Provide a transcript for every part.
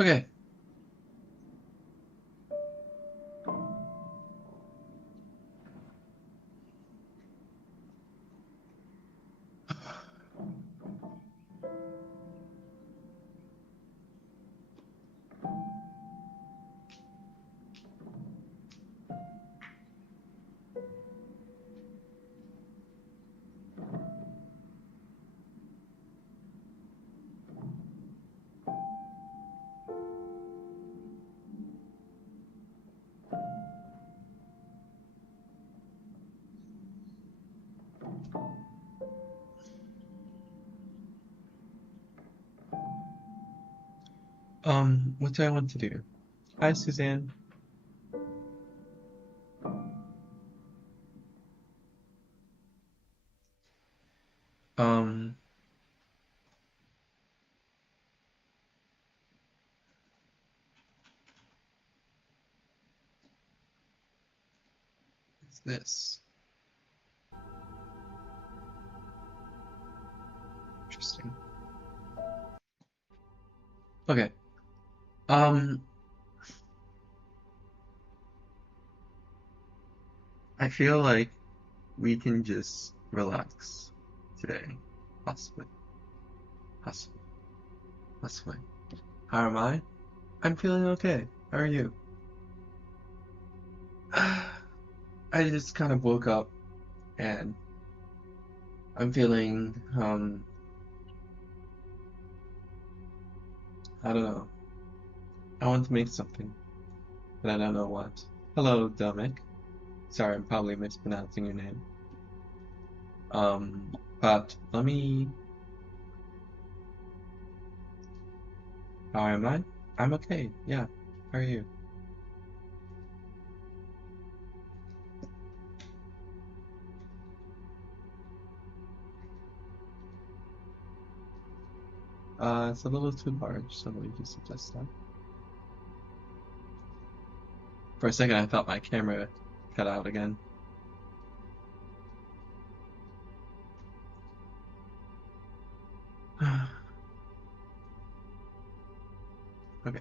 Okay. What do I want to do? Hi, Suzanne. Um, what's this? Interesting. Okay. Um, I feel like we can just relax today. Possibly. Possibly. Possibly. How am I? I'm feeling okay. How are you? I just kind of woke up and I'm feeling, I don't know. I want to make something, but I don't know what. Hello, Dominic. Sorry, I'm probably mispronouncing your name. But let me. How am I? I'm okay. Yeah. How are you? It's a little too large, so let me just adjust that. For a second, I thought my camera cut out again. Okay.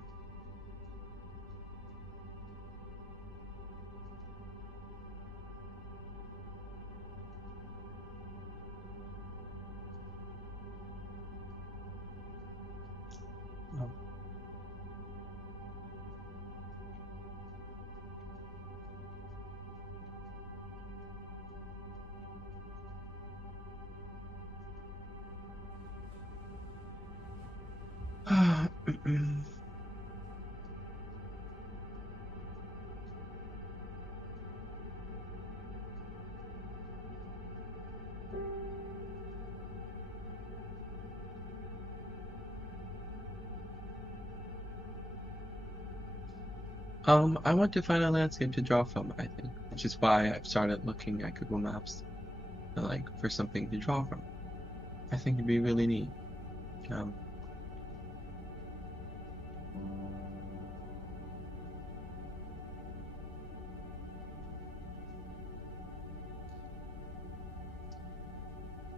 Oh. I want to find a landscape to draw from, I think, which is why I've started looking at Google Maps like for something to draw from. I think it'd be really neat. Um,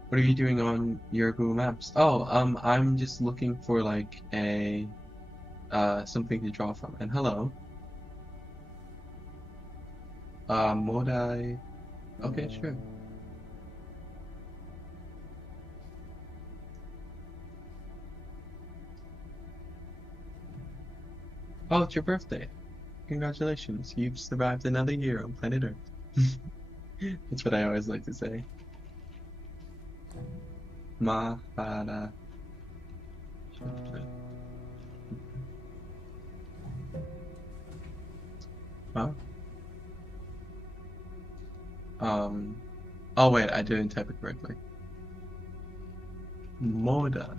what are you doing on your Google Maps? Oh, I'm just looking for like a something to draw from. And hello, would I? Okay, sure. Oh, it's your birthday. Congratulations, you've survived another year on planet Earth. That's what I always like to say. Mahara. Huh? Um, oh wait, I didn't type it correctly. Moda.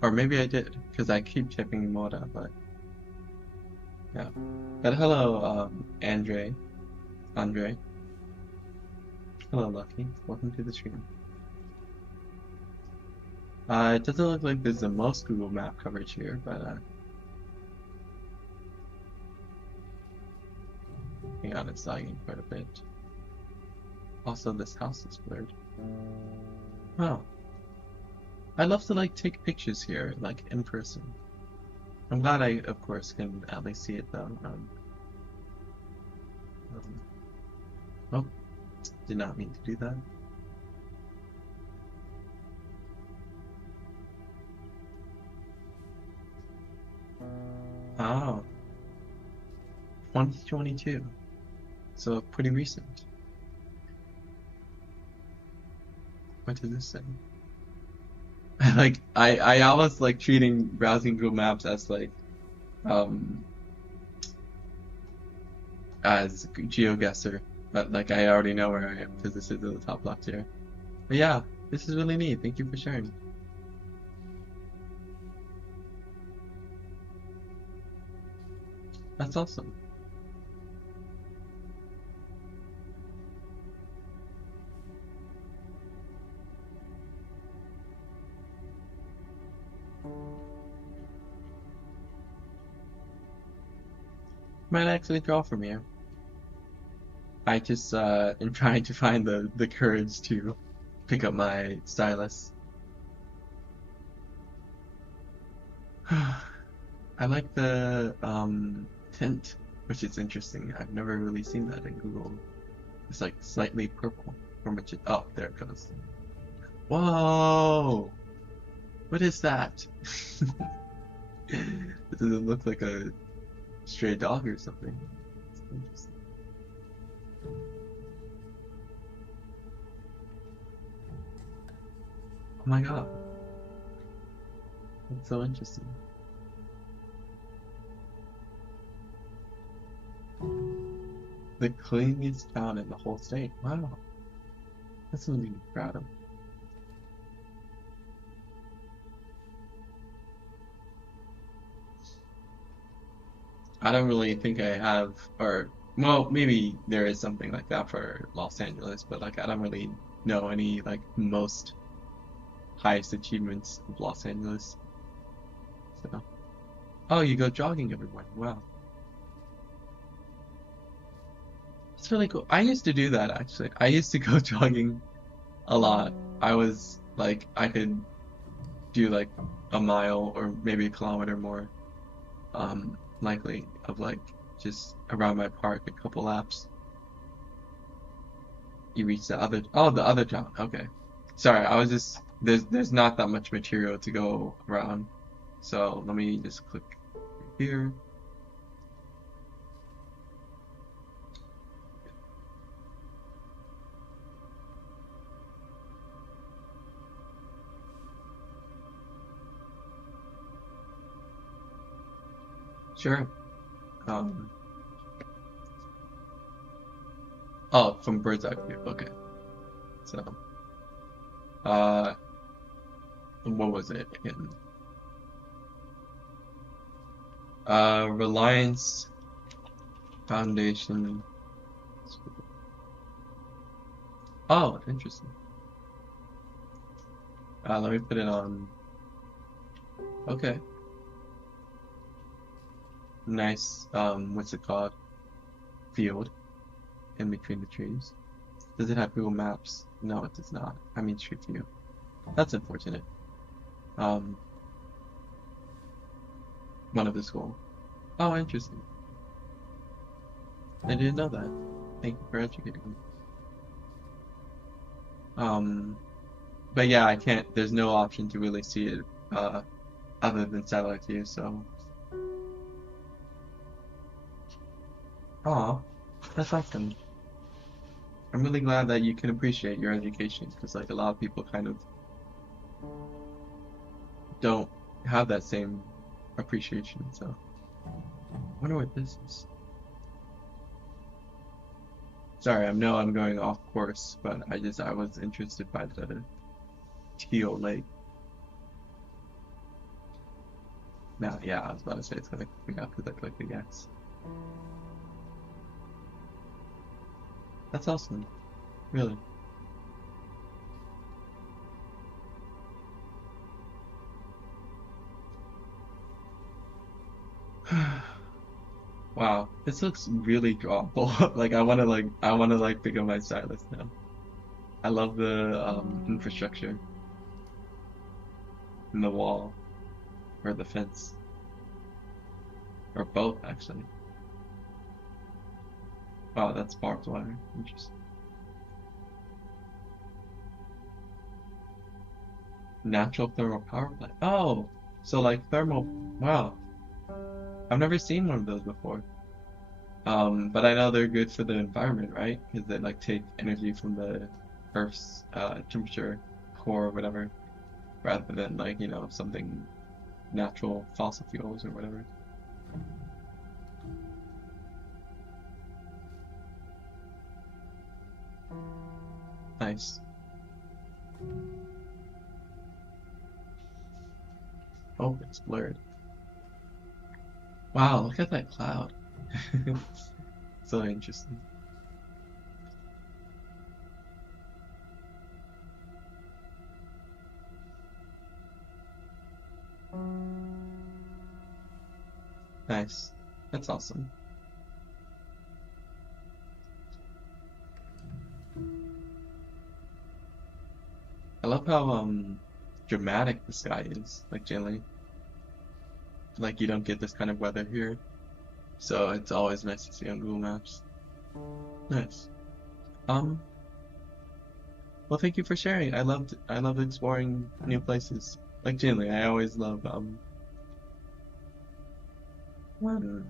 Or maybe I did, because I keep typing Moda, but yeah. But hello, Andre. Andre. Hello, Lucky. Welcome to the stream. It doesn't look like there's the most Google Map coverage here, but hang on, it's lagging quite a bit. Also, this house is blurred. Oh. I'd love to like take pictures here, like in person. I'm glad I, of course, can at least see it though. Um, oh, did not mean to do that. Oh, 2022. So pretty recent. What does this say? Like I almost like treating browsing Google Maps as like um as GeoGuessr, but like I already know where I am because this is in the top left here. But yeah, this is really neat. Thank you for sharing. That's awesome. Might actually draw from here. I just am trying to find the courage to pick up my stylus. I like the tint, which is interesting. I've never really seen that in Google. It's like slightly purple from which it, oh, there it goes. Whoa! What is that? Does it look like a stray dog or something? It's interesting. Oh my god, that's so interesting. The cleanest town in the whole state. Wow, that's something to be proud of. I don't really think I have, or well, maybe there is something like that for Los Angeles, but like I don't really know any like most highest achievements of Los Angeles. So, oh, you go jogging every morning. Wow, that's really cool. I used to do that actually. I used to go jogging a lot. I was like, I could do like a mile or maybe a kilometer more, likely of like just around my park, a couple laps. You reach the other, oh, the other town. Okay. Sorry, I was just, there's not that much material to go around. So let me just click here. Sure. Um, oh, from bird's eye view. Okay. So, uh, what was it again? Reliance Foundation. Oh, interesting. Let me put it on. Okay. Nice, what's it called? Field in between the trees. Does it have Google Maps? No, it does not. I mean Street View. That's unfortunate. Um, one of the school. Oh, interesting. I didn't know that. Thank you for educating me. Um, but yeah, I can't, there's no option to really see it, other than satellite view, so. Aw, that's awesome. I'm really glad that you can appreciate your education, because like a lot of people kind of don't have that same appreciation, so. I wonder what this is. Sorry, I know I'm going off course, but I was interested by the teal lake. Now, yeah, I was about to say it's gonna kick me out because I clicked the yes. That's awesome. Really. Wow, this looks really drawable. Like I wanna like pick up my stylus now. I love the infrastructure. in the wall or the fence or both actually. Wow, that's barbed wire. Interesting. Natural thermal power plant. Oh, so like thermal. Wow, I've never seen one of those before. But I know they're good for the environment, right? Because they like take energy from the Earth's temperature core or whatever, rather than like, something natural fossil fuels or whatever. Nice. Oh, it's blurred. Wow, look at that cloud. So interesting. Nice. That's awesome. I love how dramatic the sky is, like generally. Like you don't get this kind of weather here. So it's always nice to see on Google Maps. Nice. Um, well, thank you for sharing. I loved exploring new places. Like generally, I always love when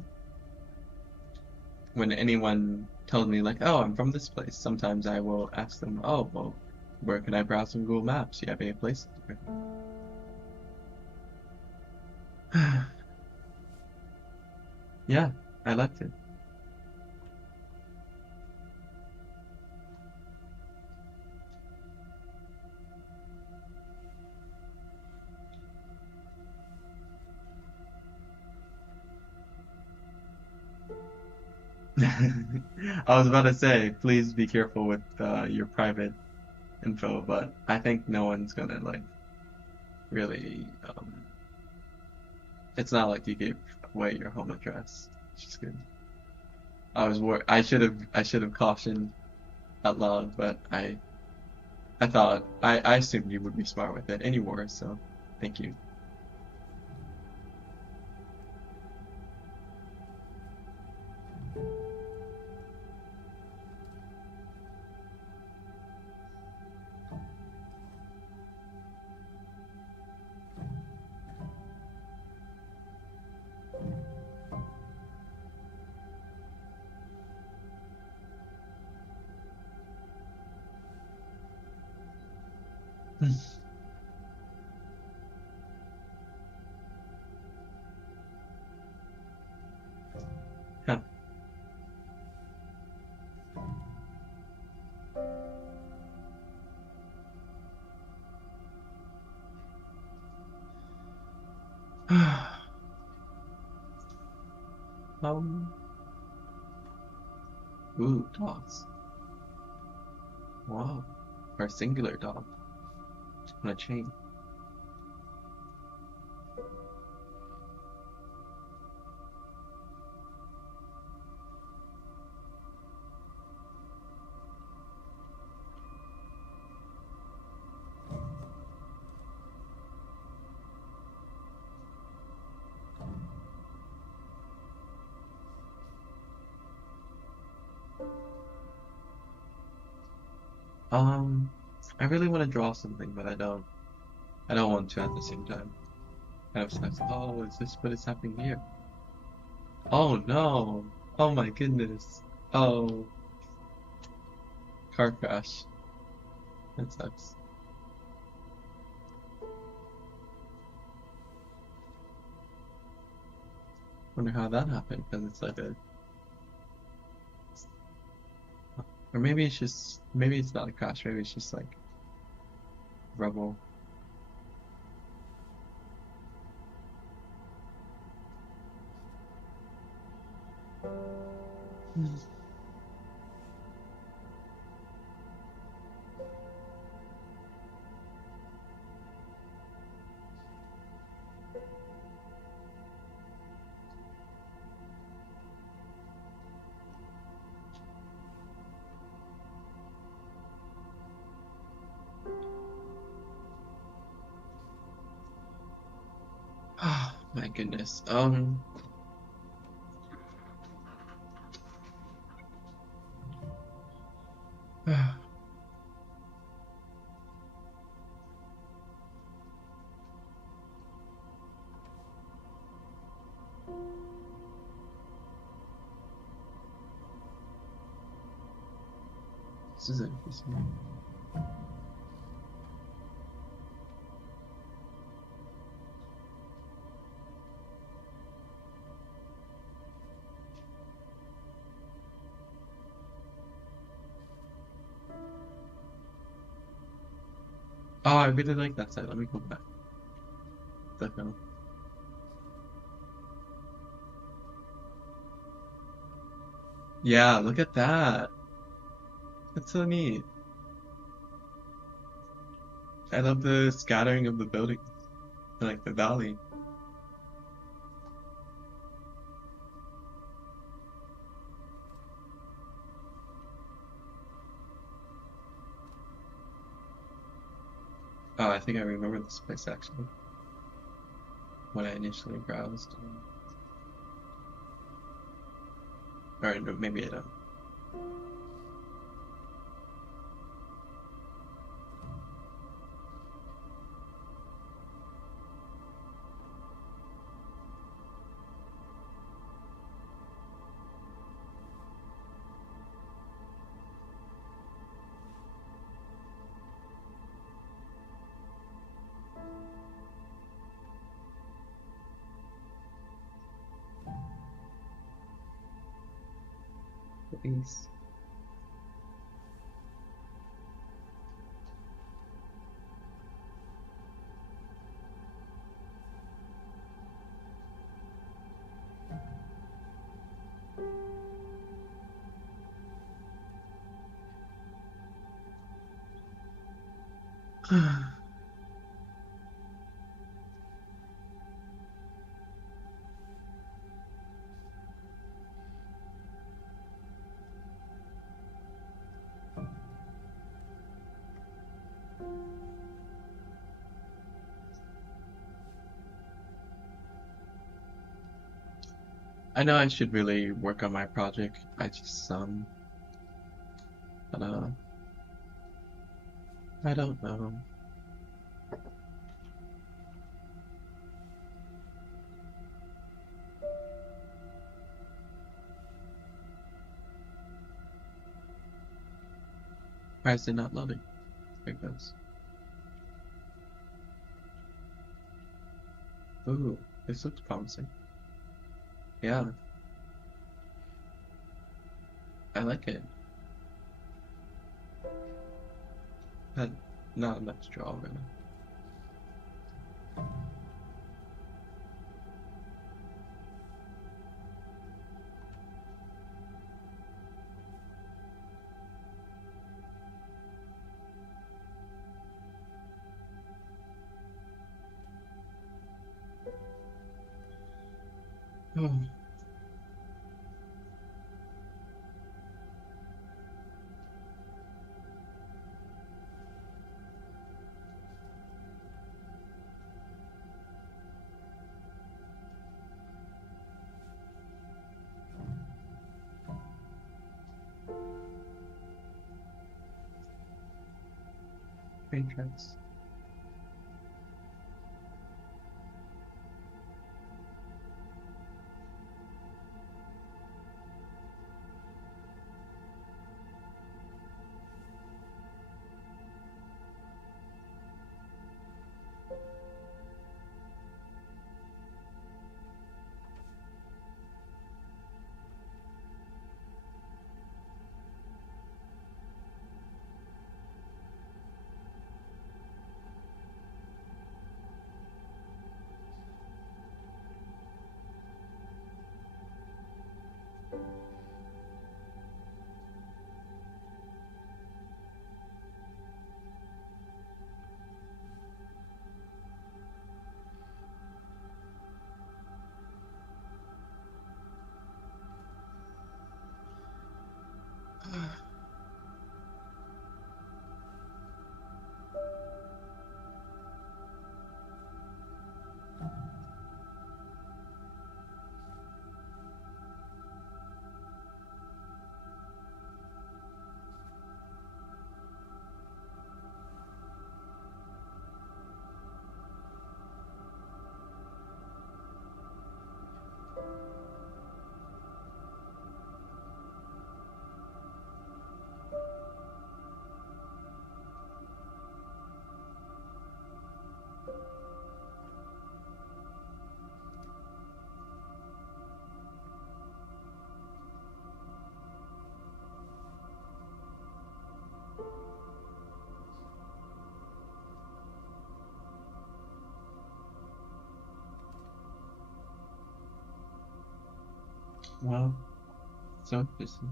when anyone tells me like, oh, I'm from this place. Sometimes I will ask them, oh, well, where can I browse on Google Maps? Do you have any places? Yeah, I liked it. I was about to say, please be careful with your private info, but I think no one's gonna like really. It's not like you gave away your home address, which is good. I should have cautioned out loud, but I thought I assumed you would be smart with it, and you were, so thank you. Um, ooh, dogs. Wow. Or a singular dog on a chain. Um, I really want to draw something, but I don't. I don't want to at the same time. Kind of sucks. Oh, is this what is happening here? Oh no! Oh my goodness! Oh, car crash. That sucks. Wonder how that happened, because it's like a, or maybe it's just, maybe it's not a crash. Maybe it's just like rubble. My goodness. This is interesting. Oh, I really like that side. Let me go back. Definitely. Yeah, look at that. That's so neat. I love the scattering of the buildings, like the valley. Oh, I think I remember this place actually when I initially browsed. Or no, maybe I don't. Please. I know I should really work on my project. But I don't know. Why is it not loading? There it goes. Ooh, this looks promising. Yeah, I like it. Had not much draw really. Oh, train tracks. Well, so interesting.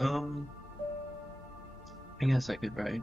Um, I guess I could write.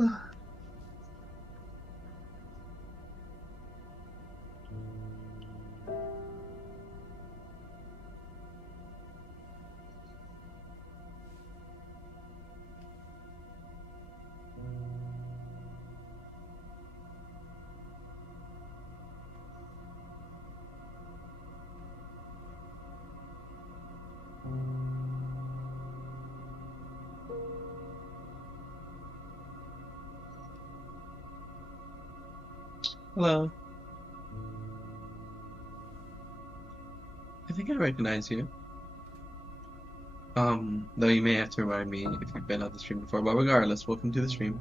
Hello. I think I recognize you. Though you may have to remind me if you've been on the stream before, but regardless, welcome to the stream.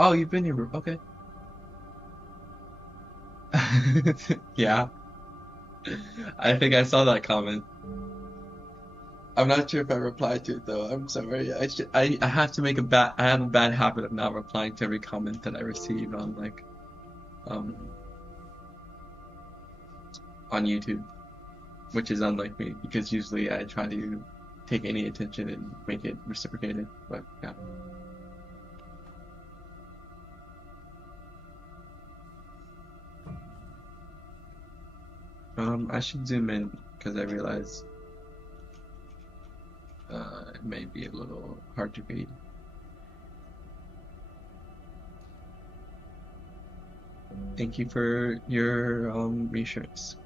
Oh, you've been here. Okay. Yeah, I think I saw that comment. I'm not sure if I replied to it though. I'm sorry. I have to make a bad I have a bad habit of not replying to every comment that I receive on um on YouTube, which is unlike me because usually I try to take any attention and make it reciprocated. But yeah. I should zoom in because I realize it may be a little hard to read. Thank you for your reassurance.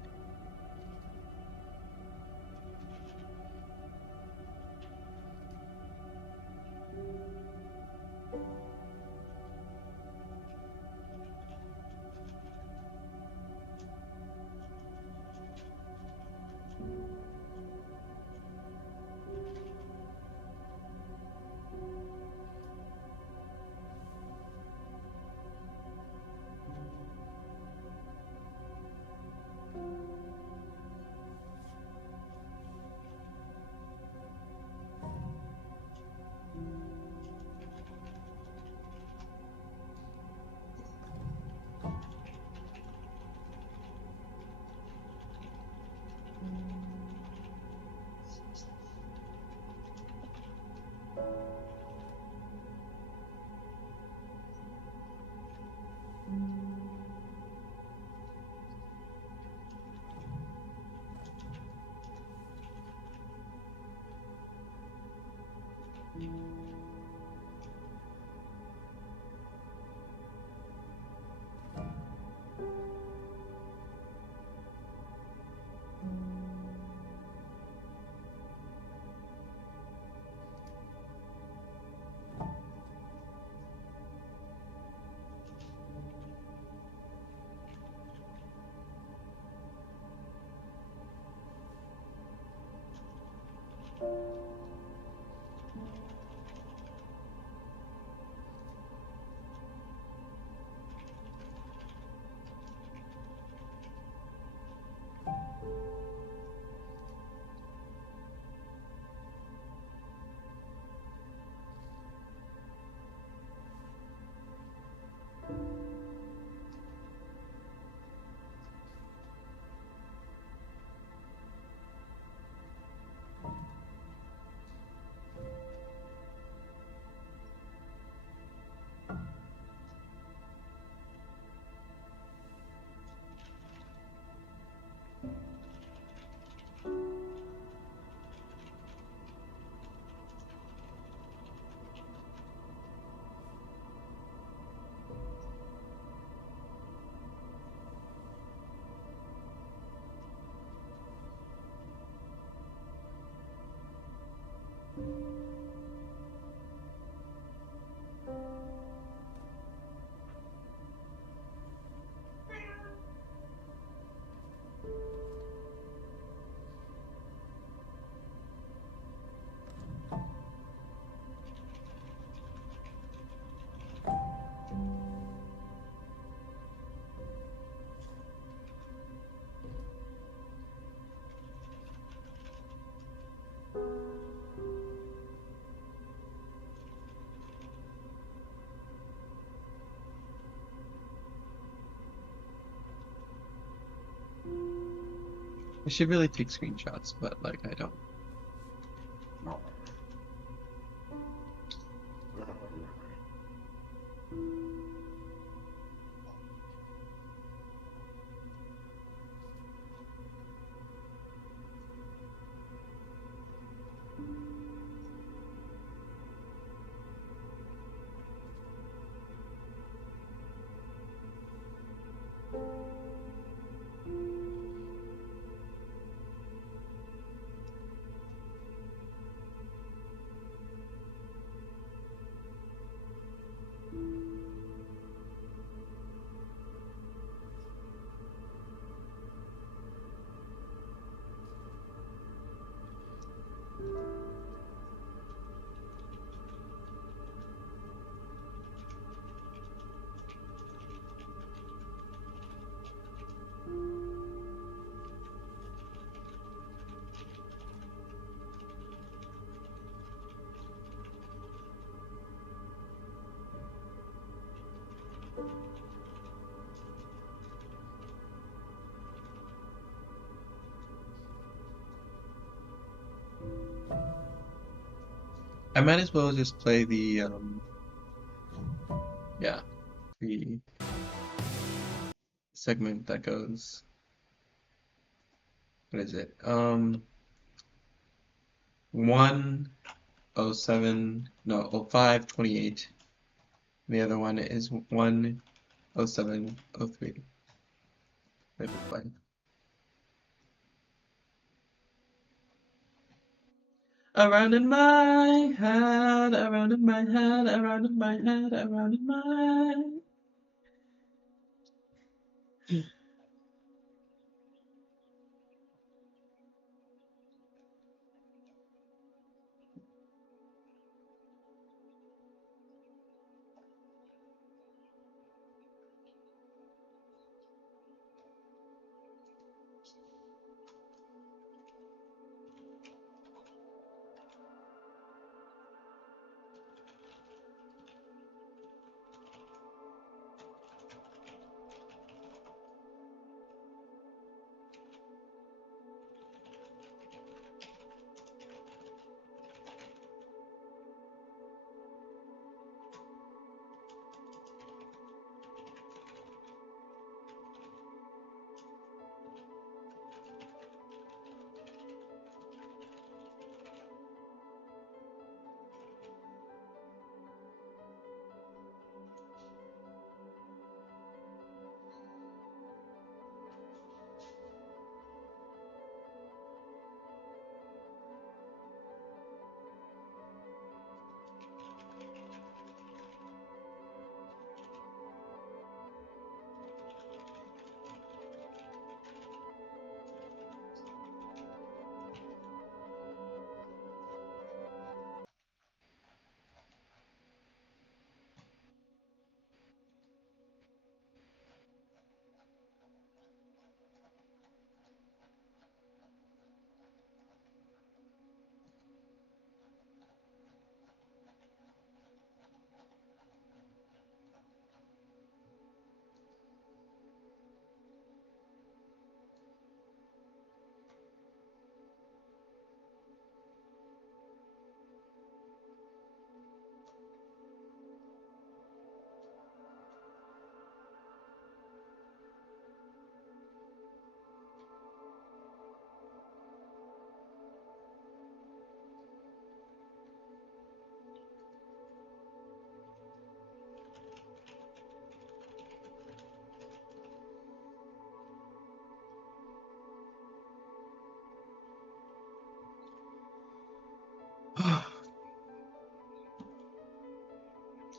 I should really take screenshots, but like I don't. No. I might as well just play the yeah, the segment that goes, what is it? 1:07, no, 05:28. The other one is 1:07:03. Let me play. Around in my head, around in my head, around in my head, around in my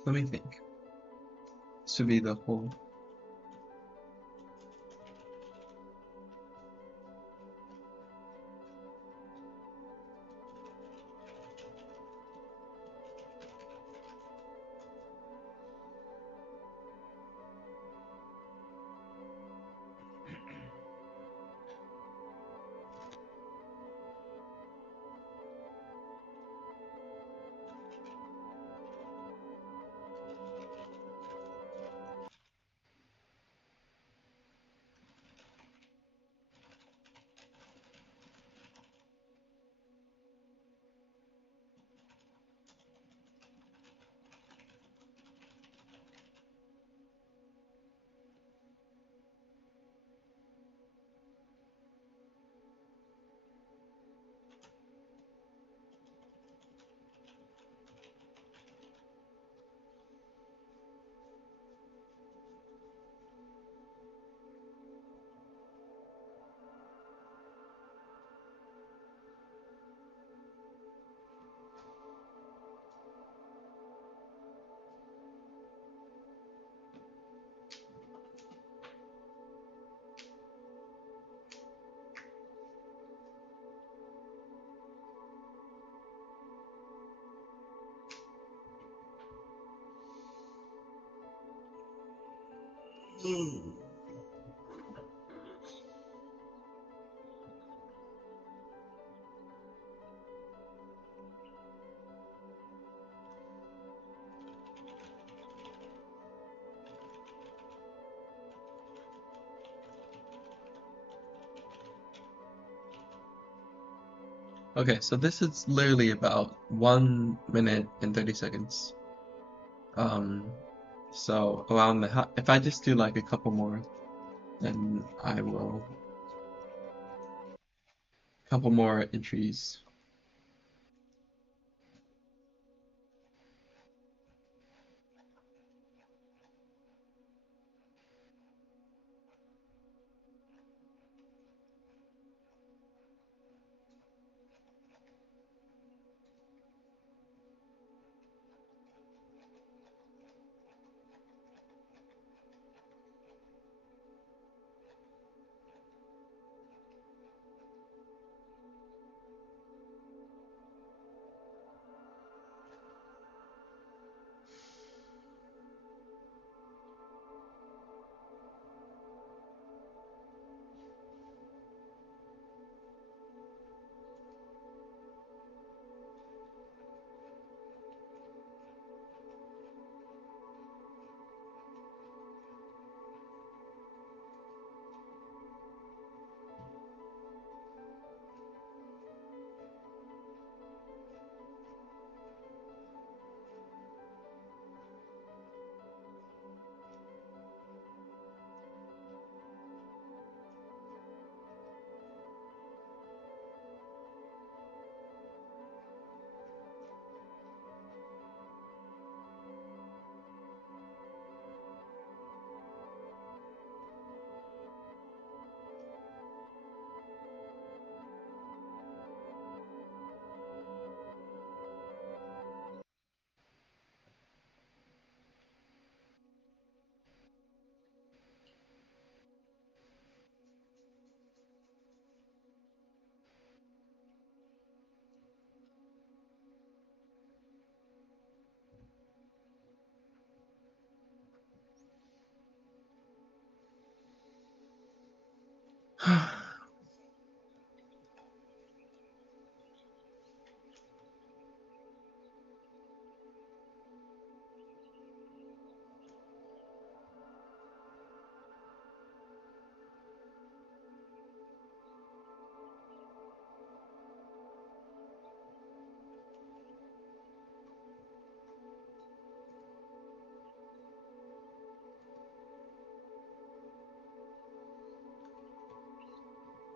Let me think. This would be the whole. Okay, so this is literally about 1 minute and 30 seconds. Um, so around if I just do like a couple more, then I will, couple more entries.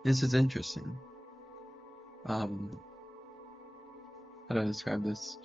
This is interesting. Um, how do I describe this?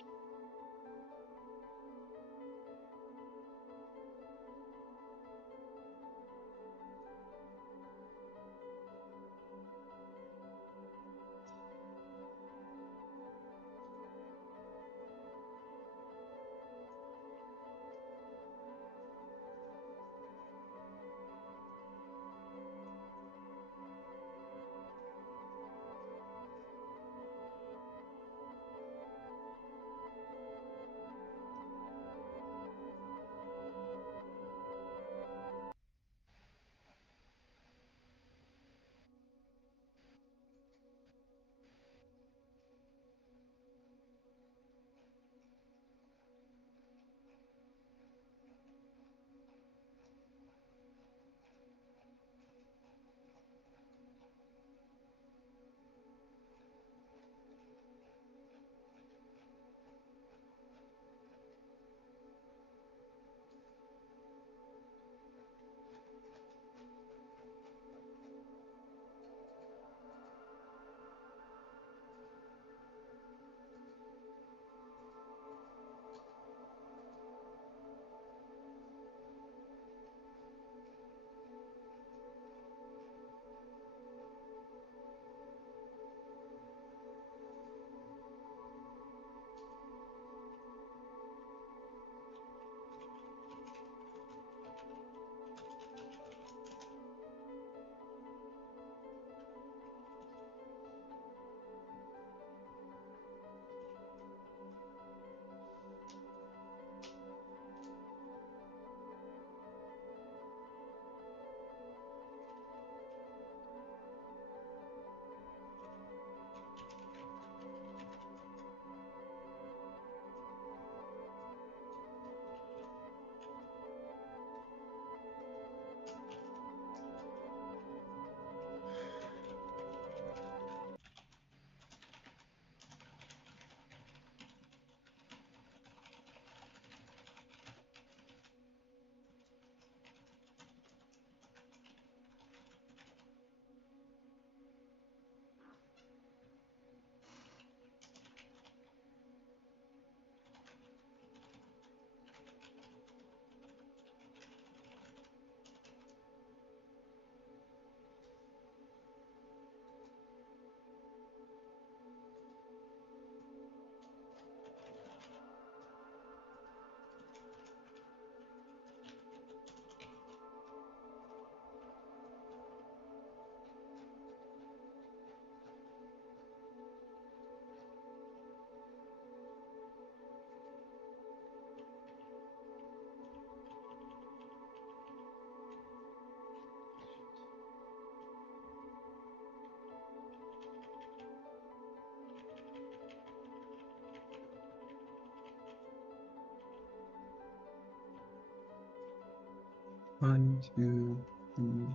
1, 2, 3,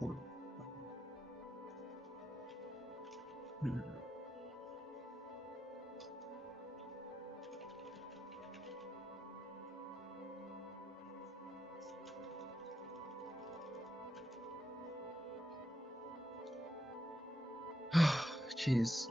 4. Jeez.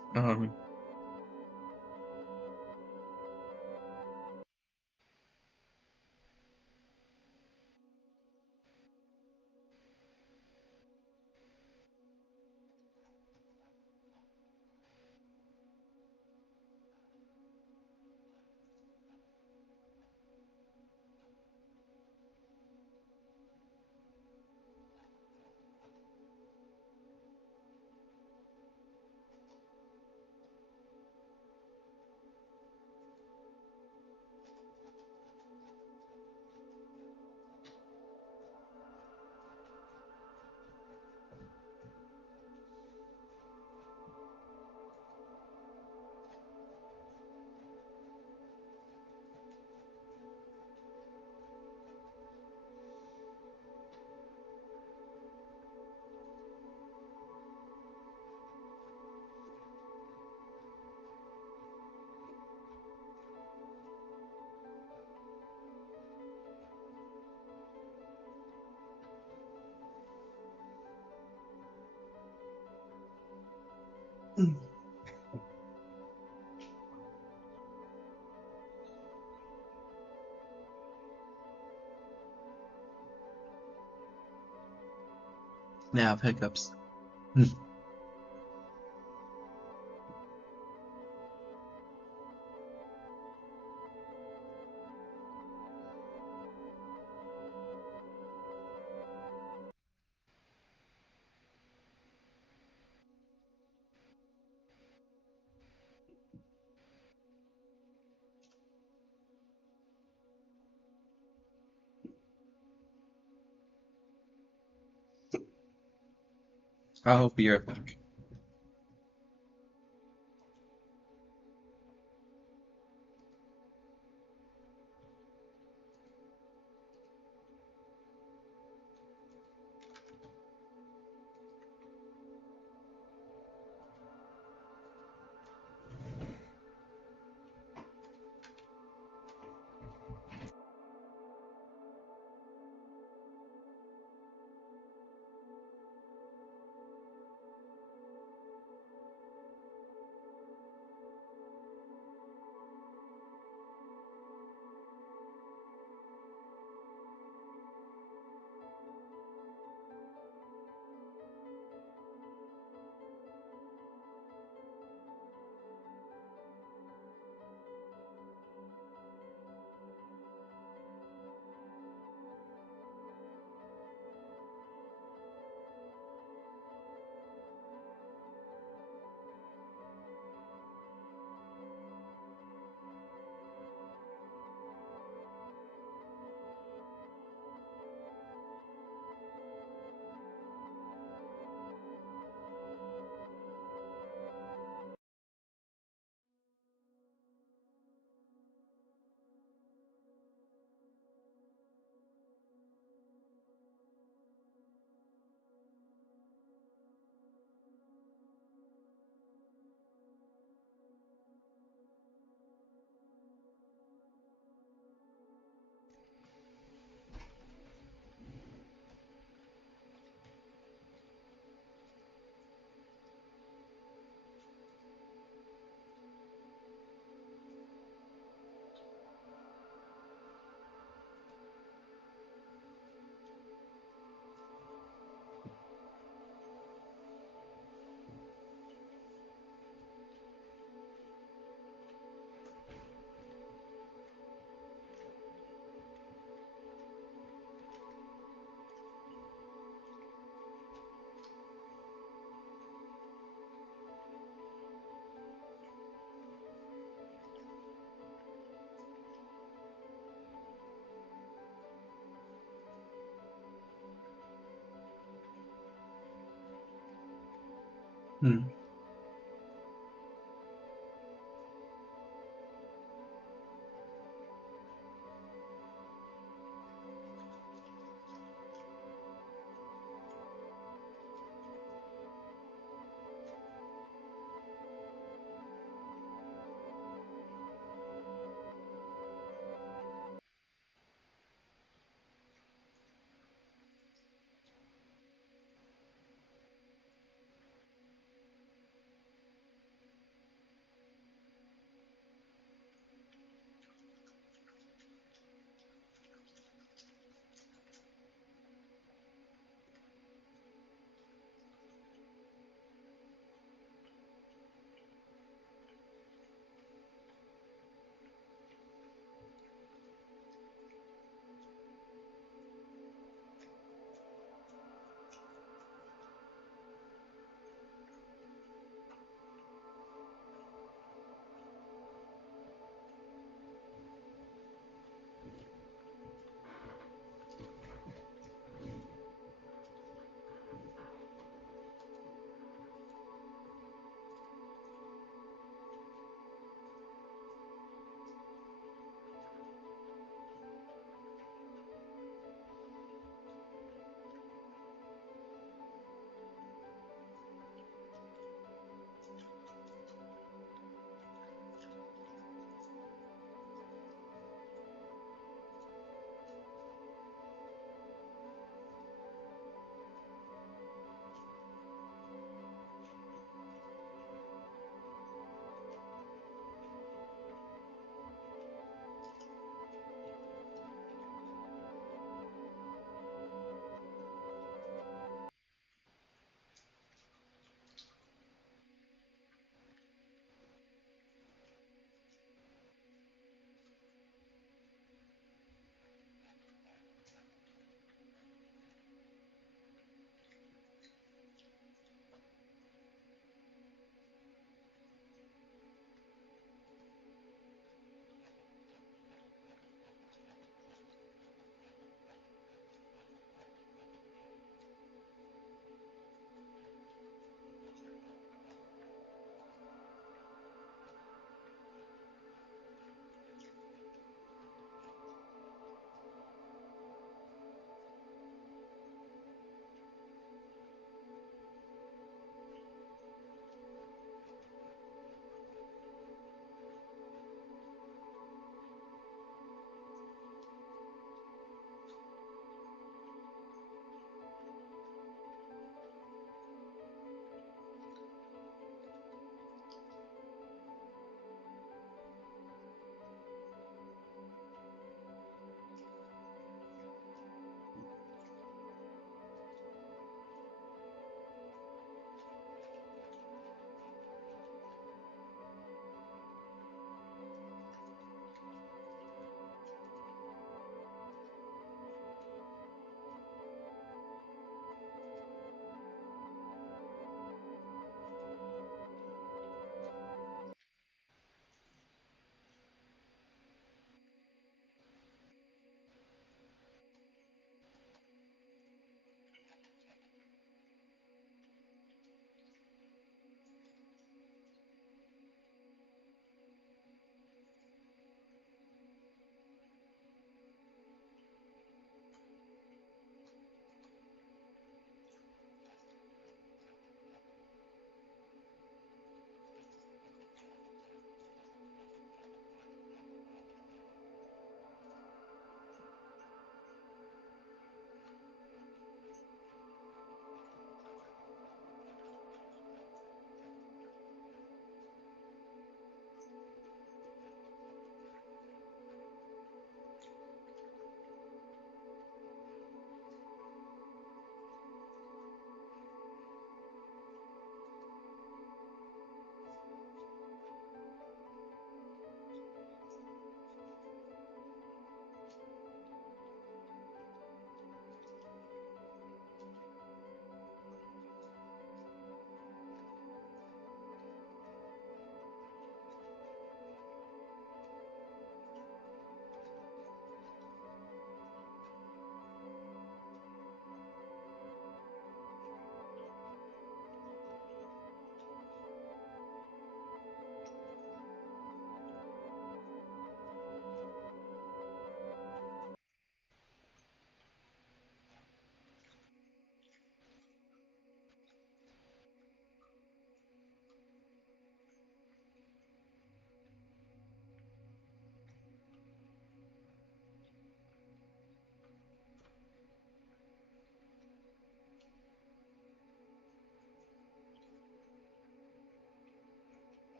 Now hiccups. I hope you're back. Hmm.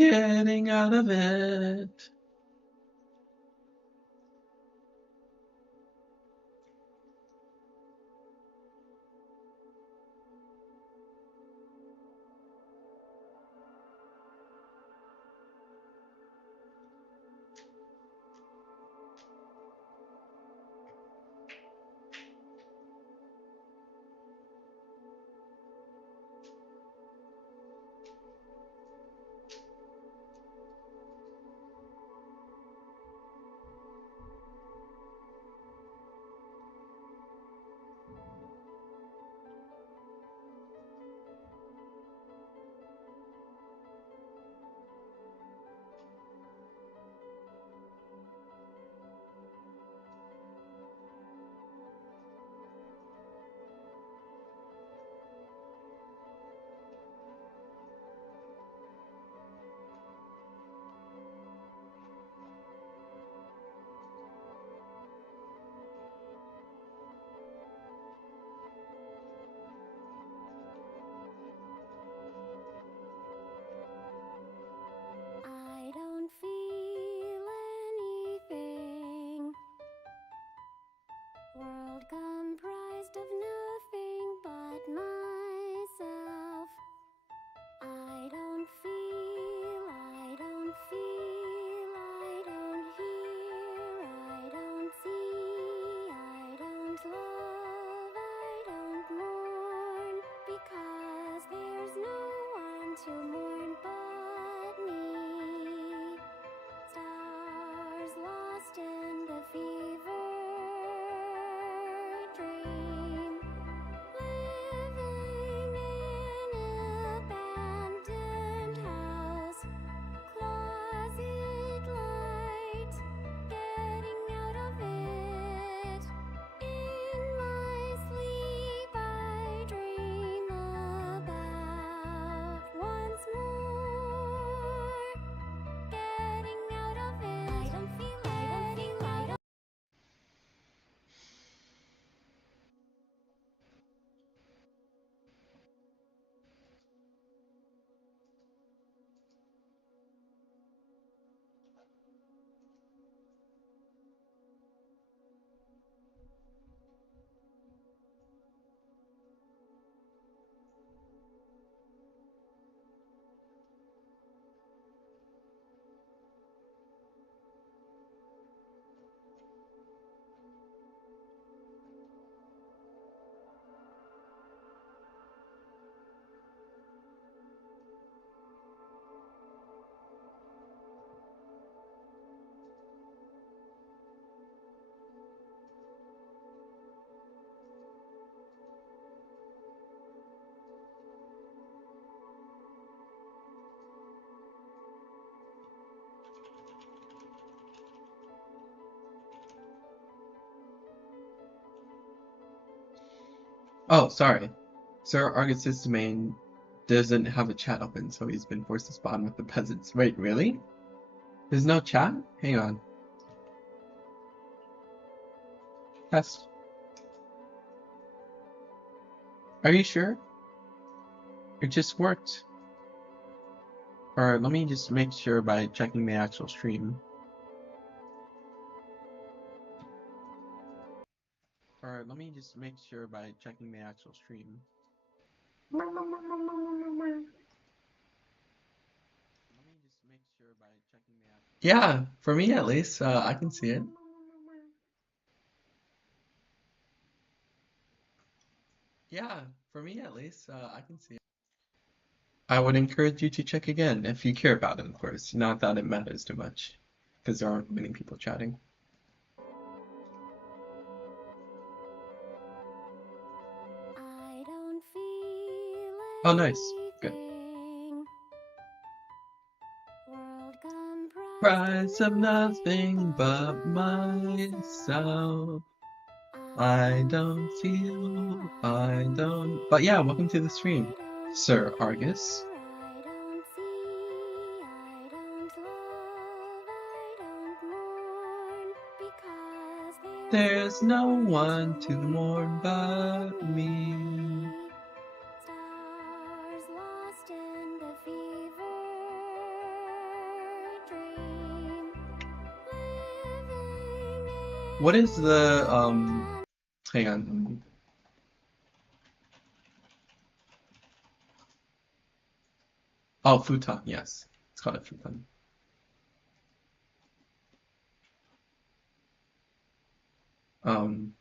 getting out of it. I don't feel anything. World comprised of nothing but myself. I don't feel, I don't feel, I don't hear, I don't see, I don't love, I don't mourn, because there's no one to mourn but me. Stars lost in the fever dream, living in an abandoned house, closet light, getting out of it. In my sleep I dream about once more getting out of it. I don't feel, I don't. Oh, sorry. Sir Argus's domain doesn't have a chat open, so he's been forced to spawn with the peasants. Wait, really? There's no chat? Hang on. Test. Are you sure? It just worked. Or let me just make sure by checking the actual stream. Or let me just make sure by checking the actual stream. Yeah, for me at least, I can see it. Yeah, for me at least, I can see it. I would encourage you to check again if you care about it, of course. Not that it matters too much, because there aren't many people chatting. I don't feel Oh, nice. Good. anything. World Price of nothing but but myself. myself. I don't feel, I don't. But yeah, welcome to the stream, Sir Argus. I don't see, I don't love, I don't mourn, because There's no one to mourn but me. Stars lost in the fever What is the hang on. Oh, futon, yes. It's called a futon. Um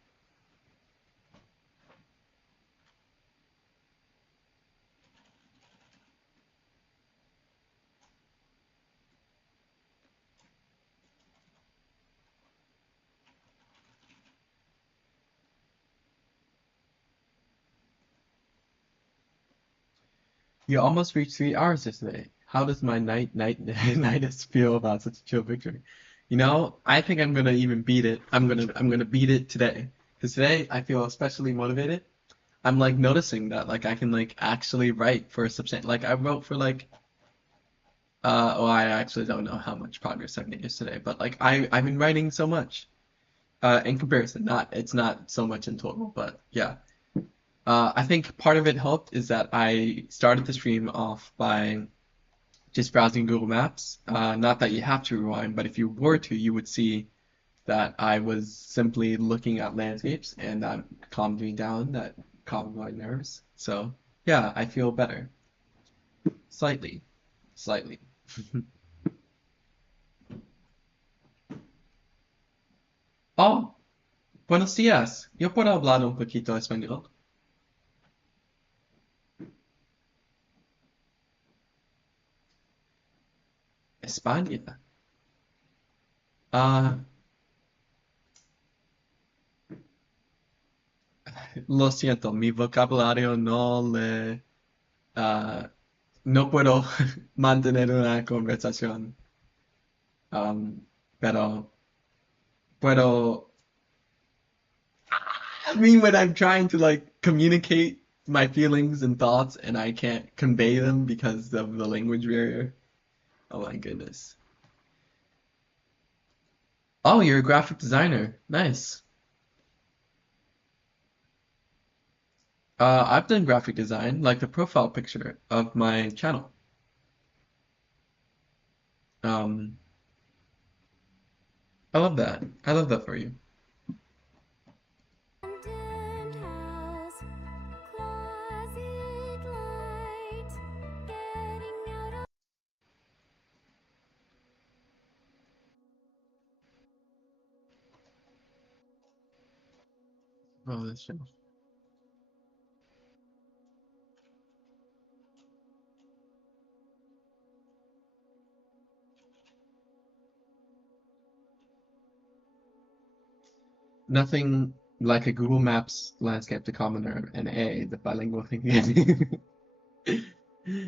You almost reached 3 hours yesterday. How does my nightest feel about such a chill victory? You know, I think I'm gonna even beat it. I'm gonna beat it today. Because today I feel especially motivated. I'm like noticing that like I can like actually write for a substantial like I wrote for like I actually don't know how much progress I've made yesterday, but like I've been writing so much. In comparison, it's not so much in total, but yeah. I think part of it helped is that I started the stream off by just browsing Google Maps. Not that you have to rewind, but if you were to, you would see that I was simply looking at landscapes and that calmed me down, that calmed my nerves. So yeah, I feel better. Slightly. Slightly. Oh, buenos días. Yo puedo hablar un poquito español. España. Ah, lo siento, mi vocabulario ah, no puedo mantener una conversación. Um, pero puedo, I mean, when I'm trying to like communicate my feelings and thoughts and I can't convey them because of the language barrier. Oh my goodness. Oh, you're a graphic designer. Nice. I've done graphic design, like the profile picture of my channel. Um, I love that. I love that for you. Abandoned house, closet light, getting out of Oh, this show. Nothing like a Google Maps landscape to commoner and the bilingual thing.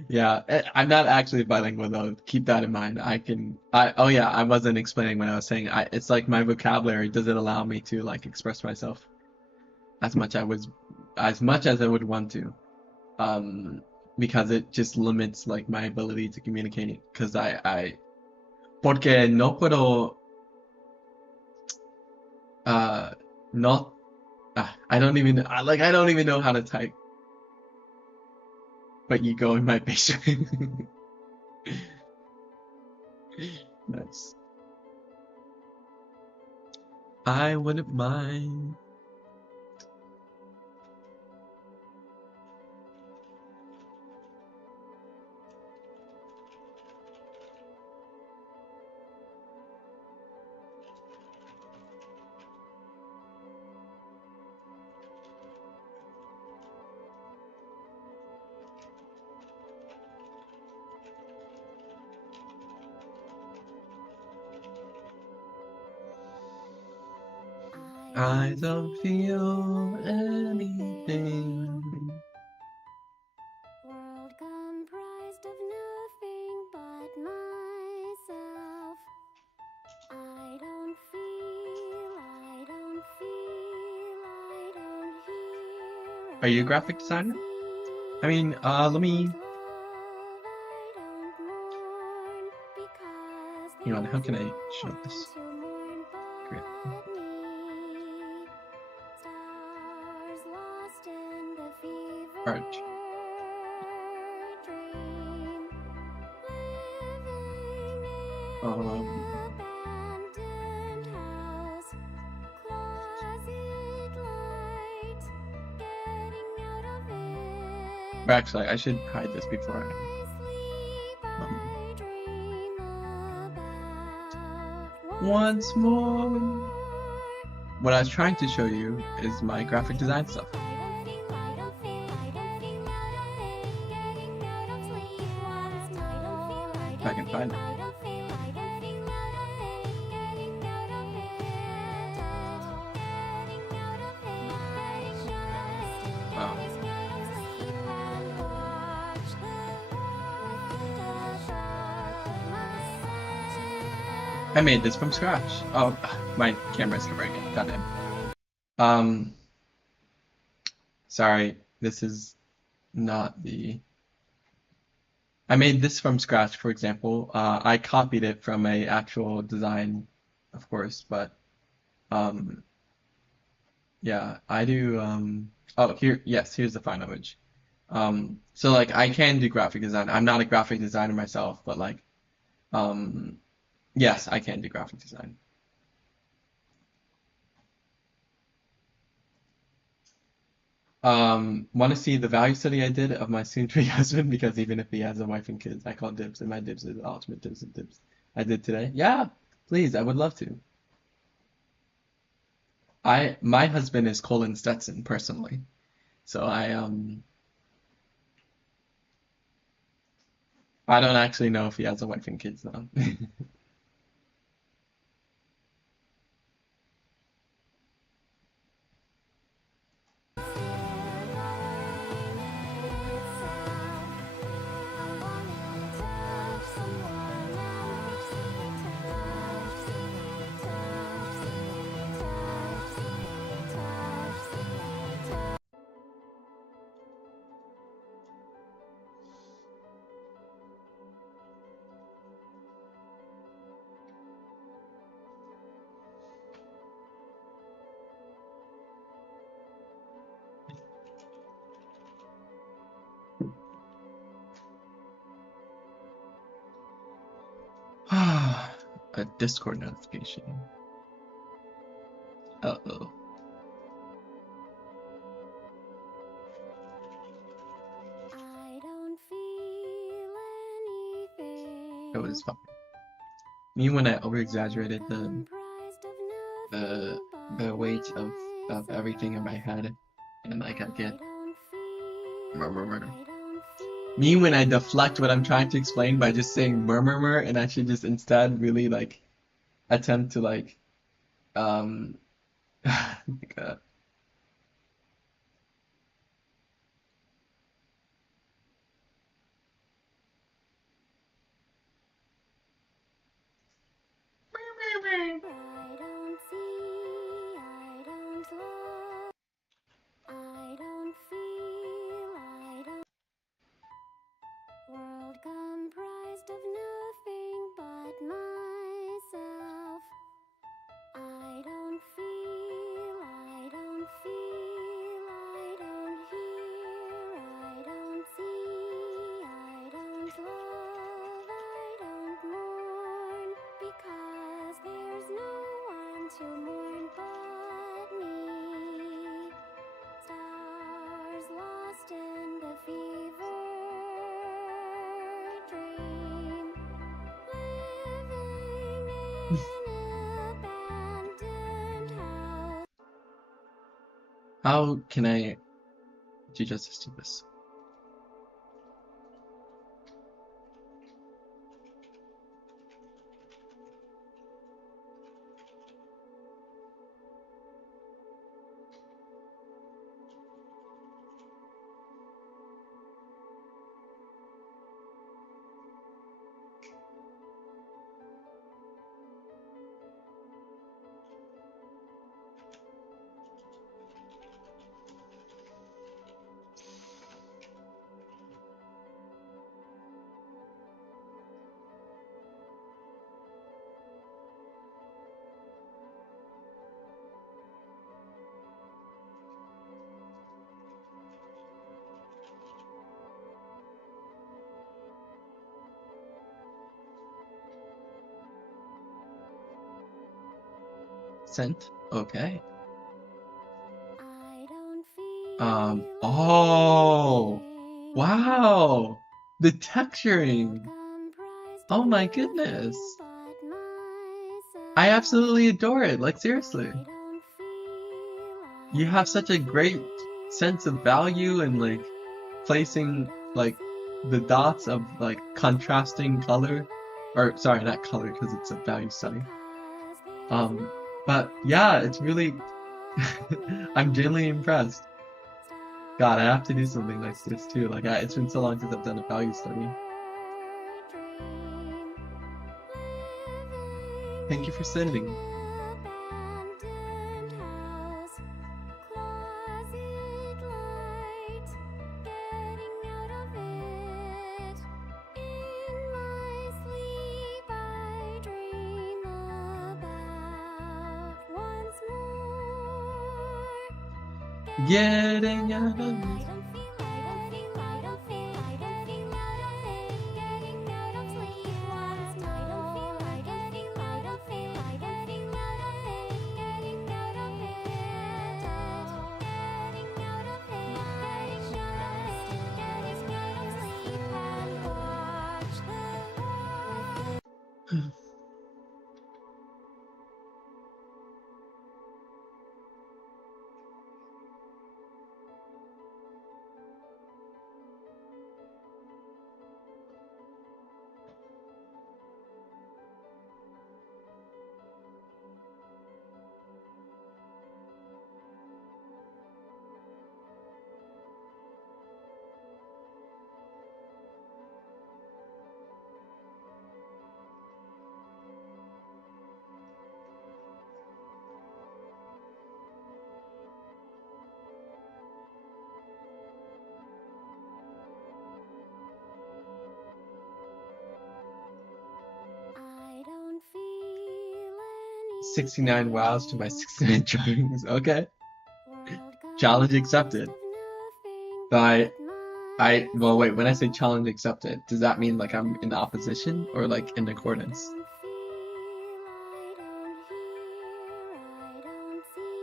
Yeah, I'm not actually bilingual though. Keep that in mind. Oh yeah, I wasn't explaining what I was saying. It's like my vocabulary doesn't allow me to like express myself as much as much as I would want to. Um, because it just limits like my ability to communicate. Because porque no puedo, uh, not, I don't even, I don't even know how to type. But you go in my basement. Nice. I wouldn't mind. I don't feel anything. world comprised of nothing but myself. I don't feel, I don't feel, I don't hear, Are you a I graphic don't designer? see, I mean, I let me. don't love, I don't mourn, because Hang on, how there's can no I show one this? to mourn Great. but me. Stars lost in the fever Art. dream, living in Um, an abandoned house, Or actually, I should hide this before once more. What I was trying to show you is my graphic design stuff. If I can find it. Wow. I made this from scratch. Oh, my camera's covering it. Goddamn. Sorry, this is not the. I made this from scratch, for example. I copied it from a actual design, of course, but yeah, I do. Oh, here's the final image. So like I can do graphic design. I'm not a graphic designer myself, but like, yes, I can do graphic design. Want to see the value study I did of my soon-to-be husband? Because even if he has a wife and kids, I call dibs, and my dibs is the ultimate dibs and dibs. I did today. Yeah, please, I would love to. My husband is Colin Stetson personally, so I don't actually know if he has a wife and kids though. A Discord notification. Uh-oh. It was fun. Me when I over-exaggerated the weight of everything in my head, and like I get murmur. Me when I deflect what I'm trying to explain by just saying murmur, and I should just instead really like attempt to like like, World comprised of nothing but myself. I don't feel, I don't feel, I don't hear, I don't see, I don't love, I don't mourn, because there's no one to mourn but me. Stars lost in the fever dream, living in an abandoned house. how can I do justice to this? Sent. Okay. I don't feel Oh. Wow! The texturing! Oh my goodness! I absolutely adore it, like seriously. You have such a great sense of value and like placing like the dots of like contrasting color, or sorry, not color because it's a value study. But yeah, it's really, I'm genuinely impressed. God, I have to do something like this too. Like, it's been so long since I've done a value study. Thank you for sending. Getting out of it. I don't feel any 69 wows to my 69 drawings. Okay. world Challenge composed accepted. of nothing But but well, wait, when I say challenge accepted, does that mean like I'm in opposition or like in accordance? I don't feel, I don't hear, I don't see,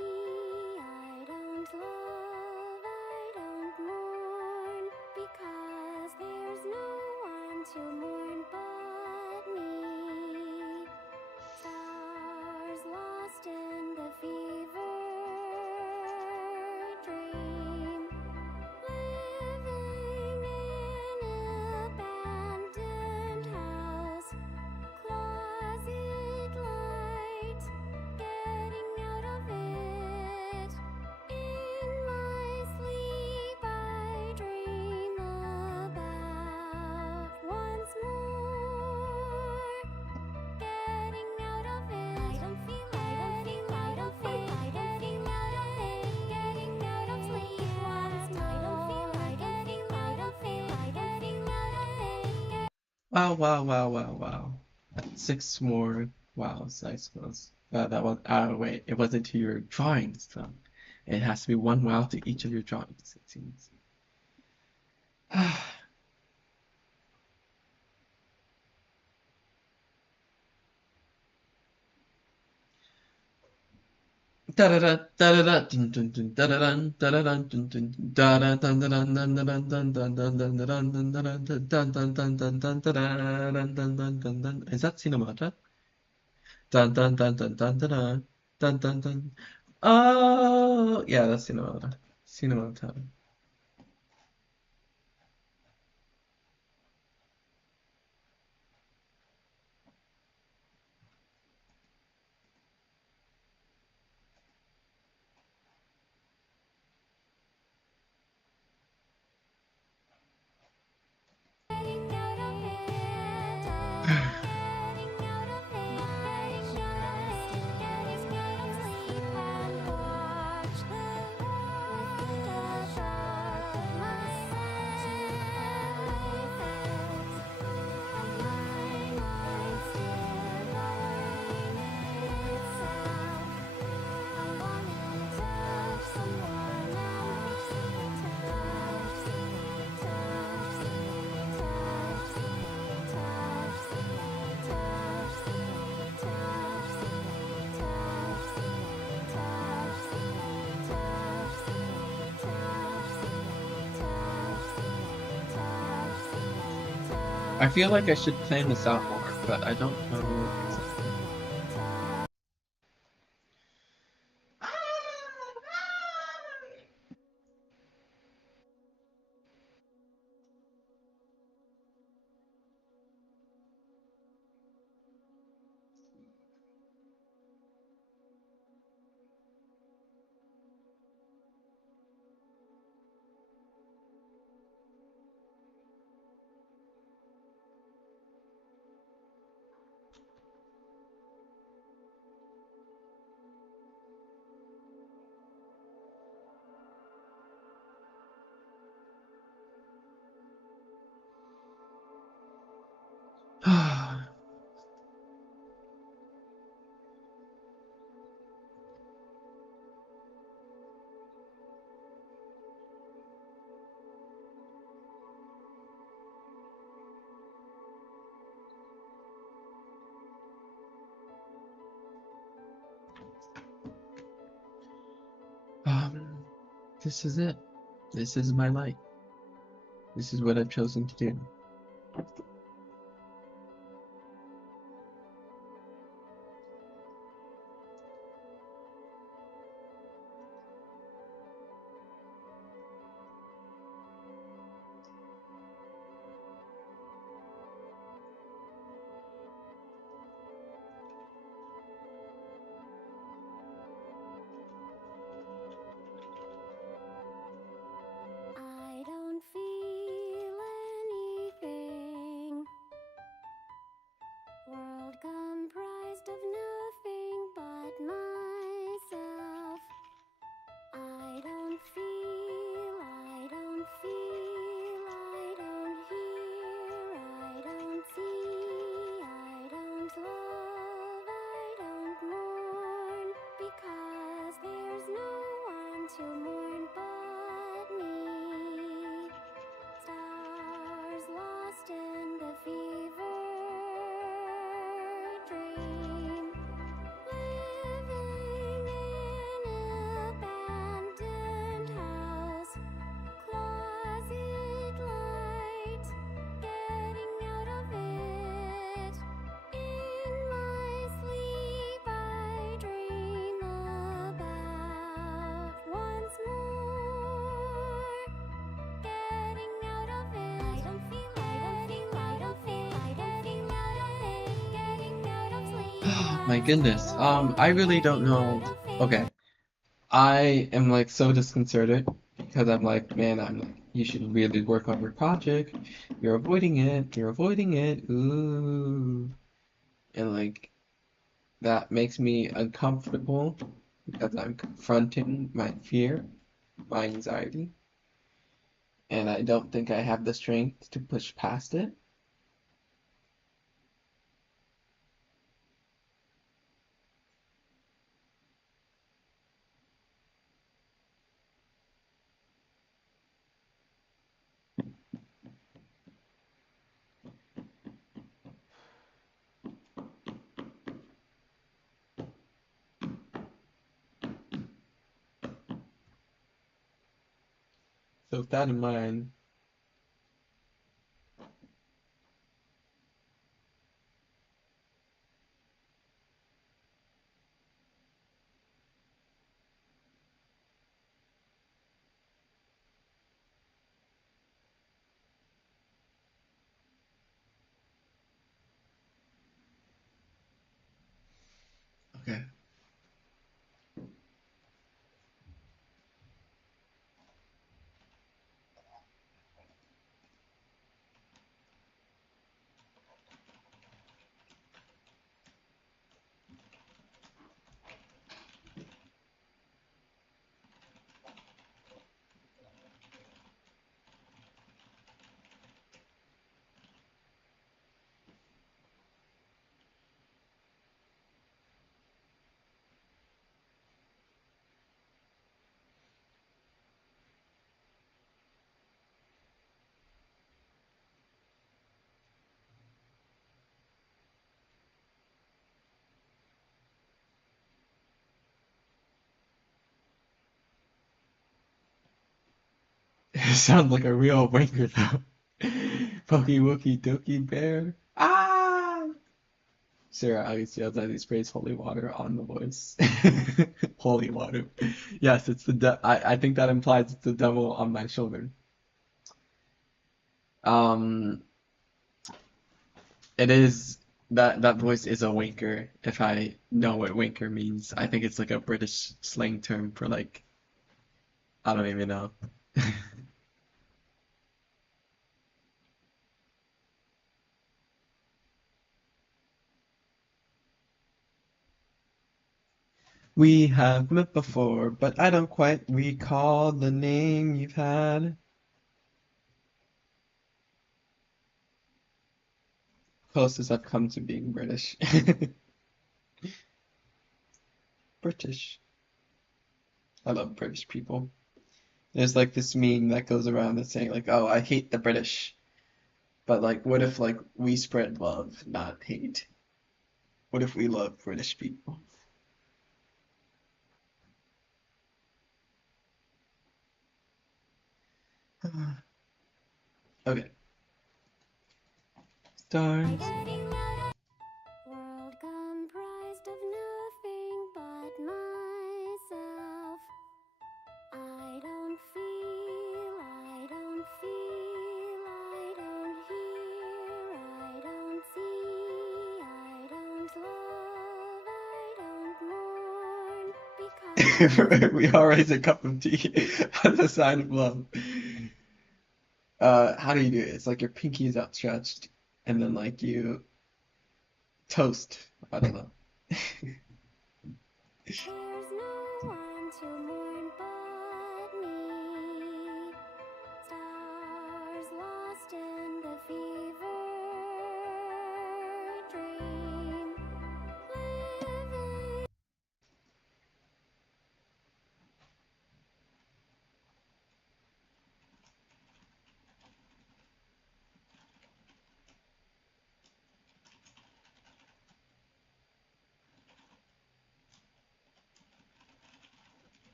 I don't love, I don't mourn, because there's no one to mourn but me. Stars lost in the fever dream, living in an abandoned house, closet light, getting out of it. In my sleep I dream about once more getting out of it. I don't feel, I don't feel, I don't feel, I don't feel out of it. Getting out of sleep once more. I don't feel, I don't feel, I don't feel, I don't feel out of it. Wow, wow, wow, wow, wow. 6 more wows, I suppose. That was, wait, it wasn't to your drawings, though. It has to be 1 wow to each of your drawings, it seems. Da-da-da, da-da-da, dun, dun, dun, da-da-dun, da-da-dun, dun, dun, dun, da-da, dun, da-dun, dun, da-dun, dun, dun, dun, dun, da-dun, dun, da-dun, dun, dun, dun, dun, dun, da-da, dun, dun, dun, dun, dun. Is that Cinemata? Dun, dun, dun, dun, dun, dun, dun, dun, dun. Oh, yeah, that's Cinemata. Cinemata. Getting out of it. Getting out of it. I just getting out of sleep and watch the world I feel like I should plan this out more, but I don't know exactly. Um, this is it. This is my life. This is what I've chosen to do. I don't feel anything. World comprised of nothing but myself. I don't feel, I don't feel, I don't hear, I don't see, I don't love, I don't mourn, because there's no one to mourn but me. Stars lost in the fever dream. Living in an abandoned house. Closet light. Getting out of it. In my sleep I dream about once more. Getting out of it. I don't feel, I don't feel, I don't feel, getting out of sleep. My goodness. I really don't know. Okay. I am like so disconcerted because I'm like, man, I'm like, you should really work on your project. You're avoiding it. You're avoiding it. Ooh. And like that makes me uncomfortable because I'm confronting my fear, my anxiety, and I don't think I have the strength to push past it. So with that in mind, okay. It sounds like a real wanker though. Pokey Wookie Dookie Bear. Ah! Sarah Alice yells as he sprays holy water on the voice. Holy water. Yes, it's the I think that implies it's the devil on my shoulder. Um, it is that voice is a winker, if I know what winker means. I think it's like a British slang term for like I don't even know. We have met before, but I don't quite recall the name you've had. Closest I've come to being British. British. I love British people. There's like this meme that goes around that's saying like, "Oh, I hate the British." But like, what if like we spread love, not hate? What if we love British people? Okay. Stars. Getting out of world comprised of nothing but myself. I don't feel, I don't feel, I don't hear, I don't see, I don't love, I don't mourn because We all raise a cup of tea as a sign of love. How do you do it? It's like your pinky is outstretched, and then like you toast. I don't know. there's no one to mourn but me. Stars lost in the fever dream, living.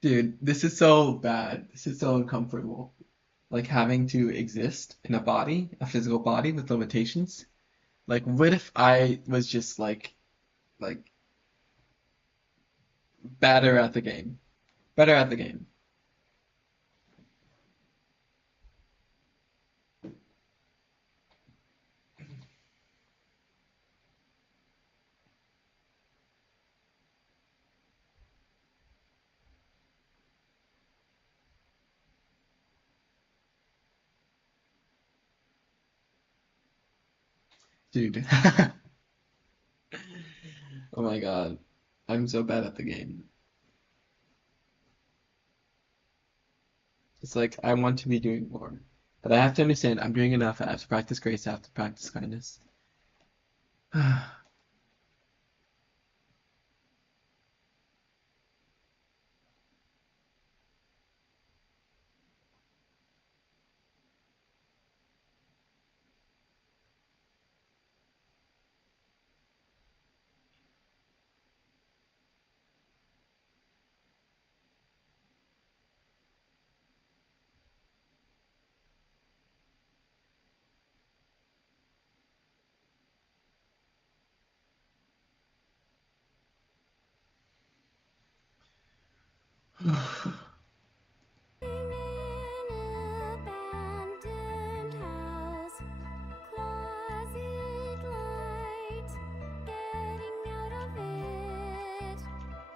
Dude, this is so bad. This is so uncomfortable. Like having to exist in a body, a physical body with limitations. Like, what if I was just like better at the game? Better at the game. Dude. Oh my God. I'm so bad at the game. It's like I want to be doing more. But I have to understand I'm doing enough. I have to practice grace, I have to practice kindness. In an abandoned house, closet light, getting out of it.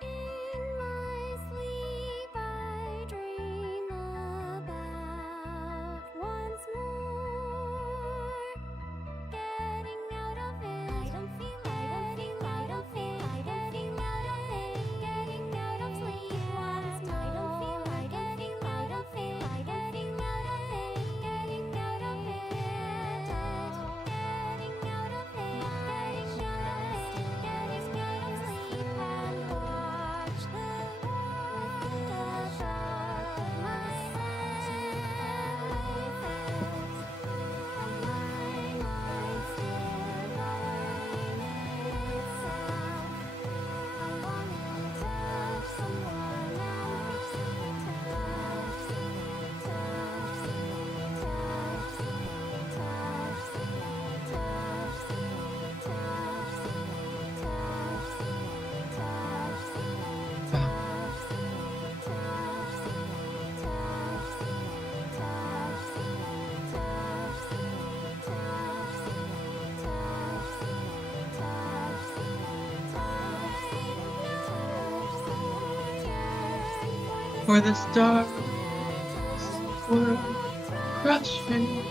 In my sleep, I dream about once more. Getting out of it. I don't feel, I don't feel, I don't feel, I don't feel out of it. Getting out of sleep last night. I don't feel. for the stars were crushing.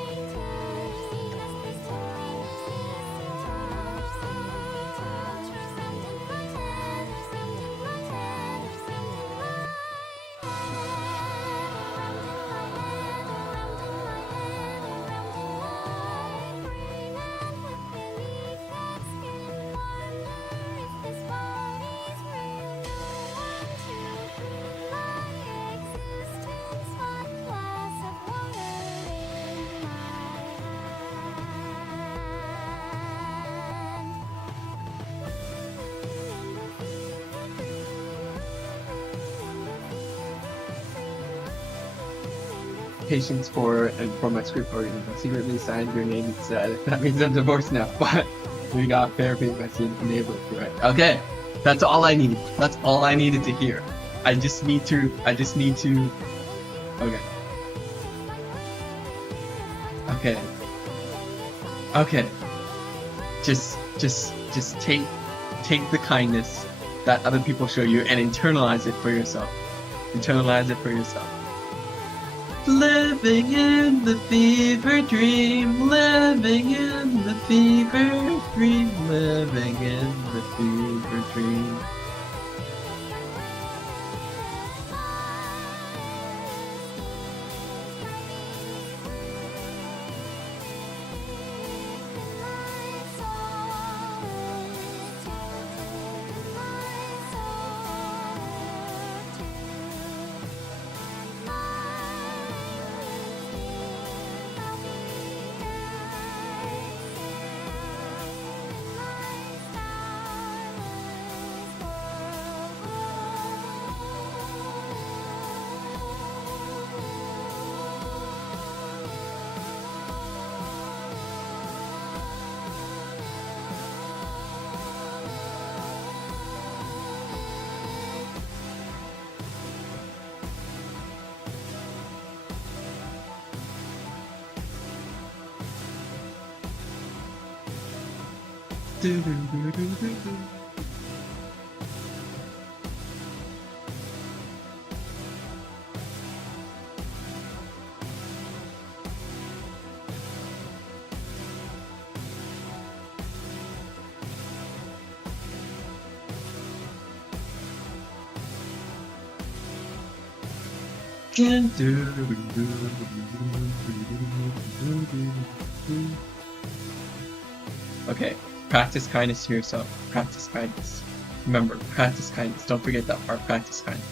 Patience for my script or secretly signed your name inside. That means I'm divorced now, but we got therapy message enabled, right? Okay, that's all I need. That's all I needed to hear. I just need to. Okay. Okay. Okay. Just take the kindness that other people show you and internalize it for yourself. Internalize it for yourself. Living in the fever dream, living in the fever dream, living in the fever dream. Okay, practice kindness to yourself. Practice kindness. Remember, practice kindness. Don't forget that part. Practice kindness.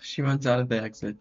She runs out of the exit.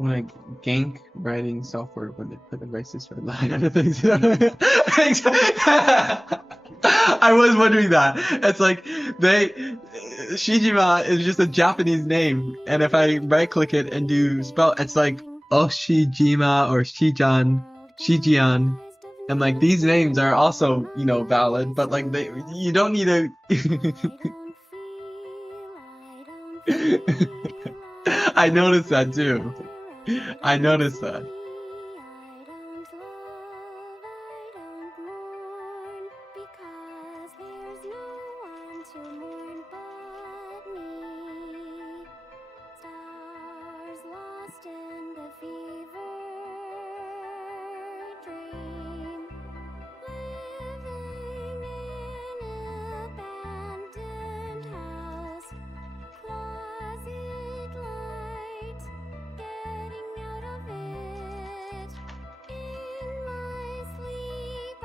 when I gank writing software when they put a racist red line under things. I was wondering that. It's like Shijima is just a Japanese name, and if I right click it and do spell, it's like Oshijima or Shijian, and like these names are also valid, but like you don't need a. I noticed that too. I noticed that. I don't love, I don't mourn, because there's no one to mourn but me. Stars lost in the fever dream, living in an abandoned house. Closet light, getting out of it. In my sleep I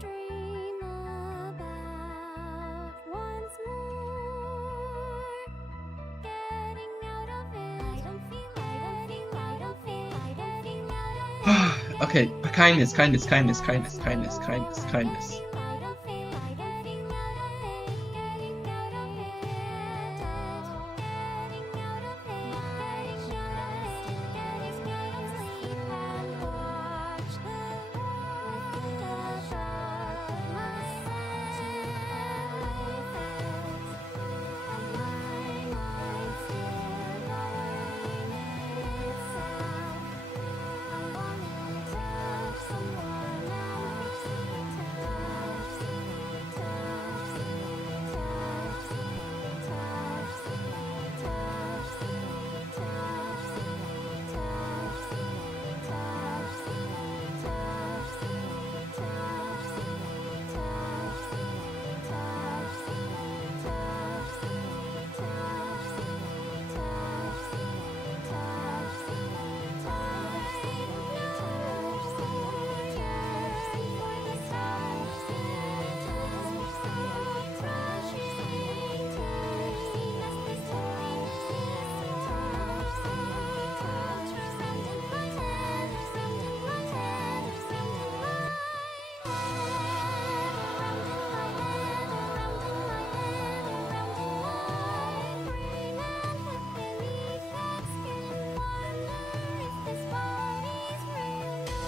dream about once more getting out of it. I don't feel, I don't feel, I don't feel, I don't feel out of it. Okay, kindness, kindness, kindness, kindness, kindness, kindness, kindness.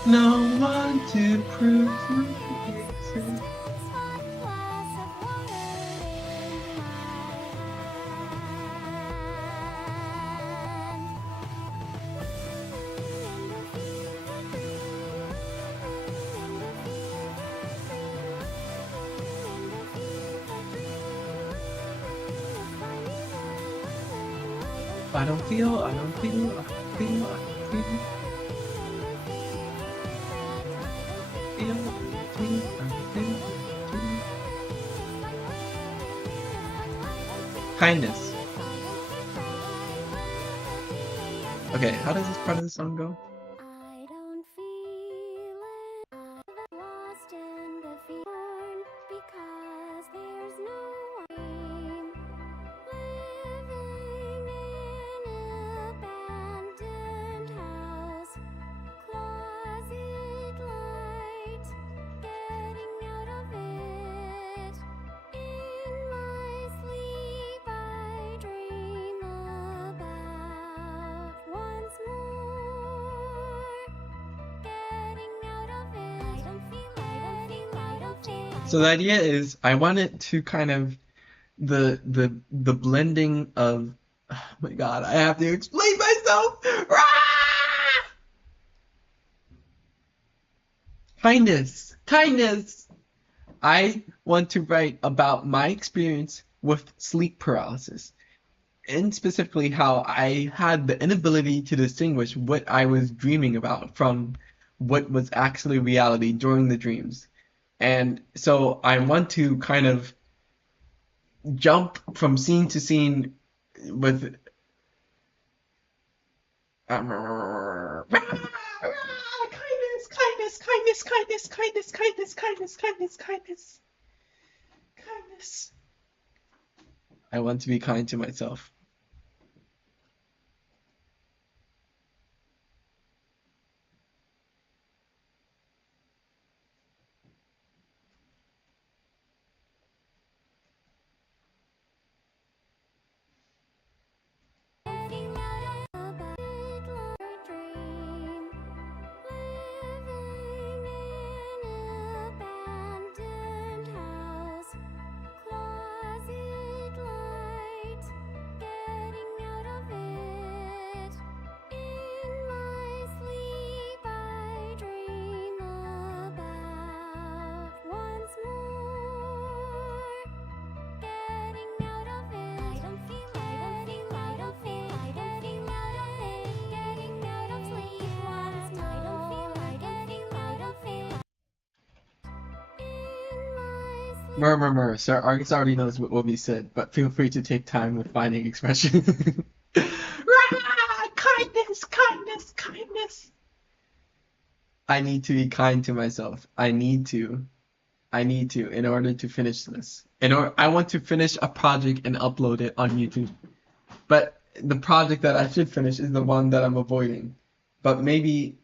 No one to prove my innocence. I don't feel, I don't feel, I don't feel, I don't feel. Kindness. Okay, how does this part of the song go? I don't feel it. I've lost in the fear because there's no one living in an abandoned house. Closet light, getting out of it. In my sleep I dream about once more getting out of it. I don't feel, I don't feel, I don't feel. So the idea is I want it to kind of the blending of, oh my god, I have to explain myself. Ah! Kindness, kindness. I want to write about my experience with sleep paralysis, and specifically how I had the inability to distinguish what I was dreaming about from what was actually reality during the dreams. And so I want to kind of jump from scene to scene with kindness, kindness, kindness, kindness, kindness, kindness, kindness, kindness, kindness. I want to be kind to myself. Murmur. Sir Argus already knows what will be said, but feel free to take time with finding expression. Rah! Kindness, kindness, kindness. I need to be kind to myself. I need to in order to finish this. I want to finish a project and upload it on YouTube. But the project that I should finish is the one that I'm avoiding. But maybe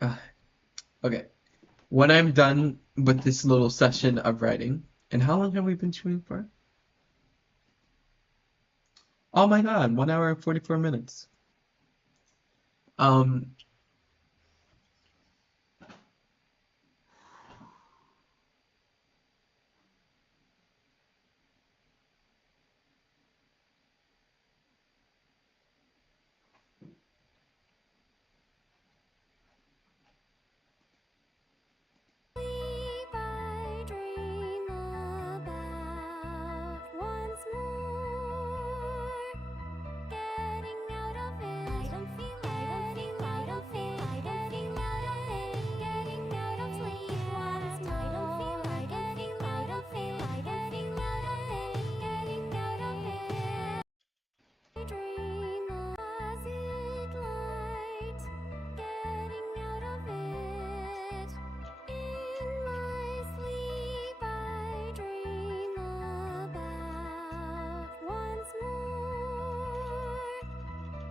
okay. When I'm done with this little session of writing, and how long have we been shooting for? Oh my god, 1 hour and 44 minutes. Um, Sleep, I dream about once more getting out of it. I don't feel out of it. I don't feel out of it. Getting out of sleep once more. I don't feel like getting out of it. I don't feel out of it. Getting out of it. I dream was it light getting out of it. In my sleep I dream about once more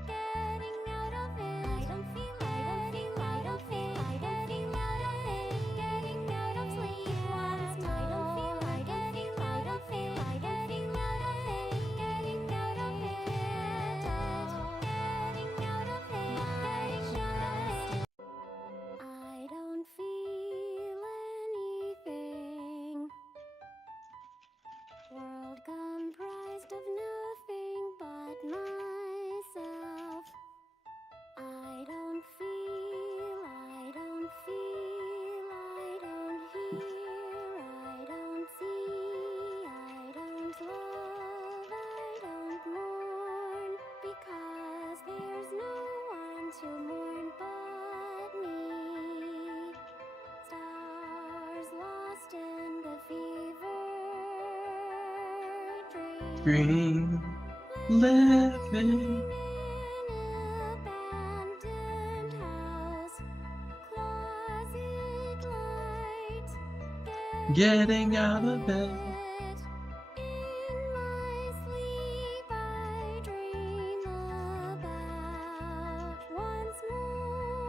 getting out of it. I don't feel out of it. I don't feel out of it. Getting out of sleep once more. I don't feel like getting out of it. I don't feel out of it. Getting out of it. Getting out of it. I don't feel anything. World comprised of nothing but myself. I don't feel, I don't feel, I don't hear, I don't see, I don't love, I don't mourn, because there's no one to mourn but me. Stars lost in the fever dream. dream, living, Abandoned house, closet light, getting out of bed. in my sleep I dream about once more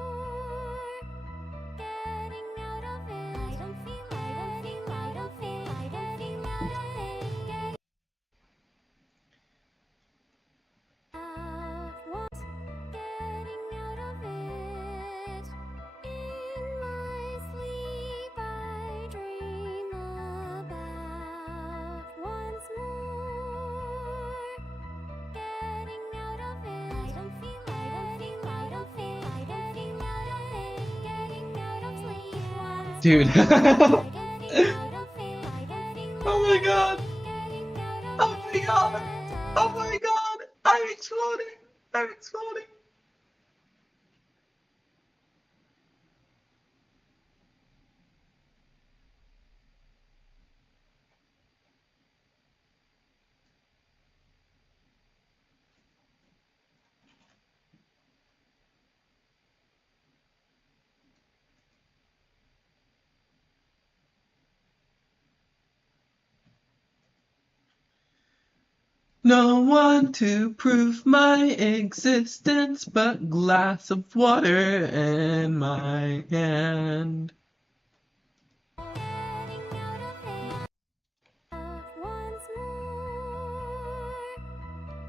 getting out of it. I don't feel out of it. I don't feel out of it. Getting out what? Getting out of it. In my sleep I dream about once more getting out of it. I don't feel out of it. I don't feel out of it. Getting out of sleep once Dude. more. Getting out of it. I don't feel Oh my god. getting out of Oh my god. Oh my god. I'm exploding. I'm exploding. No one to prove my existence but glass of water in my hand. getting out of it once more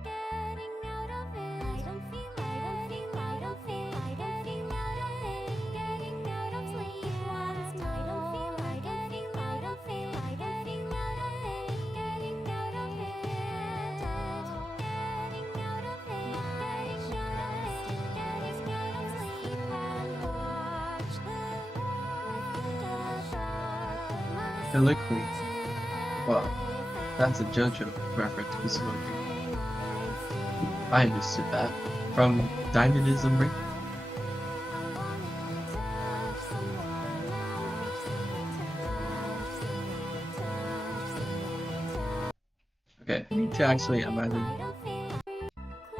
getting out of it. I don't feel out of it. I don't feel out of it. Getting out of sleep once more. I don't feel like getting out of it. I don't feel out of it. Getting out of it. Getting out of it. I just getting out of sleep and watch the world It looked me. Well, that's a JoJo reference for smoking. I understood that. From Dynamism Break. Okay, I need to actually imagine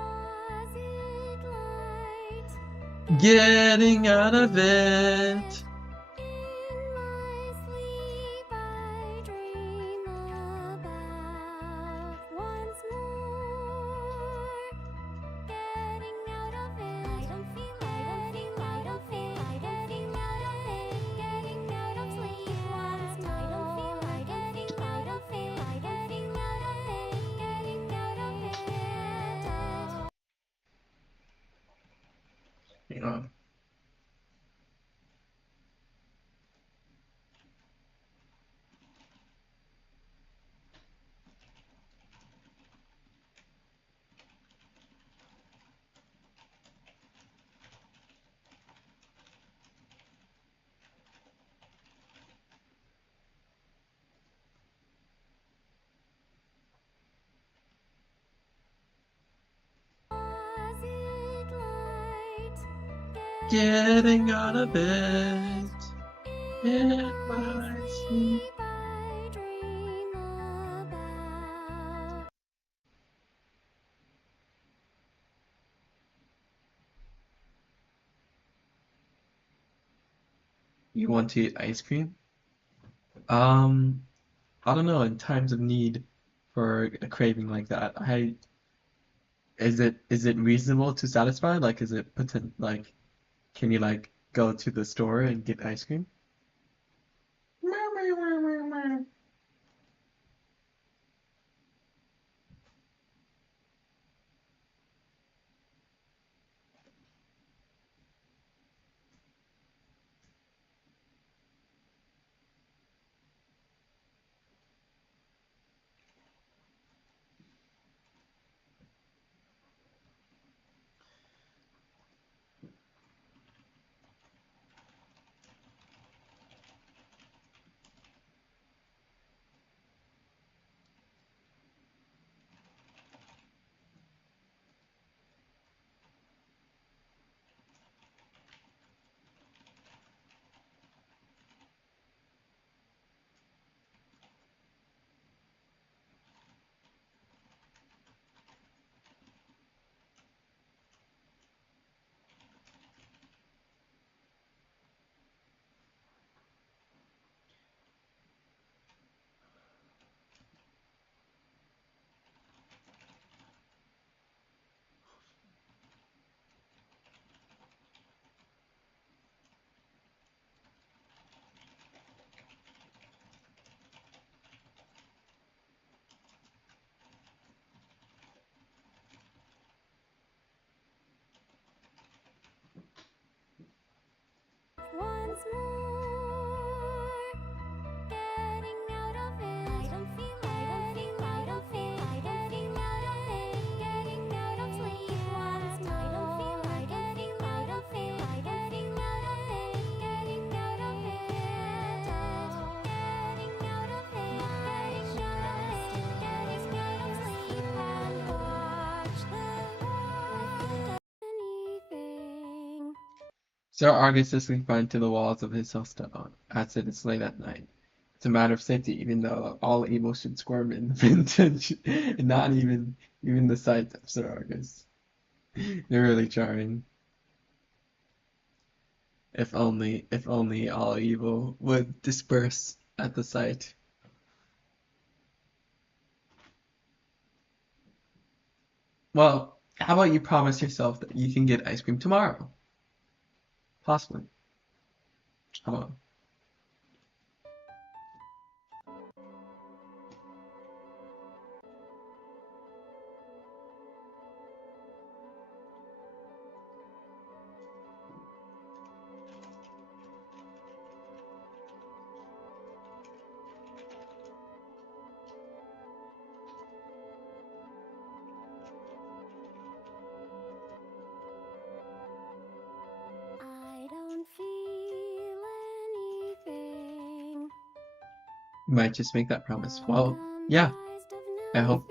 Closet light. getting out of it. In my sleep I dream about once more getting out of it. I don't feel getting out of it. Getting out of sleep once more. I don't feel like getting out of it. Getting out of it. Getting out of it. Hang on. Closet light. Getting out of it. In my sleep. I dream about. You want to eat ice cream? Um, I don't know, in times of need for a craving like that, is it reasonable to satisfy? Like, is it potent, like, can you like go to the store and get ice cream? Once more getting out of it. I don't feel getting out of it. Getting out of sleep once more. I don't feel like getting out of it. Getting out of it. Getting out of it. Getting out of it. Getting out of sleep and watch the world. Anything. Sir Argus is confined to the walls of his hostel, as it is late at night. It's a matter of safety, even though all evil should squirm in the vintage, and not even the sight of Sir Argus. They're really charming. If only all evil would disperse at the sight. Well, how about you promise yourself that you can get ice cream tomorrow? Possibly. How about? I don't feel anything. You might just make that promise. Well, yeah. I hope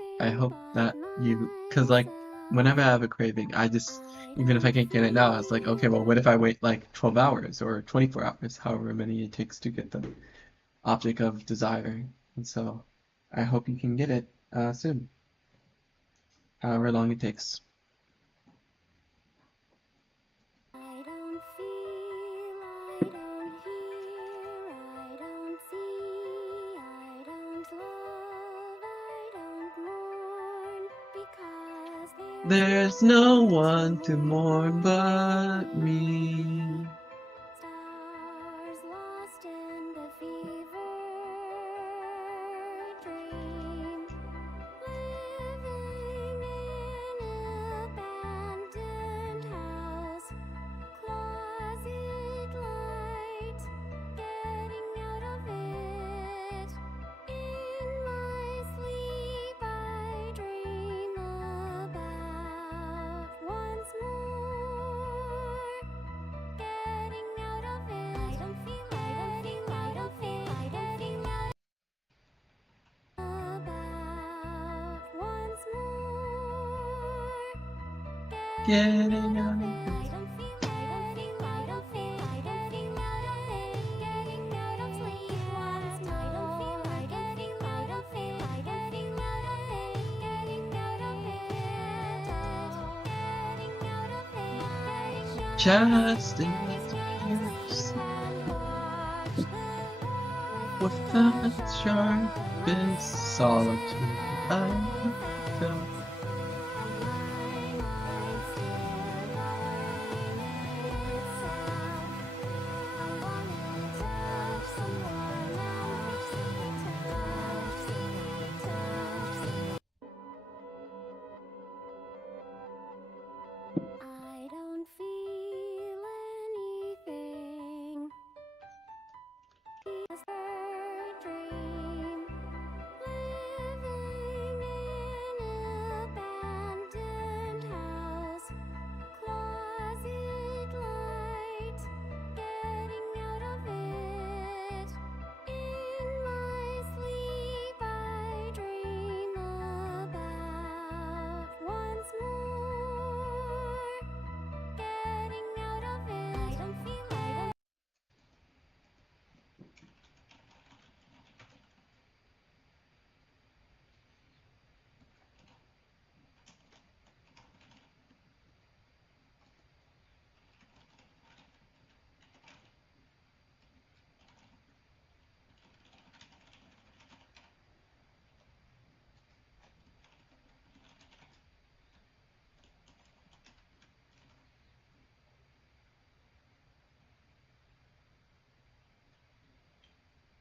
that you, cause like whenever I have a craving, even if I can't get it now, it's like, okay, well, what if I wait like 12 hours or 24 hours, however many it takes to get the object of desire. And so I hope you can get it soon. however long it takes. I don't feel, I don't hear, I don't see, I don't love, I don't mourn, because There's no one to mourn but me. stars lost in the fever dream, living in an abandoned house, closet light, getting out of it. In my sleep I dream about once more getting out of it. I don't feel, I don't feel, getting out about once more Getting out of it. I don't feel, I don't feel, getting out of it. Getting out of sleep once more. I don't feel, getting out of it. Getting out of it. Getting out of it. Getting out of it. Just in tears without sharpest solitude I felt. I don't feel anything. Just a dream, living in an abandoned house, closet light, getting out of it. In my sleep I dream about once more getting out of it. I don't feel, I don't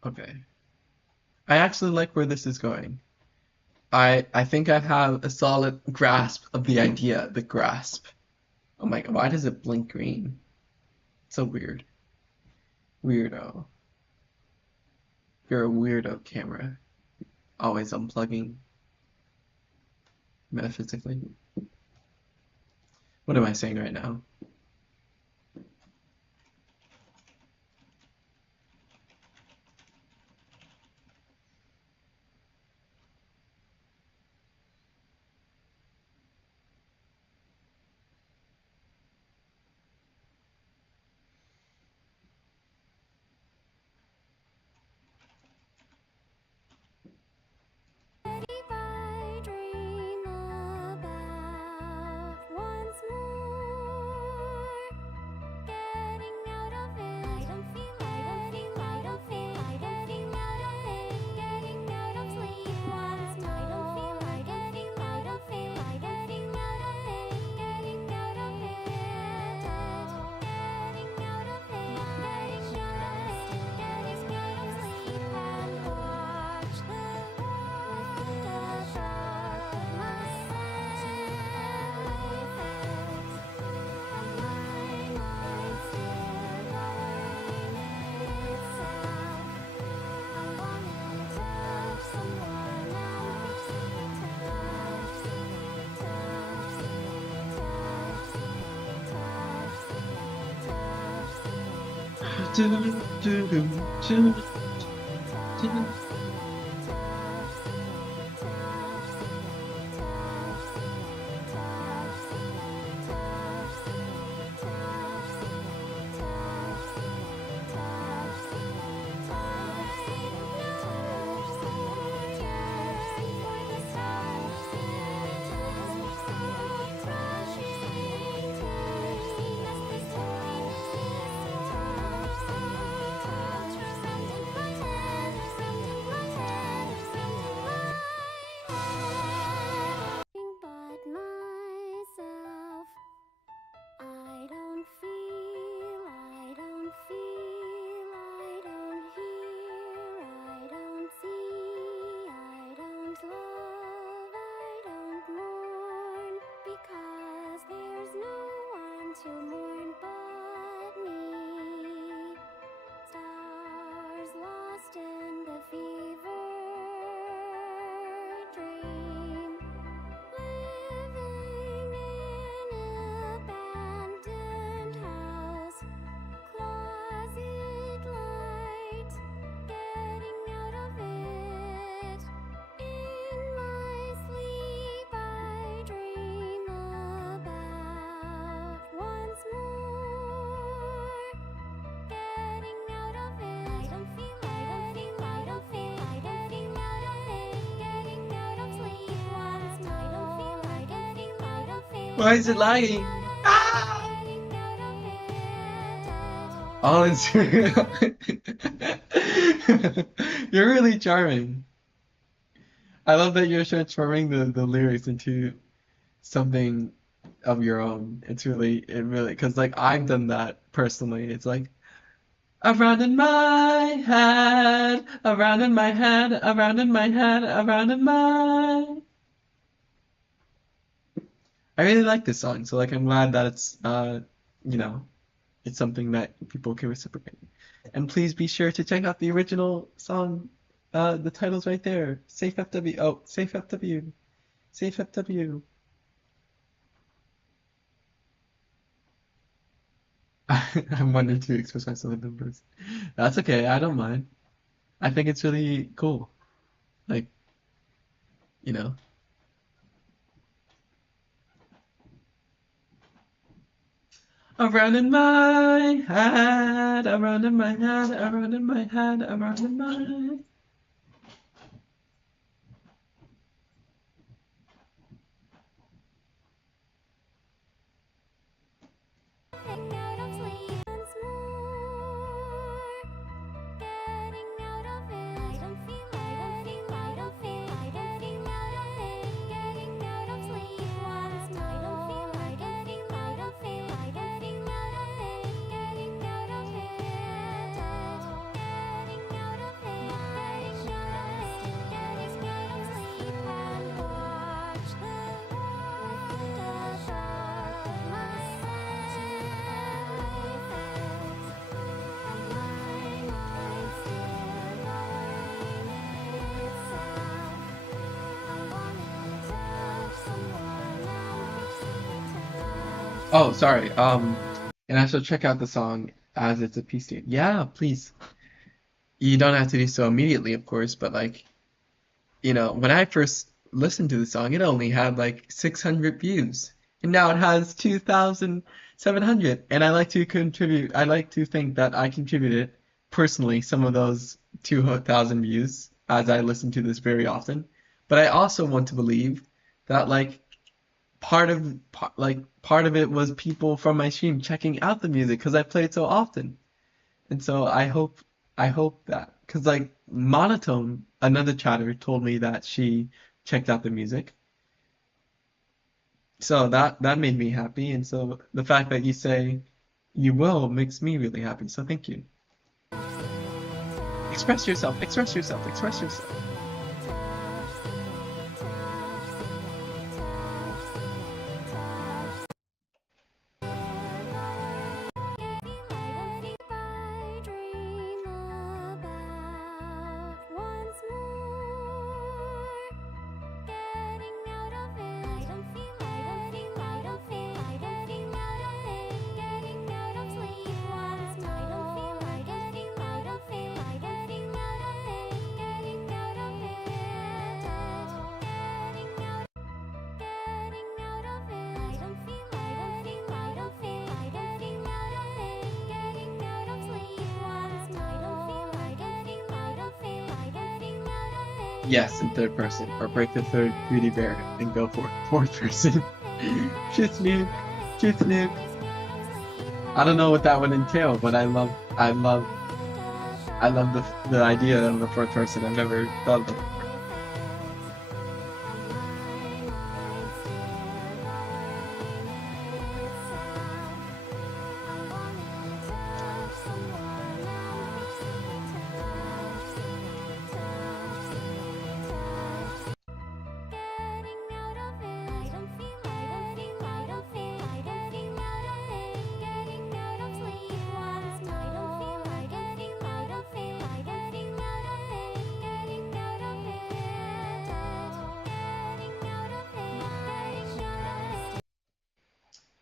Okay. I actually like where this is going. I think I have a solid grasp of the idea, the grasp. Oh my god, why does it blink green? So weird. Weirdo. You're a weirdo, camera. Always unplugging. Metaphysically. What am I saying right now? sleep I dream about once more getting out of it. I don't feel, I don't feel, getting out of it. Getting out of sleep once more. I don't feel, getting out of it. Getting out of it. Getting out of it. Getting out of it. Getting out of sleep and watch the world above my Do, do, do, do, do. Why is it lagging? Ah! All in serious. You're really charming. I love that you're transforming the lyrics into something of your own. It really, because like I've done that personally. It's like around in my head, around in my head, around in my head, around in my. I really like this song, so like I'm glad that it's you know, it's something that people can reciprocate. And please be sure to check out the original song. The title's right there. Safe FW. Oh, Safe FW. Safe FW. I'm wanting to express myself in numbers. That's okay. I don't mind. I think it's really cool. Like, you know. Around in my head, around in my head, around in my head, around in my head. Getting out of sleep once more. Getting out of it. I don't feel, I don't feel, I don't feel out of it. Getting out of sleep once more. I don't feel, I don't feel, I don't feel, I don't feel out of it. Getting out of it. Getting out of it. I just getting out of sleep and watch the world of Oh, sorry. And I should check out the song as it's a PC. Yeah, please. You don't have to do so immediately, of course, but like, when I first listened to the song, it only had like 600 views. And now it has 2,700. And I like to think that I contributed personally some of those 2,000 views as I listen to this very often. But I also want to believe that like part of it was people from my stream checking out the music because I play it so often. And so I hope that because like Monotone, another chatter told me that she checked out the music. So that made me happy. And so the fact that you say you will makes me really happy. So thank you. Express yourself, express yourself, express yourself. I dream about once more. Getting out of it. I don't feel, I don't feel, I don't feel, I don't feel out of it. Getting out of sleep once more. I don't feel, I don't feel, I don't feel, I don't feel out of it. Getting out of it. Getting out, getting out of it. I don't feel, I don't feel, I don't feel, I don't feel out of it. Getting out of sleep once more. I don't feel, I don't feel, I don't feel, I don't feel out of it. Yes, in third person, or break the third 3D bear and go for fourth person. Shit snoop, shit snoop. I don't know what that would entail, but I love the idea of the fourth person. I've never thought of it.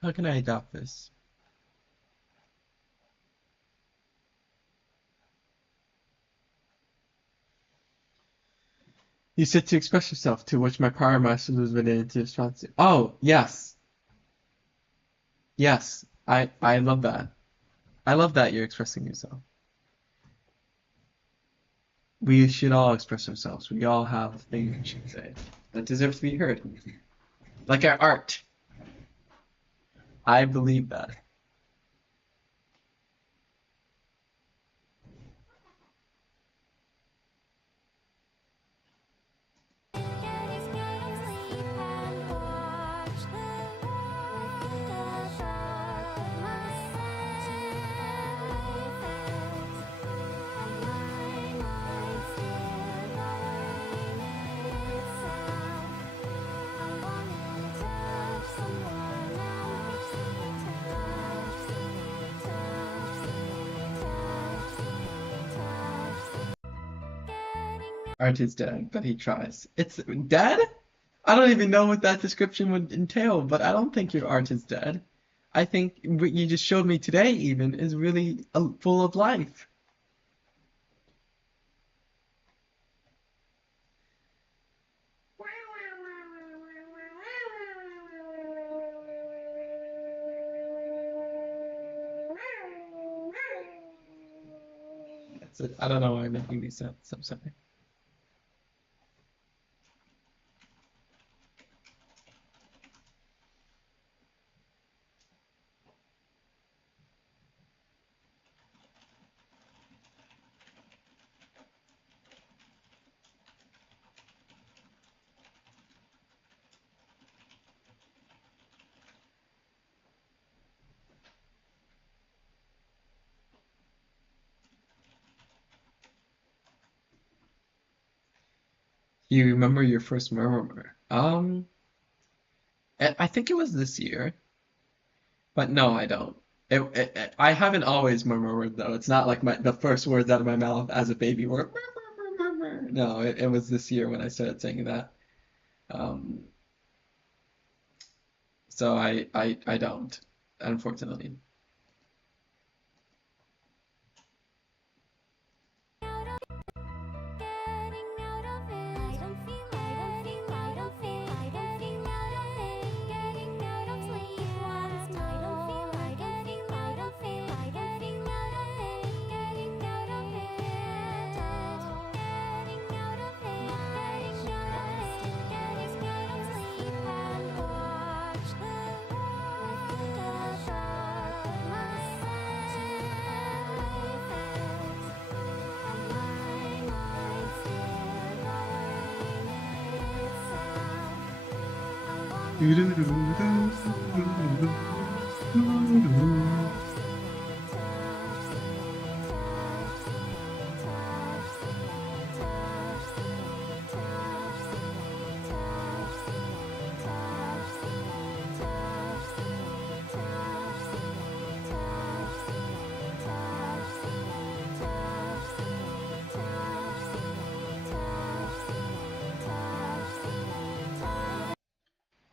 How can I adopt this? You said to express yourself, to which my prior master was written into response. Oh, yes. Yes. I love that. I love that you're expressing yourself. We should all express ourselves. We all have things we should say that deserve to be heard. Like our art. I believe that. Art is dead, but he tries. It's dead? I don't even know what that description would entail, but I don't think your art is dead. I think what you just showed me today, even, is really full of life. That's it. I don't know why I'm making these sounds. I'm sorry. You remember your first murmur? I think it was this year, but no, I don't. I haven't always murmured though. It's not like the first words out of my mouth as a baby were. No, it was this year when I started saying that. Um, so I don't, unfortunately.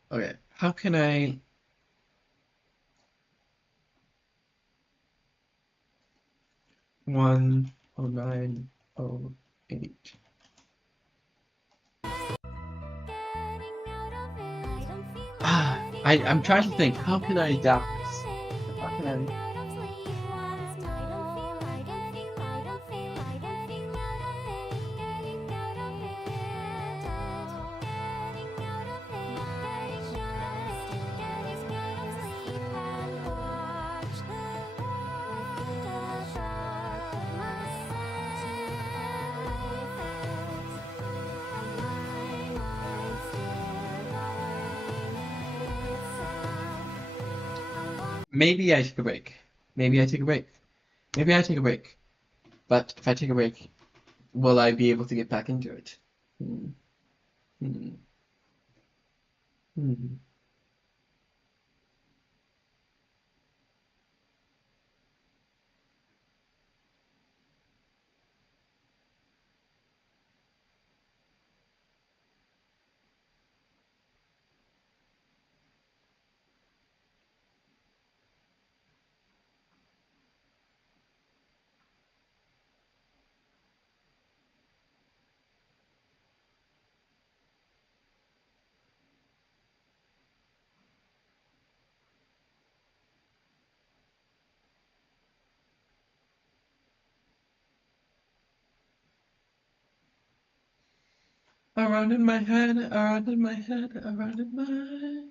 Okay, how can I 10908? I'm trying to think. How can I adapt this? How can I? Maybe I take a break. Maybe I take a break. Maybe I take a break. But if I take a break, will I be able to get back into it? Hmm. Hmm. Hmm. Around in my head, around in my head, around in my.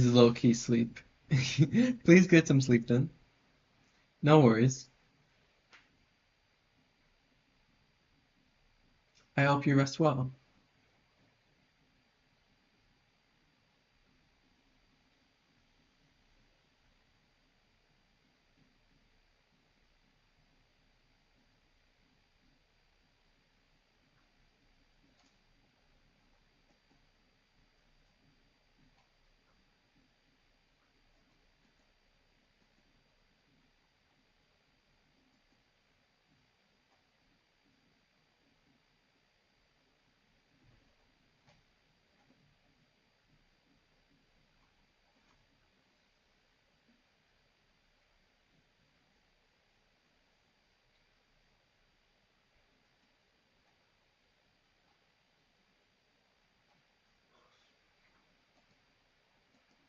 is low-key sleep. Please get some sleep then. No worries. I hope you rest well.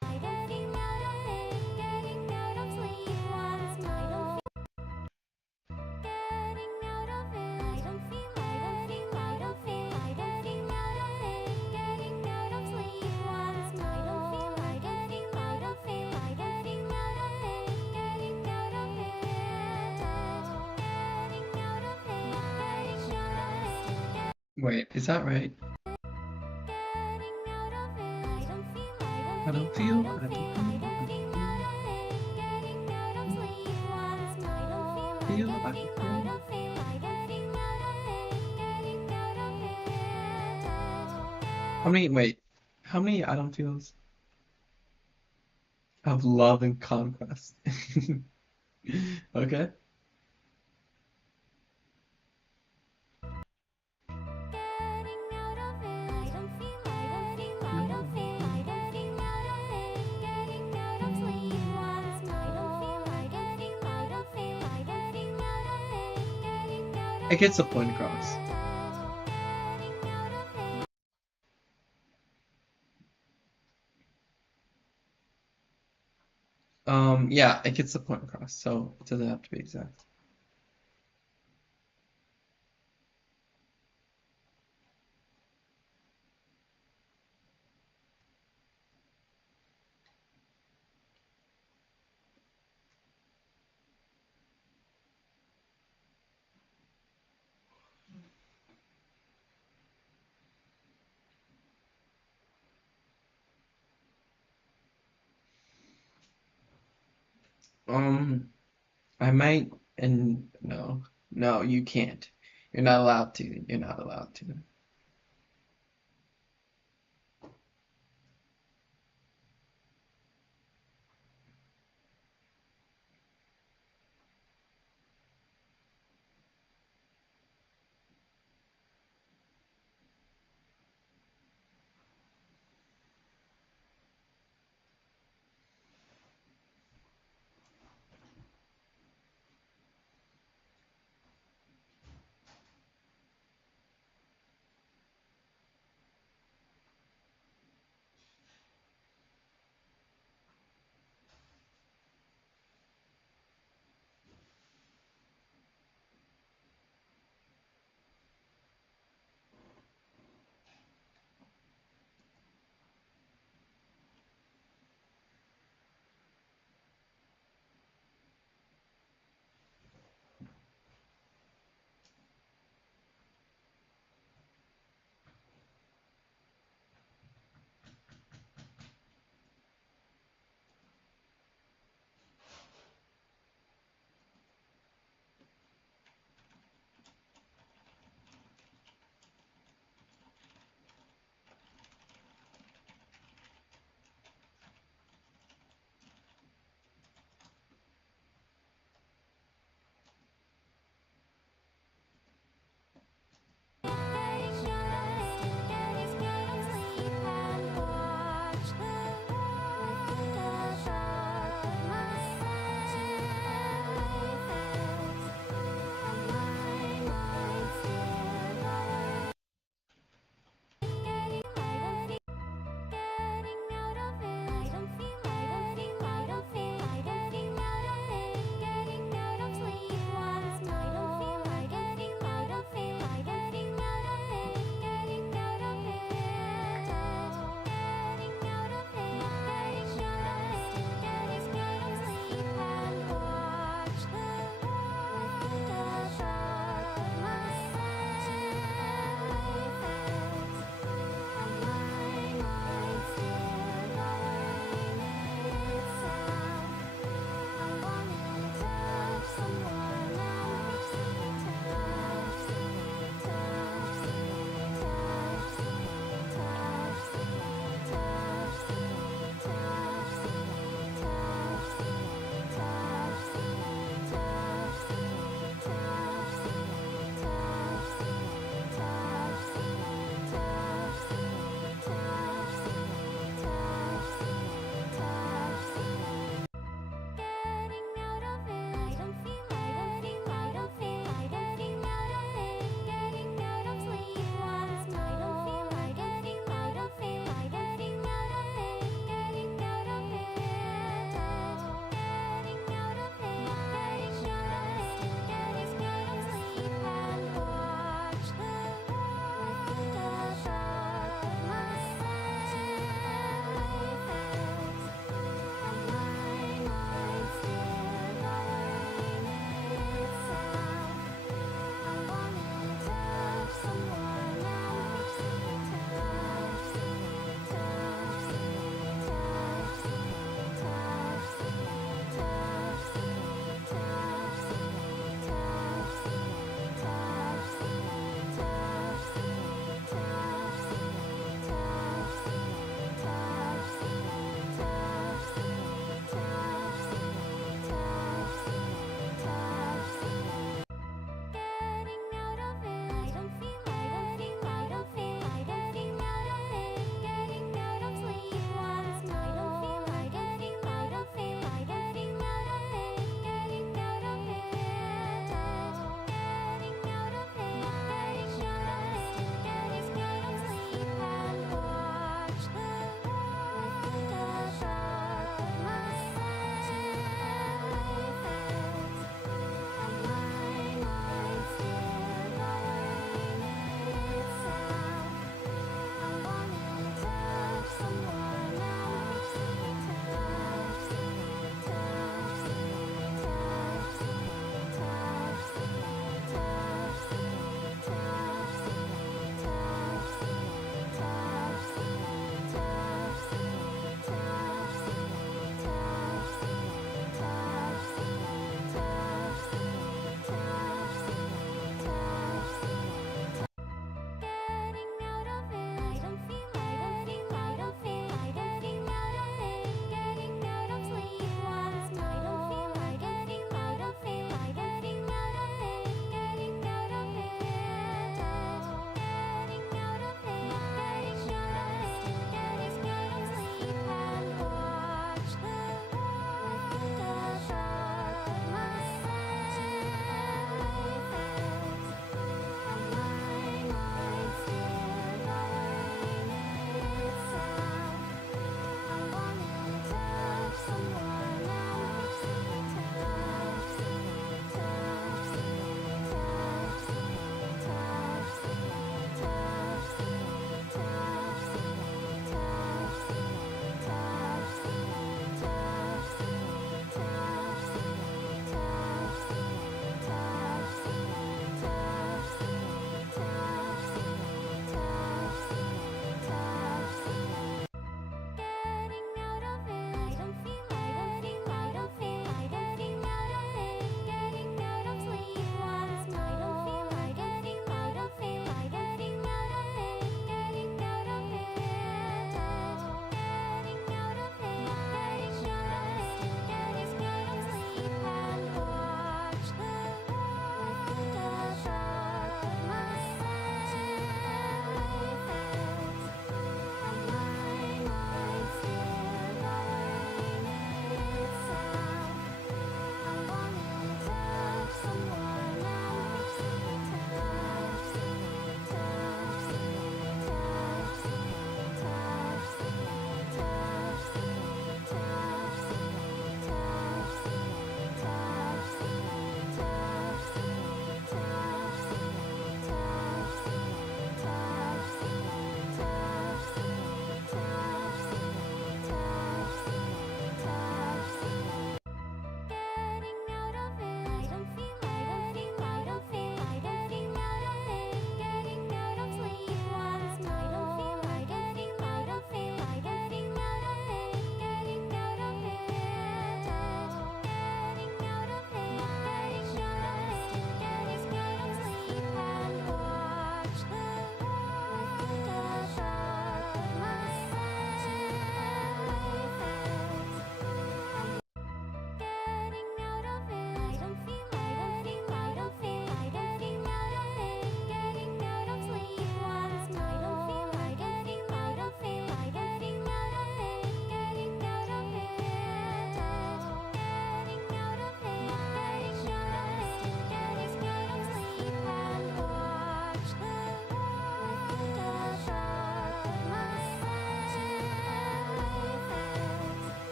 Getting out of it, getting out of sleep last night. Getting out of it, I don't feel, I don't feel, getting out of it, getting out of sleep last night. I don't feel like getting out of it, getting out of it, getting out of it, getting out of it, getting out of it. Wait, is that right? I don't feel, I don't feel, I don't feel, I don't feel. Wait, how many I don't feels of love and conquest? Okay. It gets the point across. Yeah, it gets the point across, so it doesn't have to be exact. Um, I might, and no, no, you can't. You're not allowed to. You're not allowed to.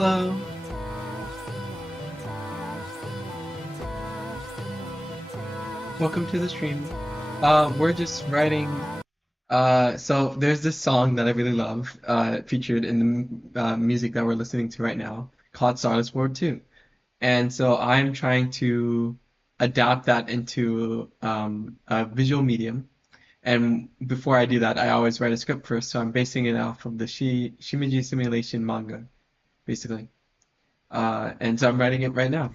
Hello. Welcome to the stream. We're just writing. So there's this song that I really love, featured in the music that we're listening to right now, called Stardust World 2. And so I'm trying to adapt that into a visual medium. And before I do that, I always write a script first. So I'm basing it off of the Shimiji Simulation manga, basically. And so I'm writing it right now.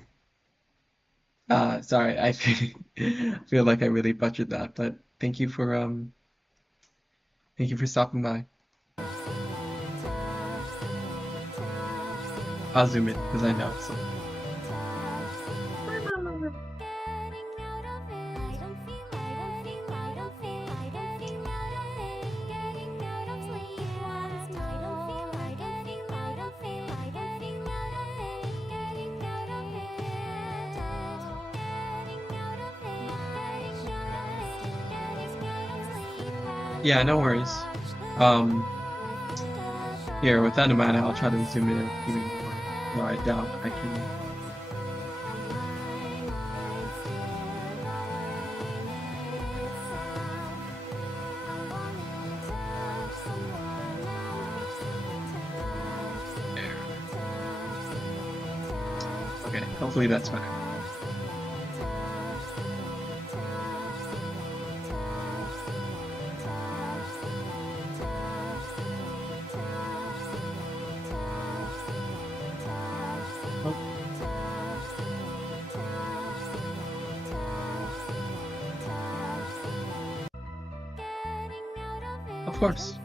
Sorry, I feel like I really butchered that, but thank you for stopping by. I'll zoom in because I know. So. Yeah, no worries. Um, Here, with that in mind, I'll try to zoom in even more. No, I doubt I can. There. Okay, hopefully that's better. Oh, of course.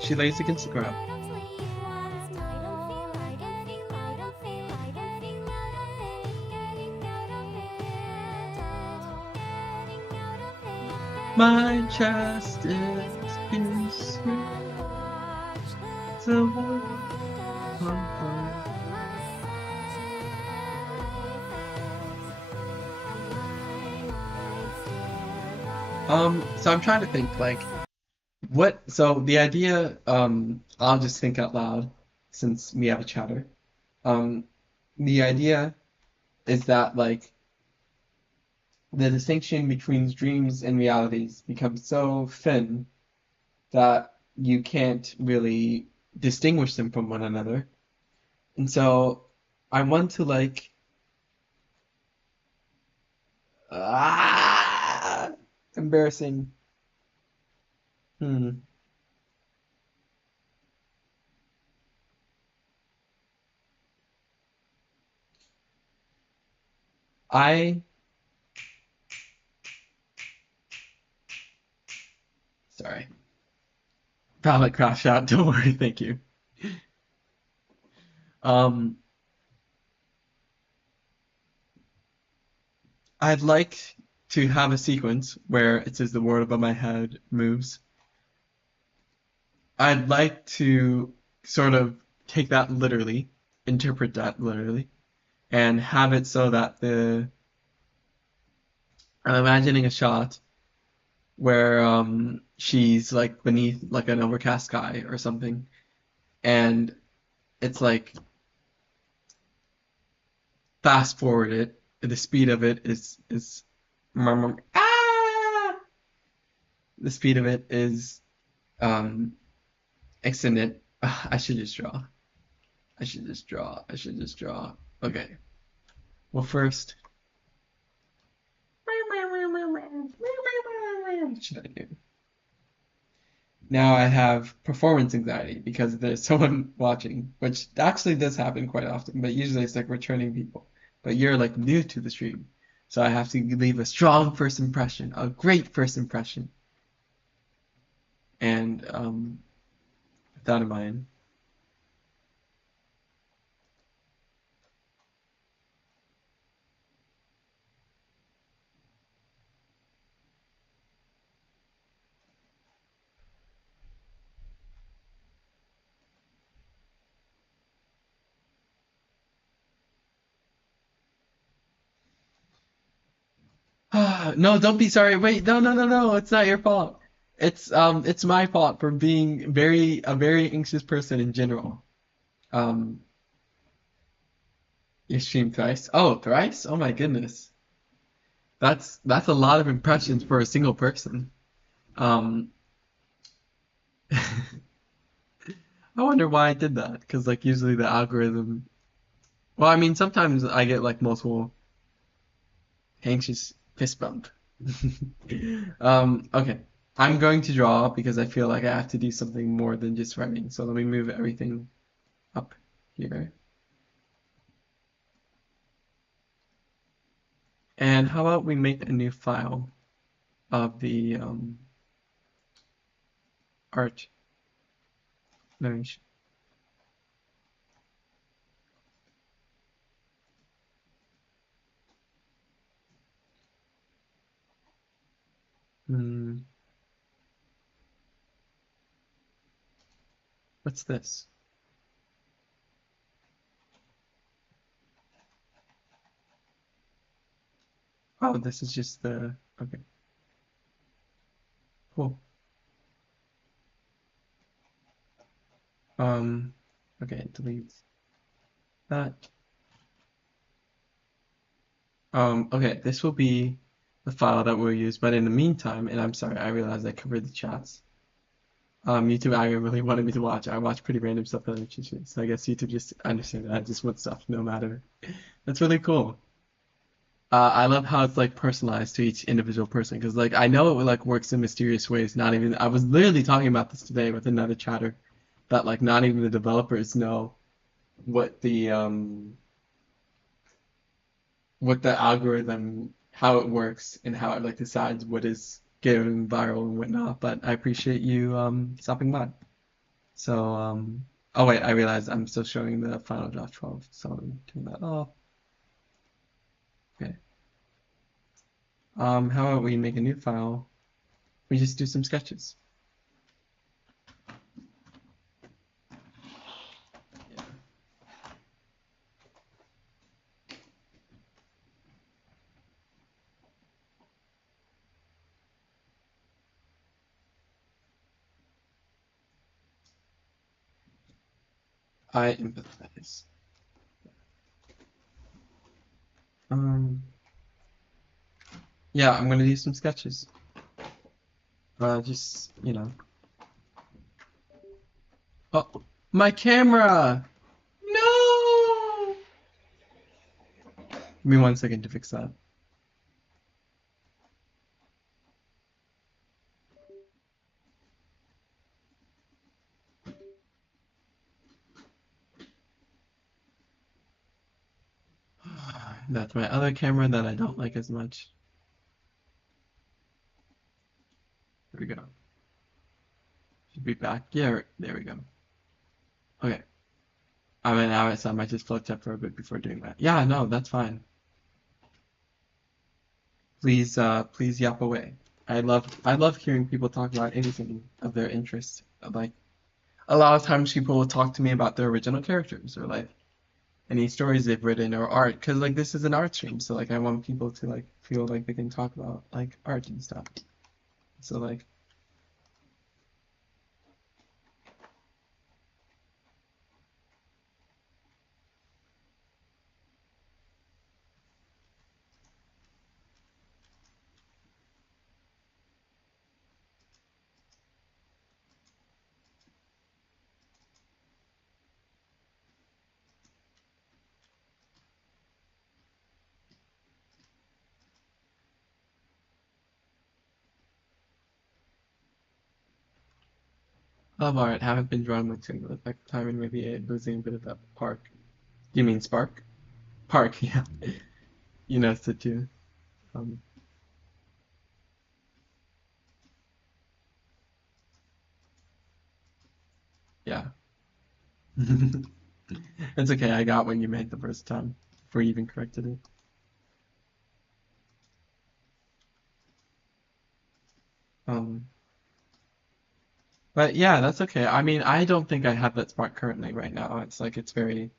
She lays against the ground. My chest is piercing. The war on fire. So I'm trying to think like so the idea, I'll just think out loud since we have a chatter. Um, the idea is that like the distinction between dreams and realities becomes so thin that you can't really distinguish them from one another. And so I want to like ah, embarrassing. Hmm. I Sorry. Probably crash out. Don't worry. Thank you. Um, I'd like to have a sequence where it says the word above my head moves. I'd like to sort of take that literally, interpret that literally, and have it so that I'm imagining a shot where she's like beneath like an overcast sky or something, and it's like fast forward it, the speed of it is ah, the speed of it is um extended. I should just draw. I should just draw. I should just draw. Okay. Well, first, what should I do? Now I have performance anxiety because there's someone watching, which actually does happen quite often, but usually it's like returning people. But you're like new to the stream, so I have to leave a strong first impression, a great first impression. And with that in mind, no, don't be sorry. Wait, no, no, no, no, it's not your fault. It's my fault for being a very anxious person in general. Um, you stream thrice? Oh, thrice? Oh my goodness. That's a lot of impressions for a single person. Um, I wonder why I did that, because like usually the algorithm. Well, I mean sometimes I get like multiple anxious fist bump. Okay. I'm going to draw because I feel like I have to do something more than just writing. So let me move everything up here. And how about we make a new file of the art narration. Hmm, what's this? Oh, this is just the, okay, cool. Um, okay, delete that. Okay, this will be the file that we'll use, but in the meantime, and I'm sorry, I realized I covered the chats. YouTube, I really wanted me to watch. I watch pretty random stuff on YouTube, so I guess YouTube just understand that I just want stuff no matter. That's really cool. I love how it's like personalized to each individual person because like I know it like works in mysterious ways. Not even I was literally talking about this today with another chatter that like not even the developers know what the algorithm how it works and how it like decides what is going viral and whatnot. But I appreciate you stopping by. So oh wait, I realized I'm still showing the final draft 12, so I'm turn that off. Okay. How about we make a new file? We just do some sketches. Yeah. I empathize. Um, yeah, I'm gonna do some sketches. Just, you know. Oh, my camera! No! Give me 1 second to fix that. That's my other camera that I don't like as much. There we go. Should be back. Yeah, there we go. Okay. I mean, now I might just float up for a bit before doing that. Yeah, no, that's fine. Please yap away. I love hearing people talk about anything of their interest. Like a lot of times people will talk to me about their original characters or like any stories they've written or art because like this is an art stream, so like I want people to like feel like they can talk about like art and stuff. So like love art, haven't been drawn much in the like time and maybe losing a bit of that park. You mean spark? Park, yeah. You noticed it too. Um, yeah. It's okay, I got what you meant the first time before you even corrected it. Um, but yeah, that's okay. I mean, I don't think I have that spark currently right now. It's like it's very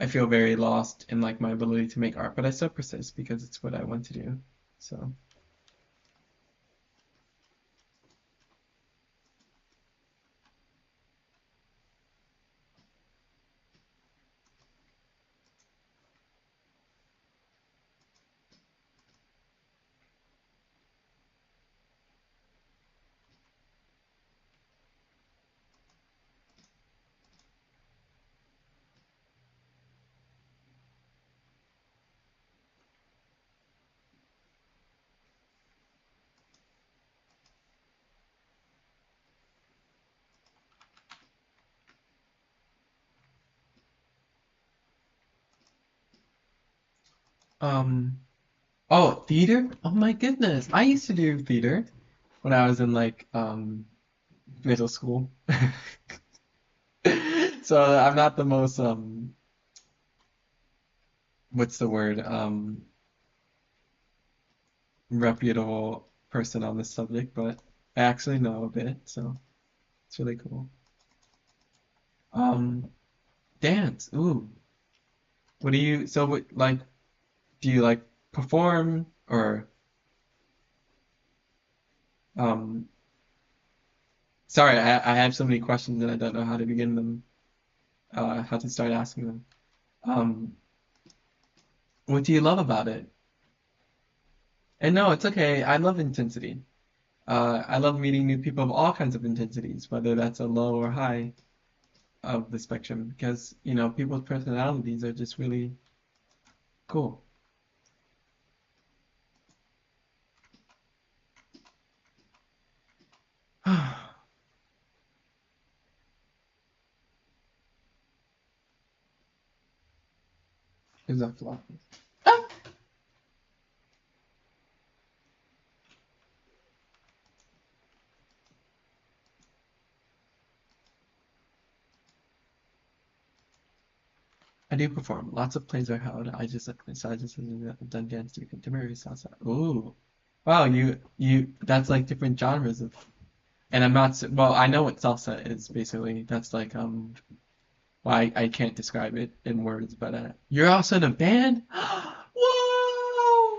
I feel very lost in like my ability to make art, but I still persist because it's what I want to do. So Um, oh, theater? Oh my goodness. I used to do theater when I was in like middle school. So I'm not the most what's the word? Reputable person on this subject, but I actually know a bit, so it's really cool. Um, dance. Ooh. What do you so what like do you like perform or um sorry, I have so many questions and I don't know how to begin them, how to start asking them. Um, what do you love about it? And no, it's okay. I love intensity. I love meeting new people of all kinds of intensities, whether that's a low or high of the spectrum, because, you know, people's personalities are just really cool. Is that fluff? I do perform. Lots of plays are held. I just have done dance to contemporary salsa. Ooh. Wow, that's like different genres of, and I'm not, well, I know what salsa is basically. That's like, well, I can't describe it in words, but you're also in a band? Whoa!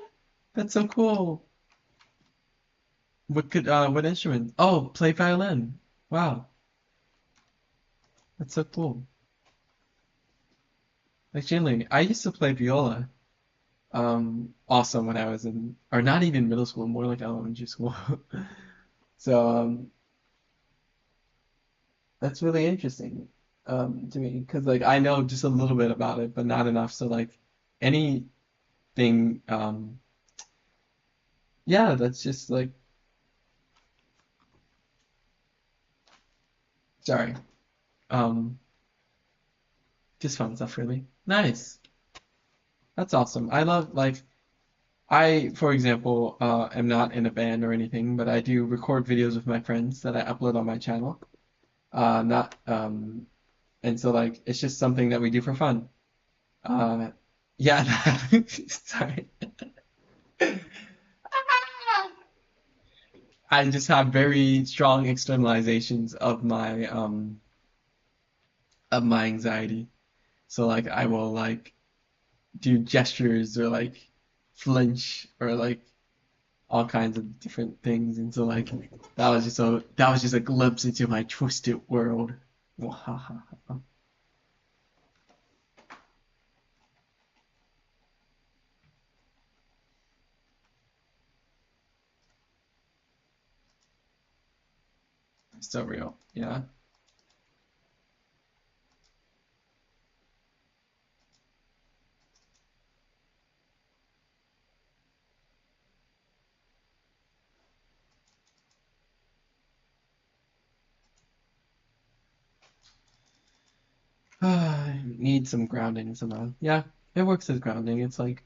That's so cool. What instrument? Oh, play violin. Wow, that's so cool. Actually, I used to play viola. Also when I was in, or not even middle school, more like elementary school. So, that's really interesting, to me, because like I know just a little bit about it, but not enough. So like anything, yeah, that's just like, sorry, um, just fun stuff, really. Nice. That's awesome. I love like for example, am not in a band or anything, but I do record videos with my friends that I upload on my channel. Not and so like it's just something that we do for fun. Uh, yeah, sorry. I just have very strong externalizations of my anxiety. So like I will like do gestures or like flinch or like all kinds of different things. And so like that was just a glimpse into my twisted world. So real. Yeah. I need some grounding somehow. Yeah, it works as grounding. It's like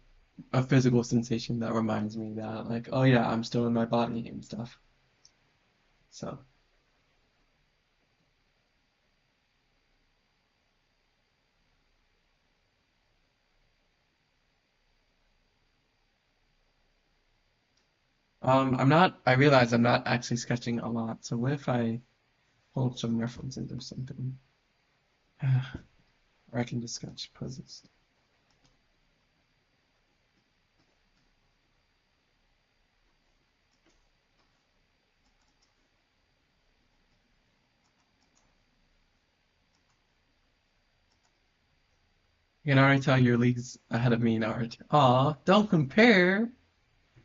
a physical sensation that reminds me that like, oh yeah, I'm still in my body and stuff. So, I realize I'm not actually sketching a lot. So what if I hold some references or something? Or I can just sketch poses. You can already tell your league's ahead of me in art. Aw, don't compare.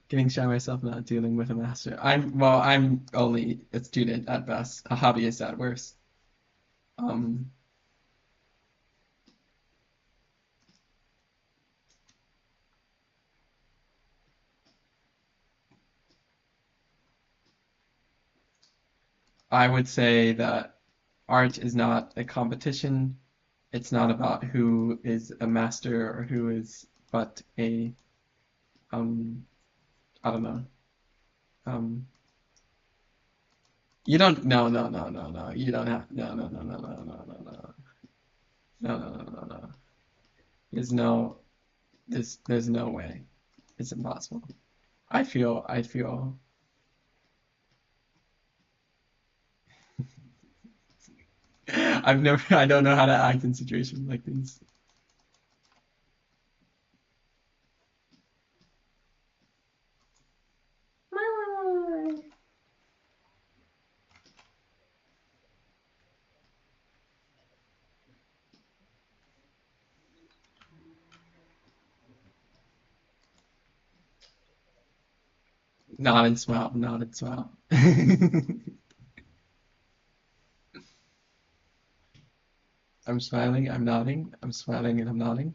Getting shy myself, not dealing with a master. I'm only a student at best, a hobbyist at worst. Um, I would say that art is not a competition. It's not about who is a master or who is but a um, I don't know. Um, you don't. No, no, no, no, no. You don't have. No, no, no, no, no, no, no, no, no, no, no, no, no. There's no. There's no way. It's impossible. I feel. I don't know how to act in situations like these. Nod and smile, nod and smile. I'm smiling, I'm nodding, I'm smiling and I'm nodding.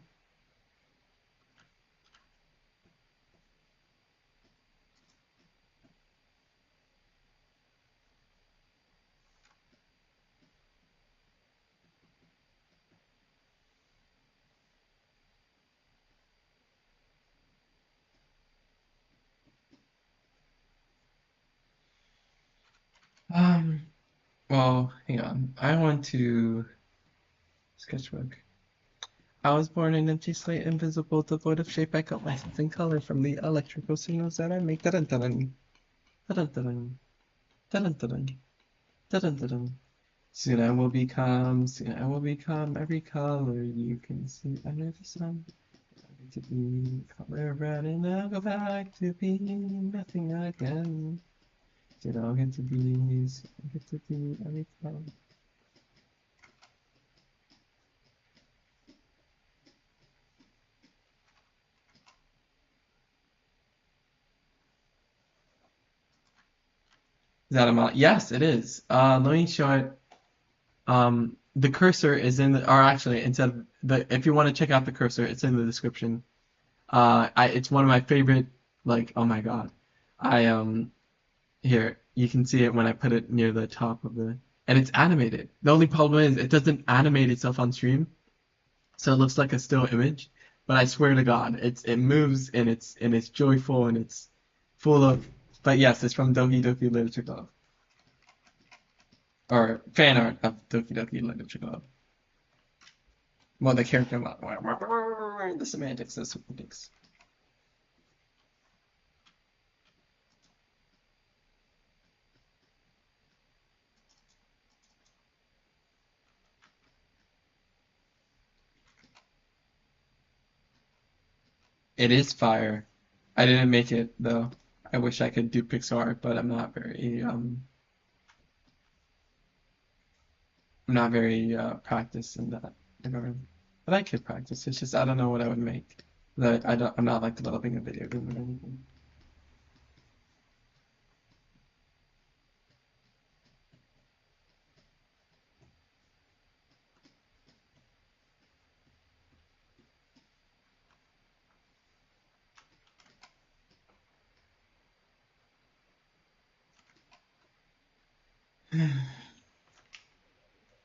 Um, well, hang on. I want to sketchbook. I was born an empty slate, invisible, devoid of shape. I got my sense and color from the electrical signals that I make. Dun dun dun dun dun dun dun dun dun. Soon I will become every color you can see under the sun. To be color red, and I'll go back to being nothing again. Did all get to be, I get to be every color. Is that a mod? Yes, it is. Let me show it. The cursor is in the, or actually, instead of the, if you want to check out the cursor, it's in the description. It's one of my favorite, like, oh my God. I, here, you can see it when I put it near the top of the, and it's animated. The only problem is it doesn't animate itself on stream, so it looks like a still image. But I swear to God, it moves and it's joyful and it's full of. But yes, it's from Doki Doki Literature Club or fan art of Doki Doki Literature Club. Well, the character model, the semantics, the semantics. It is fire. I didn't make it though. I wish I could do pixel art, but I'm not very practiced in that regard. But I could practice. It's just I don't know what I would make. That I'm not like developing a video game or anything.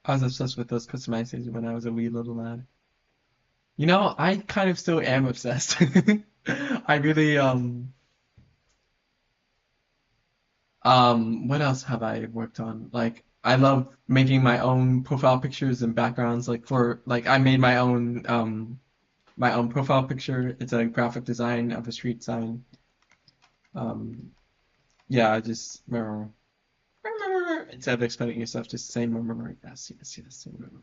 I was obsessed with those customizations when I was a wee little lad. You know, I kind of still am obsessed. I really what else have I worked on? Like I love making my own profile pictures and backgrounds like for like I made my own profile picture. It's a graphic design of a street sign. Um yeah, I just remember instead of explaining yourself, just saying remember. Yes, yes, yes. Remember.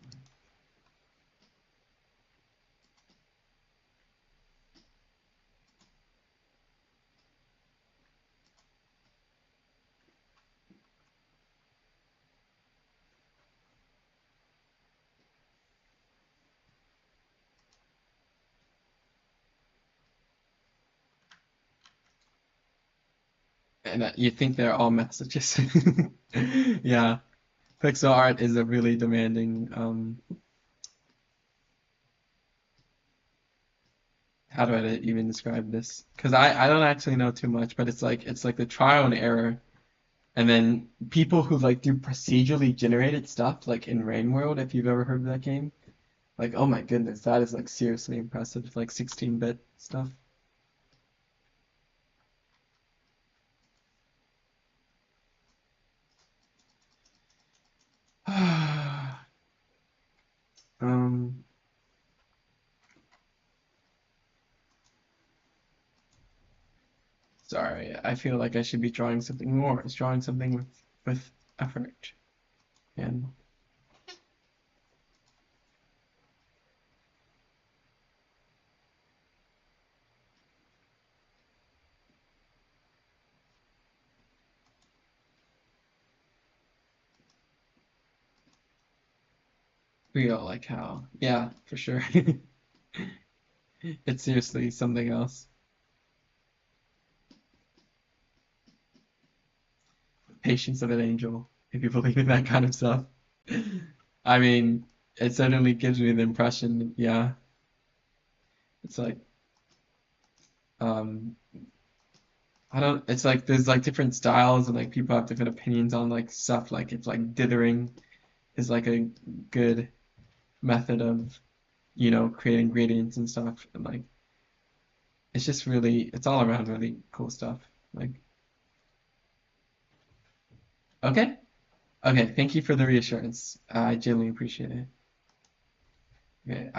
And you think they're all messages. Yeah, pixel art is a really demanding how do I even describe this? Because I don't actually know too much, but it's like the trial and error. And then people who like do procedurally generated stuff, like in Rain World, if you've ever heard of that game, like oh my goodness, that is like seriously impressive, like 16-bit stuff. Sorry, I feel like I should be drawing something more. It's drawing something with effort and real, like how, yeah, for sure. It's seriously something else. Patience of an angel, if you believe in that kind of stuff. I mean, it certainly gives me the impression, yeah, it's like, um, I don't, it's like there's like different styles and like people have different opinions on like stuff. Like if like dithering is like a good method of, creating gradients and stuff. And like, it's just really, it's all around really cool stuff. Like, okay, okay, thank you for the reassurance. I genuinely appreciate it. Okay,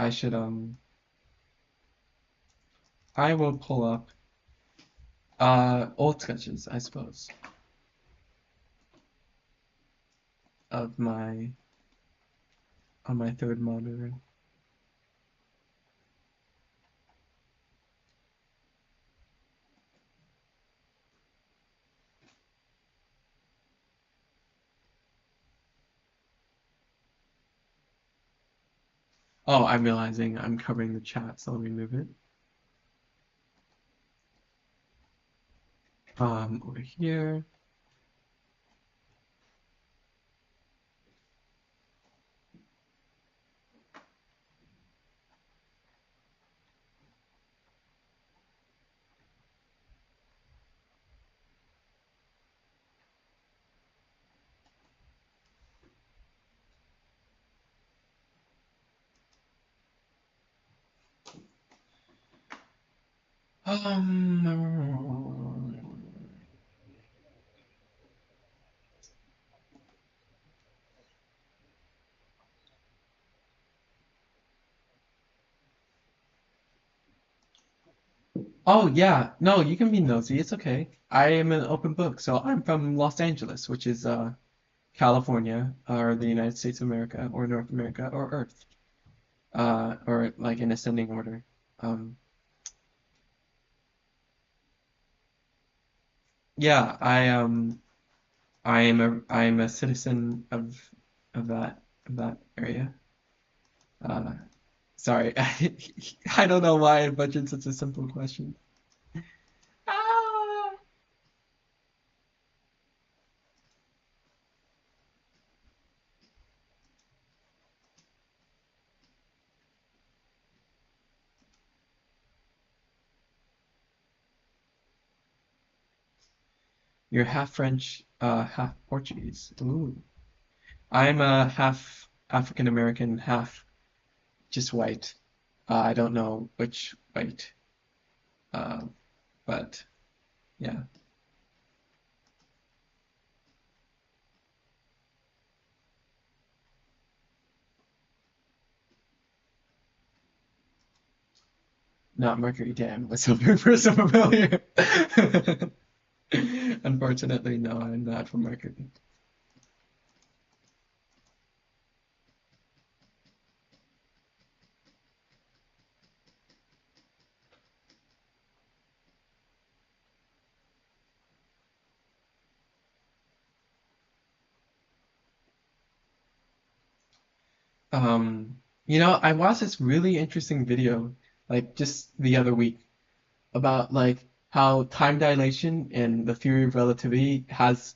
I will pull up old sketches, I suppose, of my on my third monitor. Oh, I'm realizing I'm covering the chat, so let me move it. Over here. Oh yeah, no, you can be nosy. It's okay. I am an open book. So I'm from Los Angeles, which is California, or the United States of America, or North America, or Earth, or like in ascending order. Um, yeah, I am a citizen of that area. Uh, sorry, I don't know why I budgeted such a simple question. Ah! You're half French, half Portuguese. Ooh. I'm half African American, half just white. I don't know which white, uh, but yeah, not Mercury. Damn, was so so familiar. Unfortunately, no, I'm not from Mercury. I watched this really interesting video like just the other week about like how time dilation and the theory of relativity has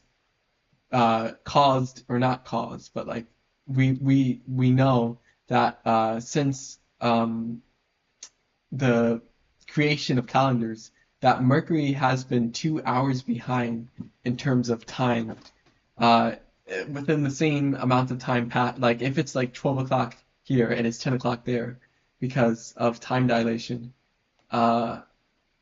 caused or not caused, but like we know that since the creation of calendars, that Mercury has been 2 hours behind in terms of time. Uh, Within the same amount of time, like if it's like 12 o'clock here and it's 10 o'clock there because of time dilation. Uh,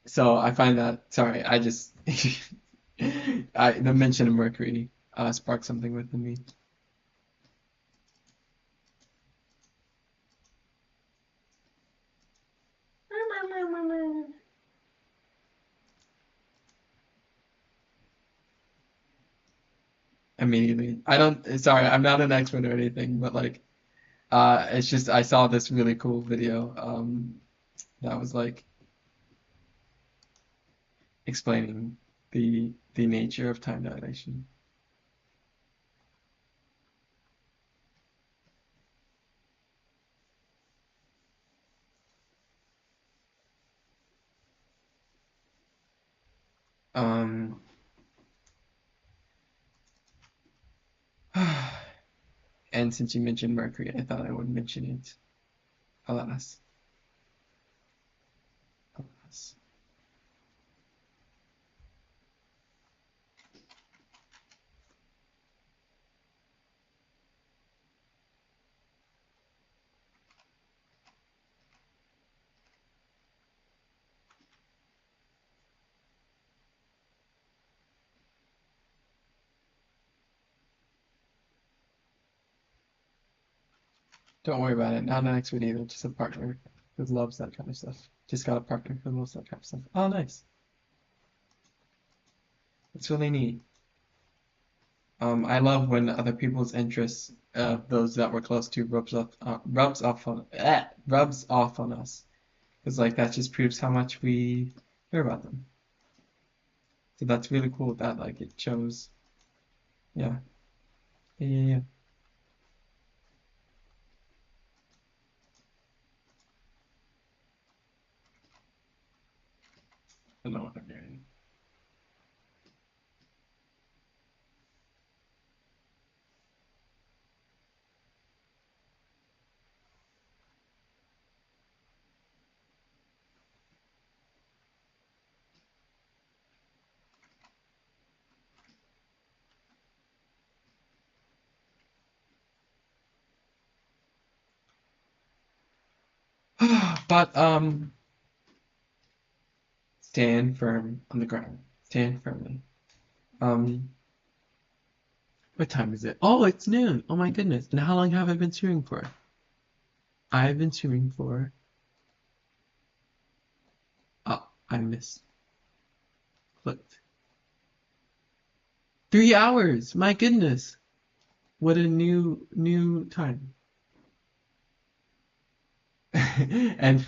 so I find that, sorry, I just, the mention of Mercury sparked something within me. immediately. I don't, sorry, I'm not an expert or anything, but like, it's just I saw this really cool video, that was like explaining the nature of time dilation. Um, and since you mentioned Mercury, I thought I would mention it. Alas, alas. Don't worry about it. Not an expert either. Just a partner who loves that kind of stuff. Just got a partner who loves that kind of stuff. Oh, nice. It's really neat. I love when other people's interests, those that we're close to, rubs off on us. Because like that just proves how much we care about them. So that's really cool that like it shows. Yeah. Yeah, yeah, yeah. I don't know what I'm doing. But stand firm on the ground. Stand firmly. Um, what time is it? Oh, it's noon. Oh my goodness. And how long have I been swimming for? I've been swimming for. Oh, I missed. Clicked. 3 hours. My goodness. What a new time. And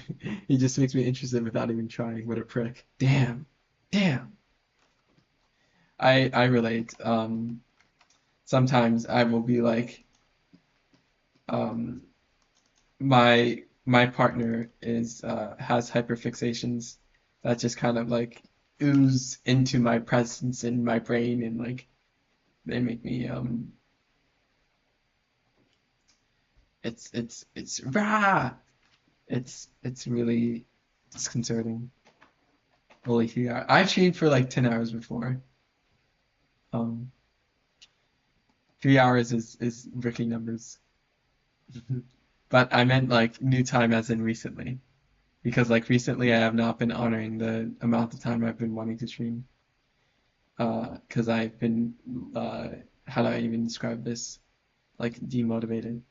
he just makes me interested without even trying. What a prick. Damn. Damn. I relate. Sometimes I will be like, um, my partner is has hyperfixations that just kind of like ooze into my presence in my brain and like they make me it's rah it's really disconcerting. Holy 3 hours. I've trained for like 10 hours before. Um 3 hours is rookie numbers. But I meant like new time as in recently. Because like recently I have not been honoring the amount of time I've been wanting to stream. Because I've been how do I even describe this? Like demotivated.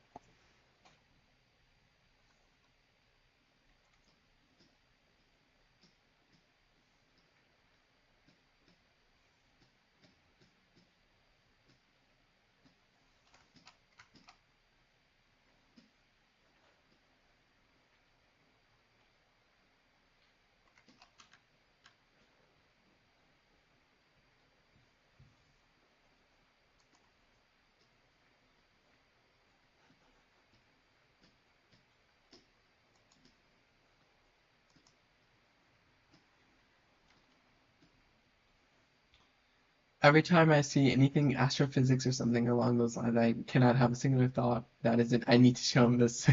Every time I see anything astrophysics or something along those lines, I cannot have a singular thought that isn't I need to show him this.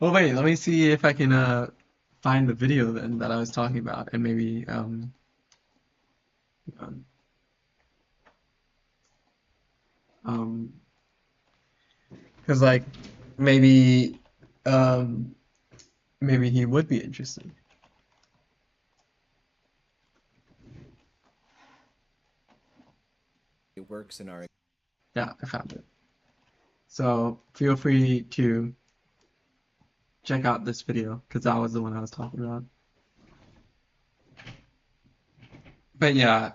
Well, wait, let me see if I can find the video then that I was talking about and maybe um um because like maybe um maybe he would be interested. It works in our Yeah, I found it. So feel free to check out this video because that was the one I was talking about. But yeah,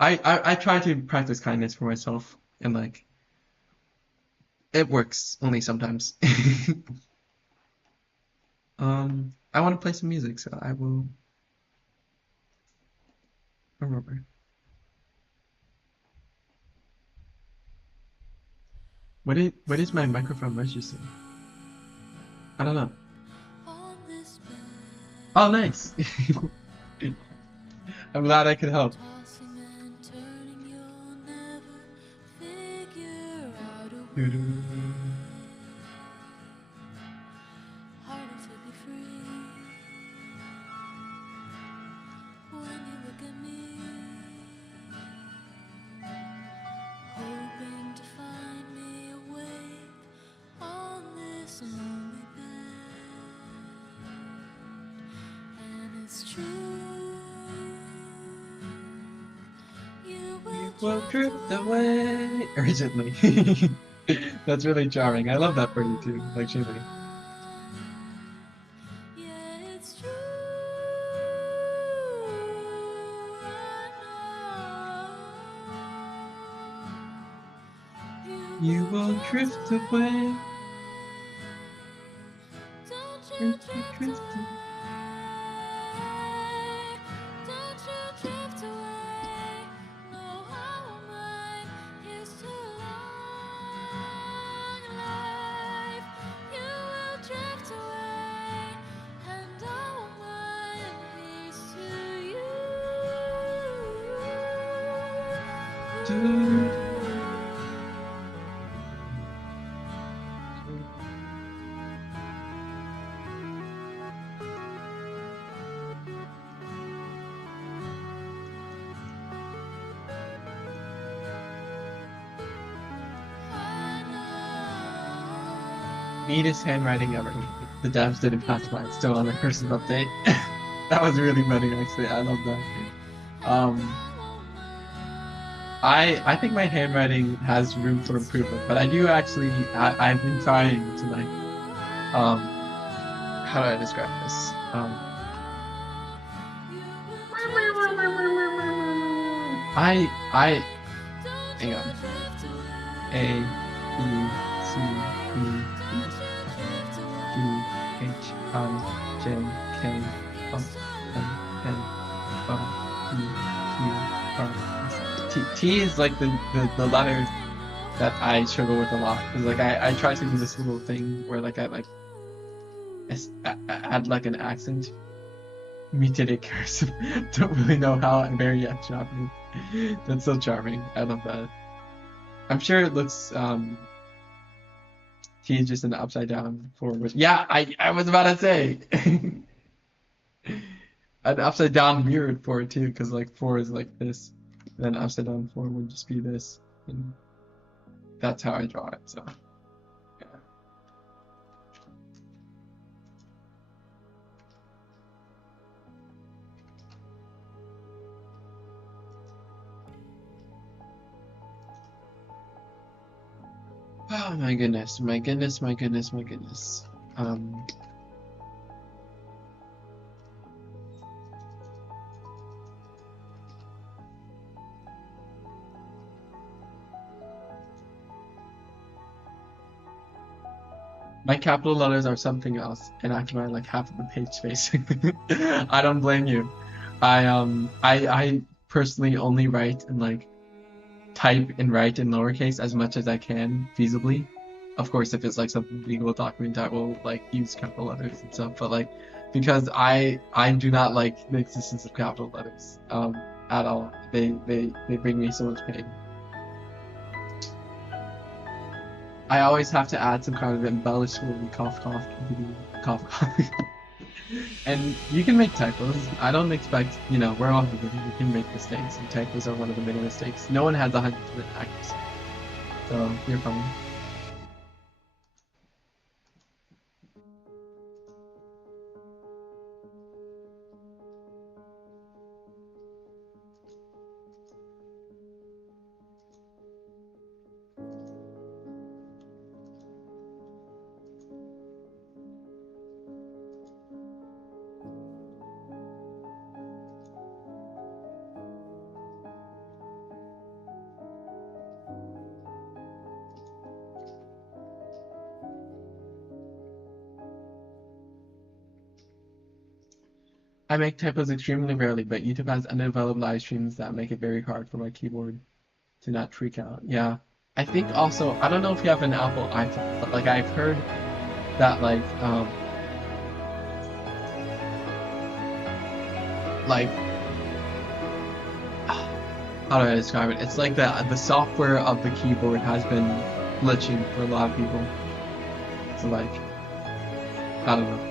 I try to practice kindness for myself, and like it works only sometimes. I want to play some music, so I will remember. What is my microphone registering? I don't know. Oh, nice. I'm glad I could help. Hoping to find me awake on this lonely bed, and it's true. You will Well, drift drift away. away urgently. That's really charming. I love that for you too, like Jimmy. Yeah, it's true. I know you You will will drift drift away. away. Don't you Drift, drift drift away. away. Don't you drift away. No, how mine is too long life. You will drift away, and all mine is to Do, you. do. I Neatest handwriting ever. The devs didn't pass by. It's still on the cursive update. That was really funny, actually. I love that. Um, I think my handwriting has room for improvement, but I do actually. I've been trying to like how do I describe this? I hang on. A B C D E F G H I J K L M N O P Q R S T is like the letter that I struggle with a lot. Cause like I try to do this little thing where like I like add like an accent. Muted cursive. Don't really know how. I'm very charming. That's so charming. I love that. I'm sure it looks T is just an upside down forward. Yeah, I was about to say an upside down mirrored four too, because like four is like this, then upside down four would just be this, and that's how I draw it. So yeah. Oh my goodness, my goodness, my goodness, my goodness. Um, my capital letters are something else and occupy like half of the page space. I don't blame you. I personally only write in like type and write in lowercase as much as I can feasibly. Of course, if it's like some legal document, I will like use capital letters and stuff. But like, because I do not like the existence of capital letters at all. They bring me so much pain. I always have to add some kind of embellishment, cough cough, cough cough. And you can make typos. I don't expect, we're all human. We can make mistakes, and typos are one of the many mistakes. No one has 100% accuracy, so you're fine. I make typos extremely rarely, but YouTube has undeveloped live streams that make it very hard for my keyboard to not freak out. Yeah. I think also, I don't know if you have an Apple iPhone, but like I've heard that like how do I describe it? It's like the software of the keyboard has been glitching for a lot of people. So like I don't know.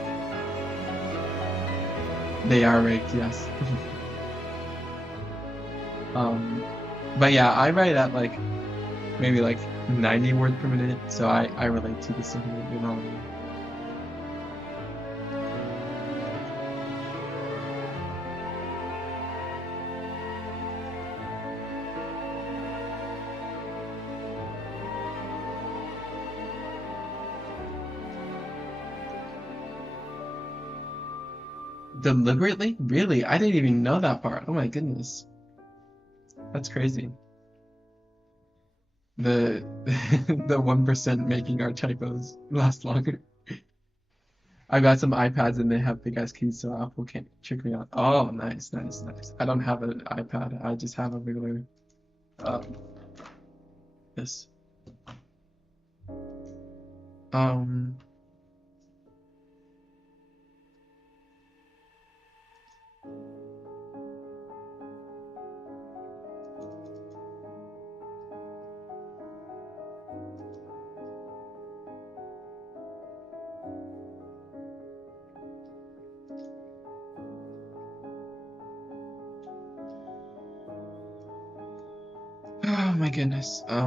They are rigged, yes. um but yeah, I write at like maybe like 90 words per minute, so I relate to this, you know. Deliberately? Really? I didn't even know that part. Oh my goodness. That's crazy. The the 1% making our typos last longer. I got some iPads and they have big ass keys, so Apple can't trick me out. Oh, nice, nice, nice. I don't have an iPad. I just have a regular um this. Um oh my goodness. I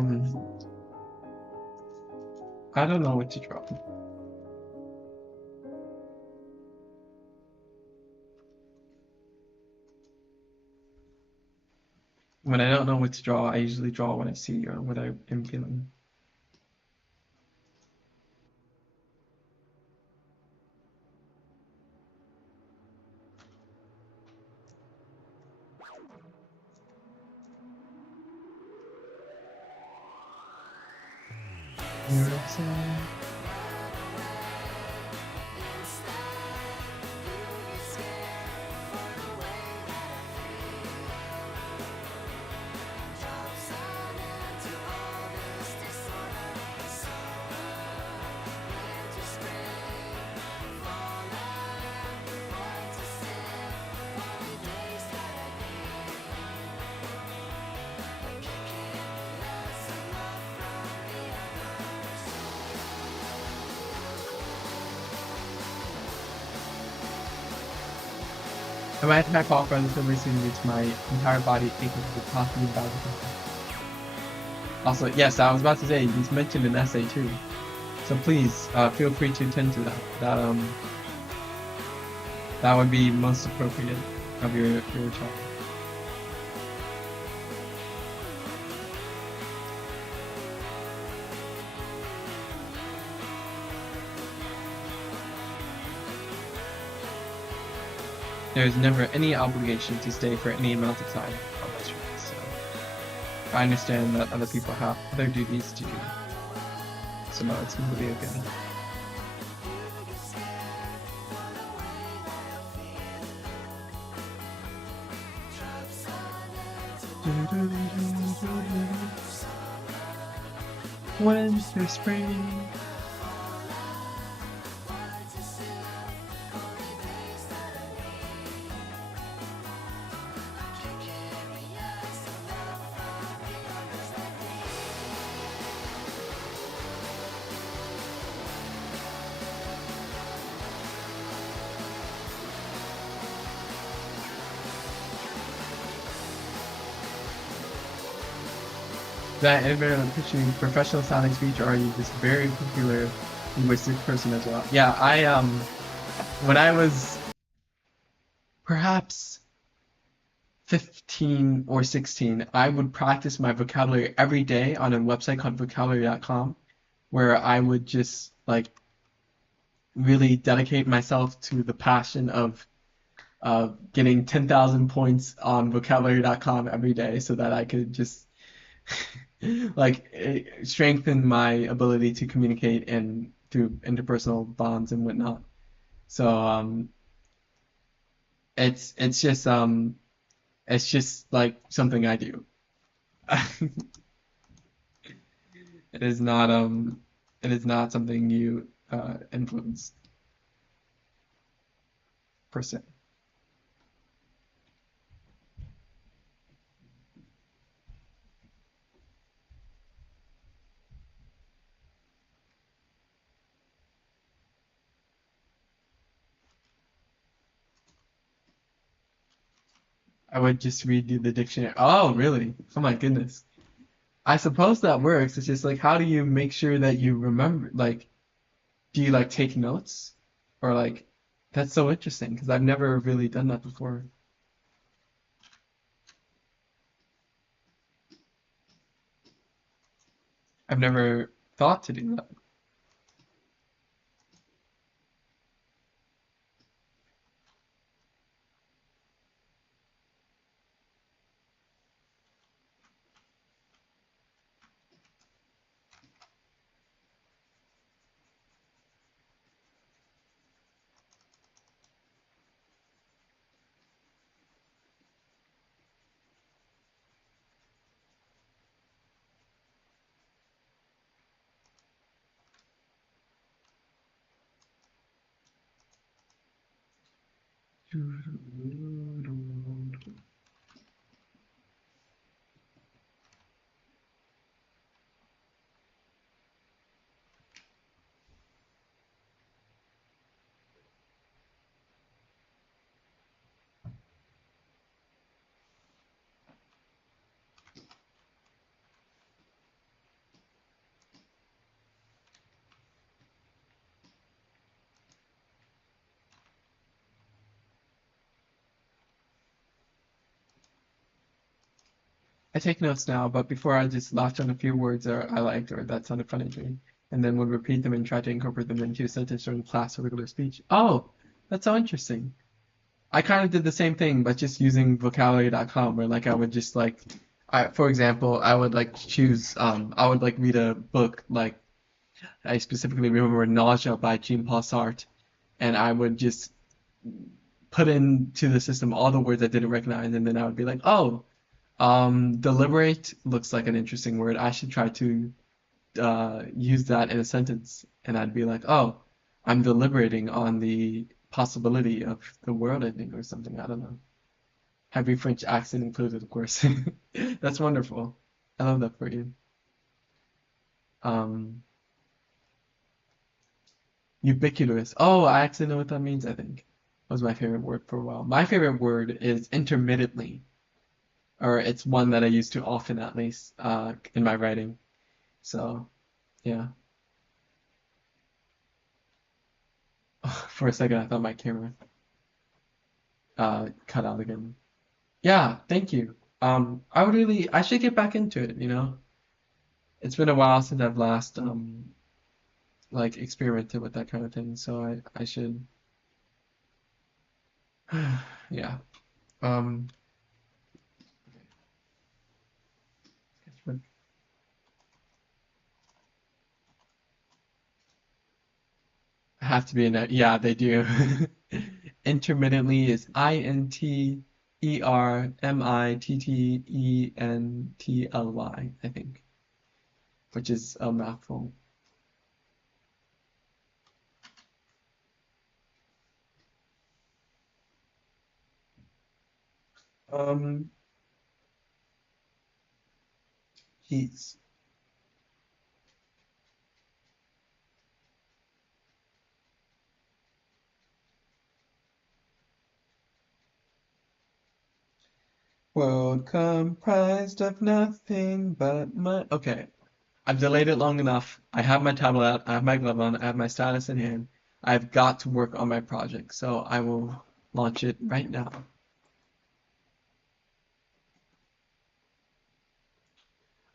don't know what to draw. When I don't know what to draw, I usually draw what I see or what I am feeling. You know what I'm saying? I might attack off rather than racing due to my entire body aching with constantly bowing. Also, yes, I was about to say, he's mentioned an essay too. So please, feel free to attend to that. That would be most appropriate of your child. There is never any obligation to stay for any amount of time on my stream, so I understand that other people have other duties to do. So no, it's completely okay. Winter, spring. That everyone pitching professional sounding speech, or are you just very particular linguistic person as well? Yeah, when I was perhaps 15 or 16, I would practice my vocabulary every day on a website called vocabulary.com, where I would just like really dedicate myself to the passion of getting 10,000 points on vocabulary.com every day so that I could just like strengthen my ability to communicate and through interpersonal bonds and whatnot. So it's just like something I do. It is not it is not something you influence per se. I would just read you the dictionary. Oh, really? Oh my goodness. I suppose that works. It's just like how do you make sure that you remember? Like, do you like take notes or like that's so interesting because I've never really done that before. I've never thought to do that. I take notes now, but before I just latch on a few words or I liked or that sounded funny to me, and then would repeat them and try to incorporate them into a sentence during class or regular speech. Oh, that's so interesting. I kind of did the same thing, but just using vocabulary.com, where like I would just like, for example, I would like choose, I would like read a book, like I specifically remember Nausea by Jean-Paul Sartre, and I would just put into the system all the words I didn't recognize, and then I would be like, oh, deliberate looks like an interesting word. I should try to use that in a sentence, and I'd be like, oh, I'm deliberating on the possibility of the world ending or something. I don't know. Heavy French accent included, of course. That's wonderful. I love that for you. Um, ubiquitous. Oh, I actually know what that means, I think. That was my favorite word for a while. My favorite word is intermittently, or it's one that I use too often, at least, in my writing. So, yeah. For a second, I thought my camera cut out again. Yeah, thank you. I should get back into it, you know? It's been a while since I've last, like, experimented with that kind of thing, so I should, yeah. Um, have to be in it. Yeah, they do. Intermittently is intermittently, I think, which is a mouthful. Um, he's world comprised of nothing but my. Okay, I've delayed it long enough. I have my tablet out, I have my glove on, I have my stylus in hand. I've got to work on my project, so I will launch it right now.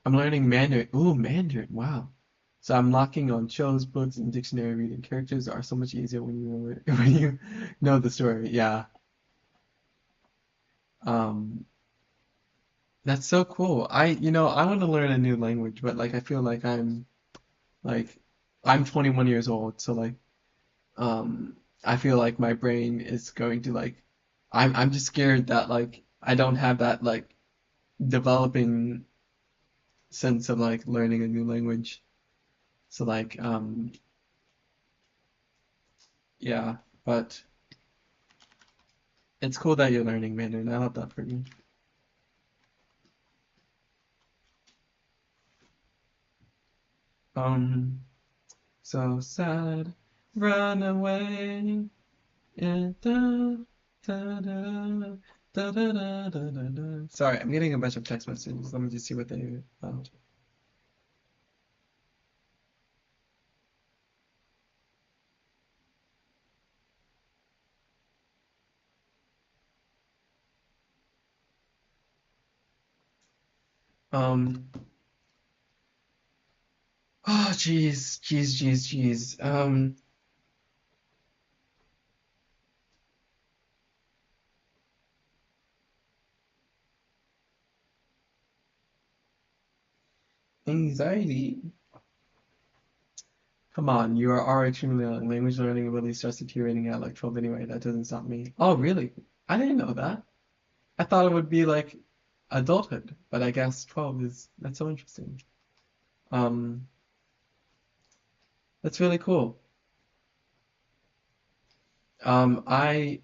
I'm learning Mandarin. Ooh, Mandarin. Wow. So I'm locking on shows, books, and dictionary reading. Characters are so much easier when you know it, when you know the story. Yeah. Um, that's so cool. I want to learn a new language, but like I feel like I'm 21 years old, so like I feel like my brain is going to like I'm just scared that like I don't have that like developing sense of like learning a new language. So like yeah, but it's cool that you're learning Mandarin. I love that for you. Um, so sad, run away. Yeah, da, da, da, da, da, da, da, da, da. Sorry, I'm getting a bunch of text messages. Let me just see what they found. Um, oh, jeez, jeez, jeez, jeez. Anxiety. Come on, you are already extremely young. Language learning ability starts deteriorating at like 12 anyway. That doesn't stop me. Oh, really? I didn't know that. I thought it would be like adulthood, but I guess 12 is that's so interesting. Um, that's really cool. I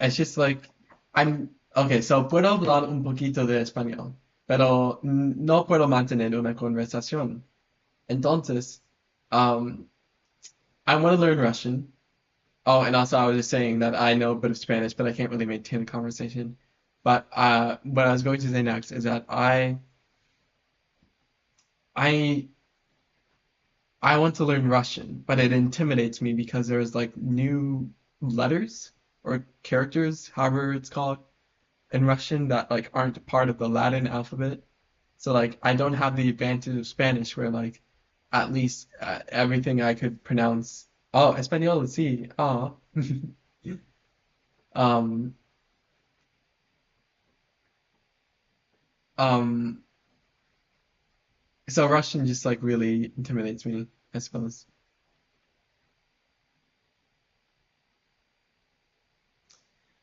it's just like I'm okay, so puedo hablar un poquito de español, pero no puedo mantener una conversación. Entonces, um, I want to learn Russian. Oh, and also I was just saying that I know a bit of Spanish, but I can't really maintain a conversation. But what I was going to say next is that I I want to learn Russian, but it intimidates me because there's like new letters or characters, however it's called, in Russian that like aren't part of the Latin alphabet. So like I don't have the advantage of Spanish where like at least everything I could pronounce. Oh, español, sí. Oh. um um so Russian just like really intimidates me, I suppose.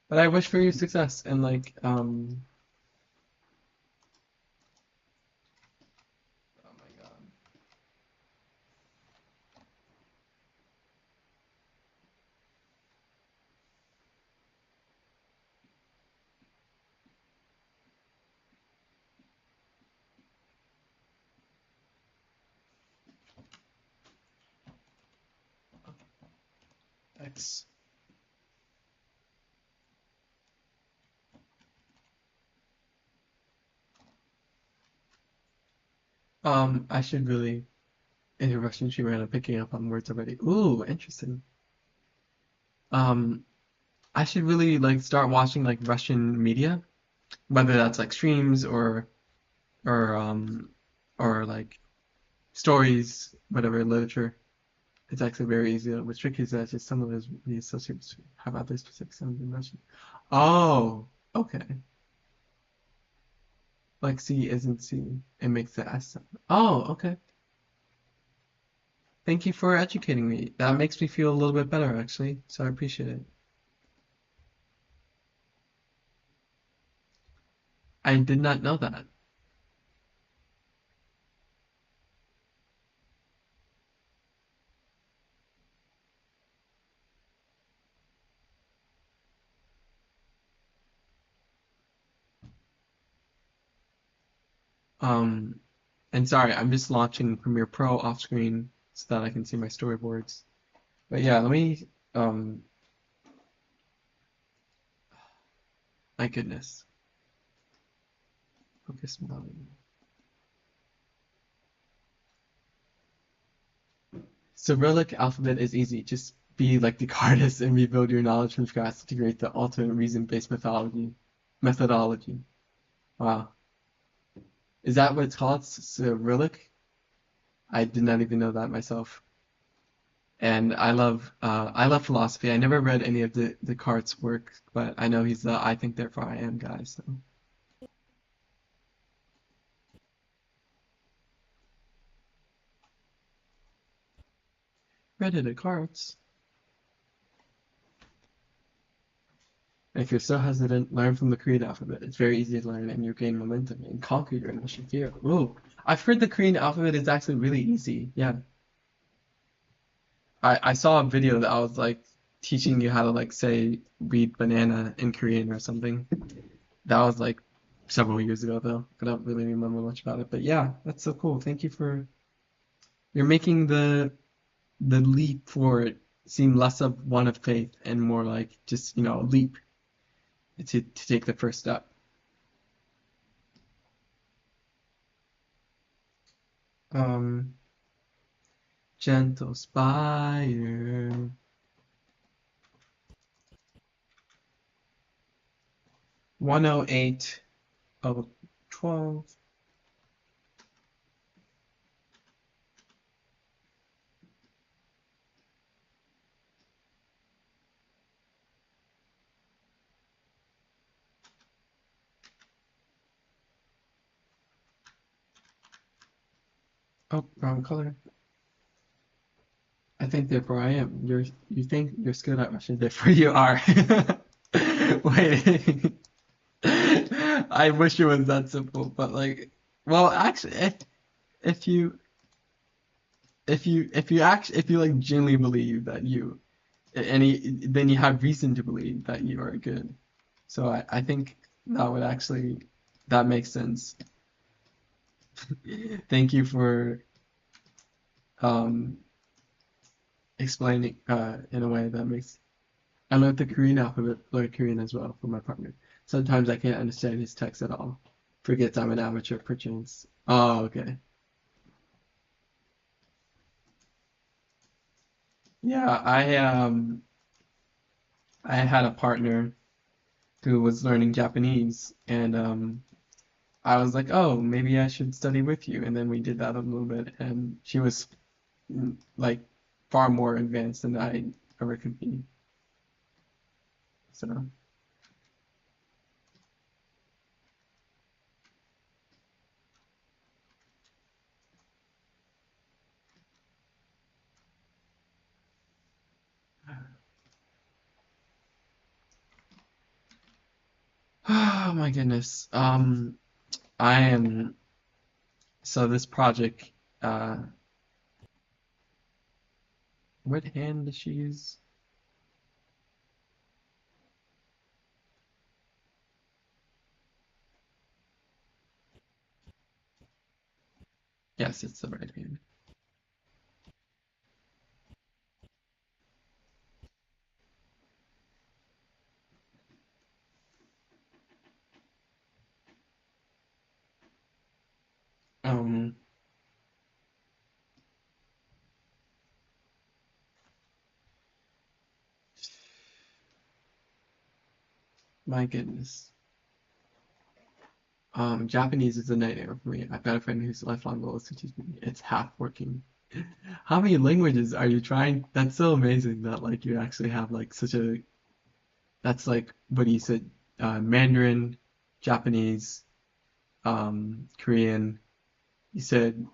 But I wish for you success and like oh my God. X. I should really in a Russian she ran up picking up on words already. Ooh, interesting. Um, I should really like start watching like Russian media, whether that's like streams or or like stories, whatever literature. It's actually very easy. What's tricky is that just some of those the associates have other specific sounds in Russian. Oh, okay. Like C isn't C. It makes the S sound. Oh, okay. Thank you for educating me. That makes me feel a little bit better actually. So I appreciate it. I did not know that. Um, and sorry, I'm just launching Premiere Pro off screen so that I can see my storyboards. But yeah, let me, my goodness, focus mode. Cyrillic alphabet is easy. Just be like the artist and rebuild your knowledge from scratch to create the ultimate reason-based methodology. Methodology. Wow. Is that what it's called? Cyrillic? I did not even know that myself. And I love philosophy. I never read any of the Descartes' work, but I know he's the I think therefore I am guy, so read it Descartes. If you're still hesitant, learn from the Korean alphabet. It's very easy to learn and you gain momentum and conquer your initial fear. Ooh, I've heard the Korean alphabet is actually really easy. Yeah. I saw a video that I was like teaching you how to like say read banana in Korean or something. That was like several years ago though. I don't really remember much about it. But yeah, that's so cool. Thank you for you're making the leap forward seem less of one of faith and more like just, a leap to take the first step. Um, Gentle Spire. 108 of 12. Oh, wrong color. I think therefore I am. You think you're skilled at Russian, therefore you are. Wait. I wish it was that simple, but like, well, actually, if you if you like genuinely believe that then you have reason to believe that you are good. So I think that makes sense. Thank you for um explaining in a way that makes. I learned the Korean alphabet, learned Korean as well for my partner. Sometimes I can't understand his text at all. Forgets I'm an amateur perchance. Oh, okay. Yeah, I had a partner who was learning Japanese, and I was like, oh, maybe I should study with you. And then we did that a little bit, and she was like far more advanced than I ever could be. So, oh my goodness. I am so this project. Uh, what hand does she use? Yes, it's the right hand. Um, my goodness. Japanese is a nightmare for me. I've got a friend whose lifelong goal is to teach me. It's half working. How many languages are you trying? That's so amazing that like you actually have like such a. That's like what you said, Mandarin, Japanese, Korean. You said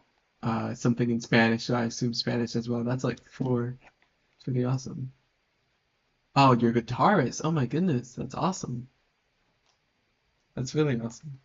something in Spanish, so I assume Spanish as well. That's like four. It's really awesome. Oh, you're a guitarist. Oh my goodness, that's awesome. That's really awesome.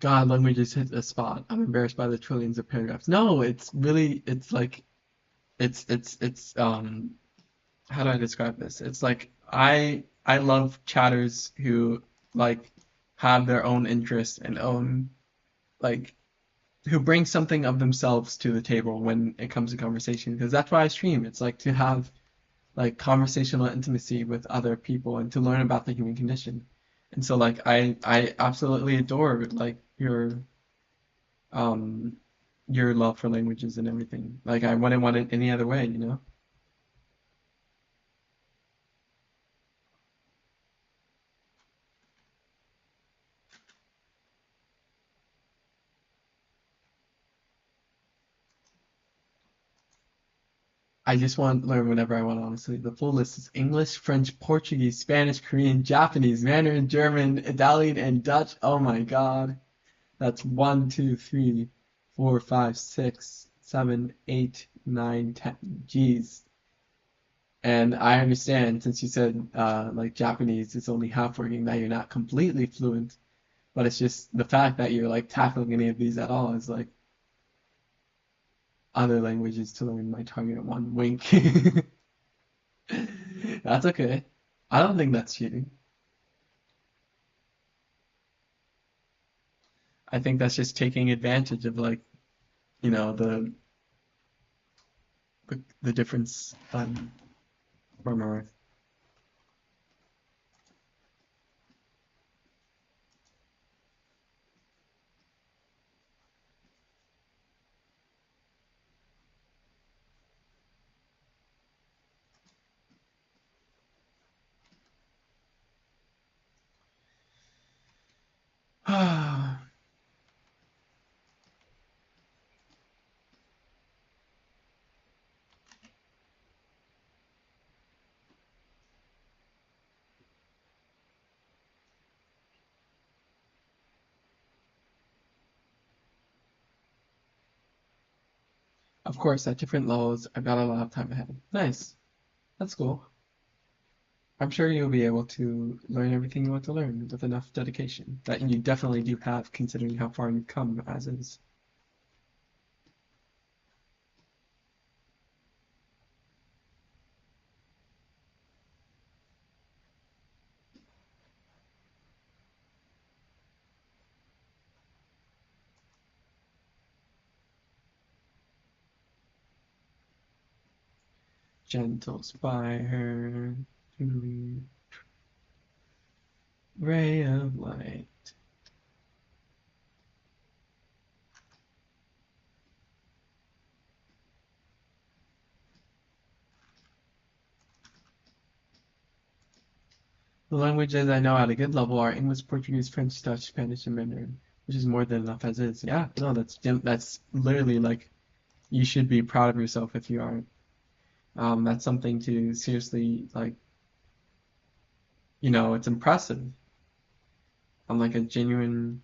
God, languages hit a spot. I'm embarrassed by the trillions of paragraphs. No, it's really, it's like, it's how do I describe this? It's like I love chatters who like have their own interests and own like who bring something of themselves to the table when it comes to conversation because that's why I stream. It's like to have like conversational intimacy with other people and to learn about the human condition. And so like I absolutely adore like um your love for languages and everything. Like I wouldn't want it any other way, you know? I just want to learn whenever I want, honestly. The full list is English, French, Portuguese, Spanish, Korean, Japanese, Mandarin, German, Italian, and Dutch. Oh my God. That's 1, 2, 3, 4, 5, 6, 7, 8, 9, 10. Jeez. And I understand since you said like Japanese is only half working that you're not completely fluent, but it's just the fact that you're like tackling any of these at all is like other languages to learn my target one. Wink. That's okay. I don't think that's cheating. I think that's just taking advantage of like, you know, the difference from Earth. Of course, at different levels, I've got a lot of time ahead. Nice. That's cool. I'm sure you'll be able to learn everything you want to learn with enough dedication that you definitely do have, considering how far you've come as is. Gentle spire, ray of light. The languages I know at a good level are English, Portuguese, French, Dutch, Spanish, and Mandarin, which is more than enough as is. Yeah, no, that's literally like you should be proud of yourself if you aren't. That's something to seriously like. It's impressive. I'm like a genuine.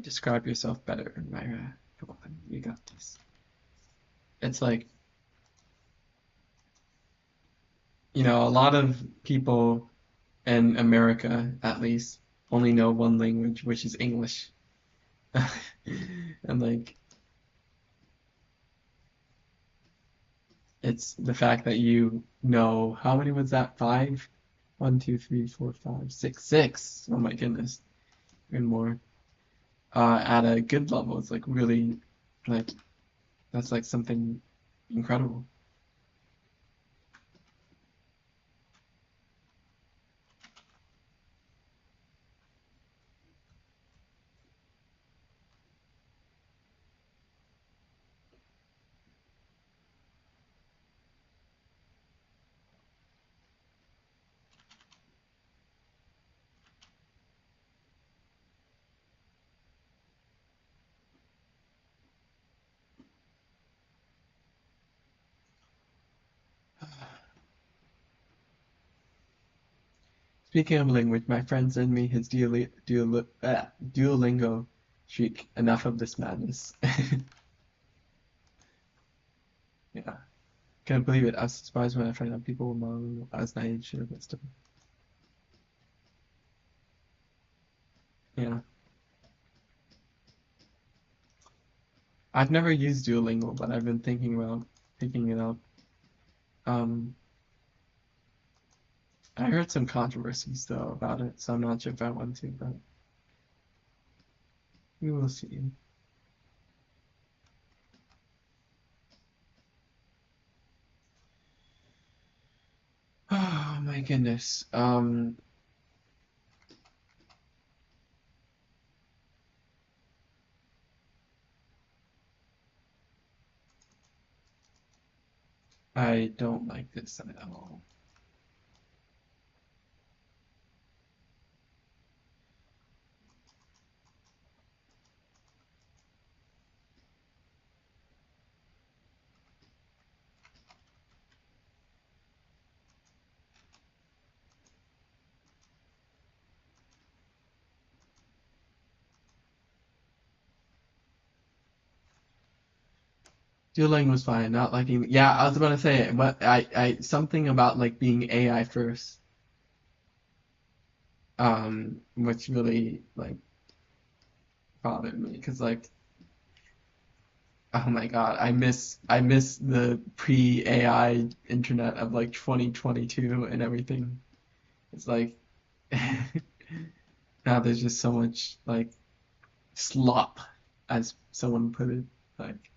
Describe yourself better, Myra. Come on, you got this. It's like, a lot of people in America, at least, only know one language, which is English. And like, it's the fact that you know, how many was that? Five? 1, 2, 3, 4, 5, 6, 6. Oh my goodness, and more. At a good level, it's like really, like, that's like something incredible. Speaking of language, my friend sent me his Duolingo streak. Enough of this madness. Yeah. Can't believe it. I was surprised when I found out people were modeling as naive shit about stuff. Yeah. I've never used Duolingo, but I've been thinking about picking it up. Um, I heard some controversies though about it, so I'm not sure if I want to, but we will see. Oh my goodness. I don't like this at all. Dueling was fine. Not liking. Yeah, I was about to say it, but something about like being AI first, which really like bothered me because like, oh my God, I miss the pre-AI internet of like 2022 and everything. It's like now there's just so much like slop, as someone put it, like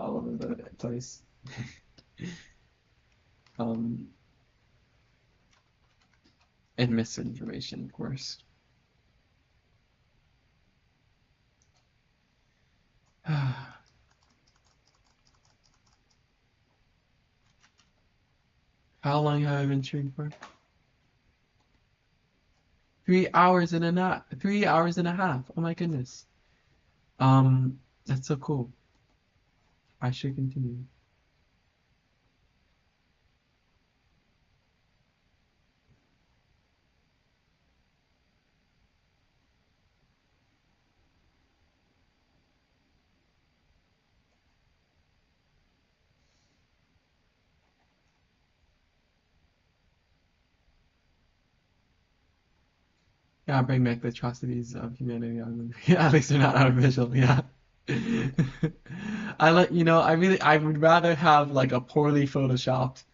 all over the place. Um, and misinformation, of course. How long have I been streaming for? 3 hours and a half. 3 hours and a half. Oh my goodness. That's so cool. I should continue. Yeah, bring back the atrocities of humanity on them. Yeah, at least they're not artificial. Yeah. I would rather have like a poorly photoshopped,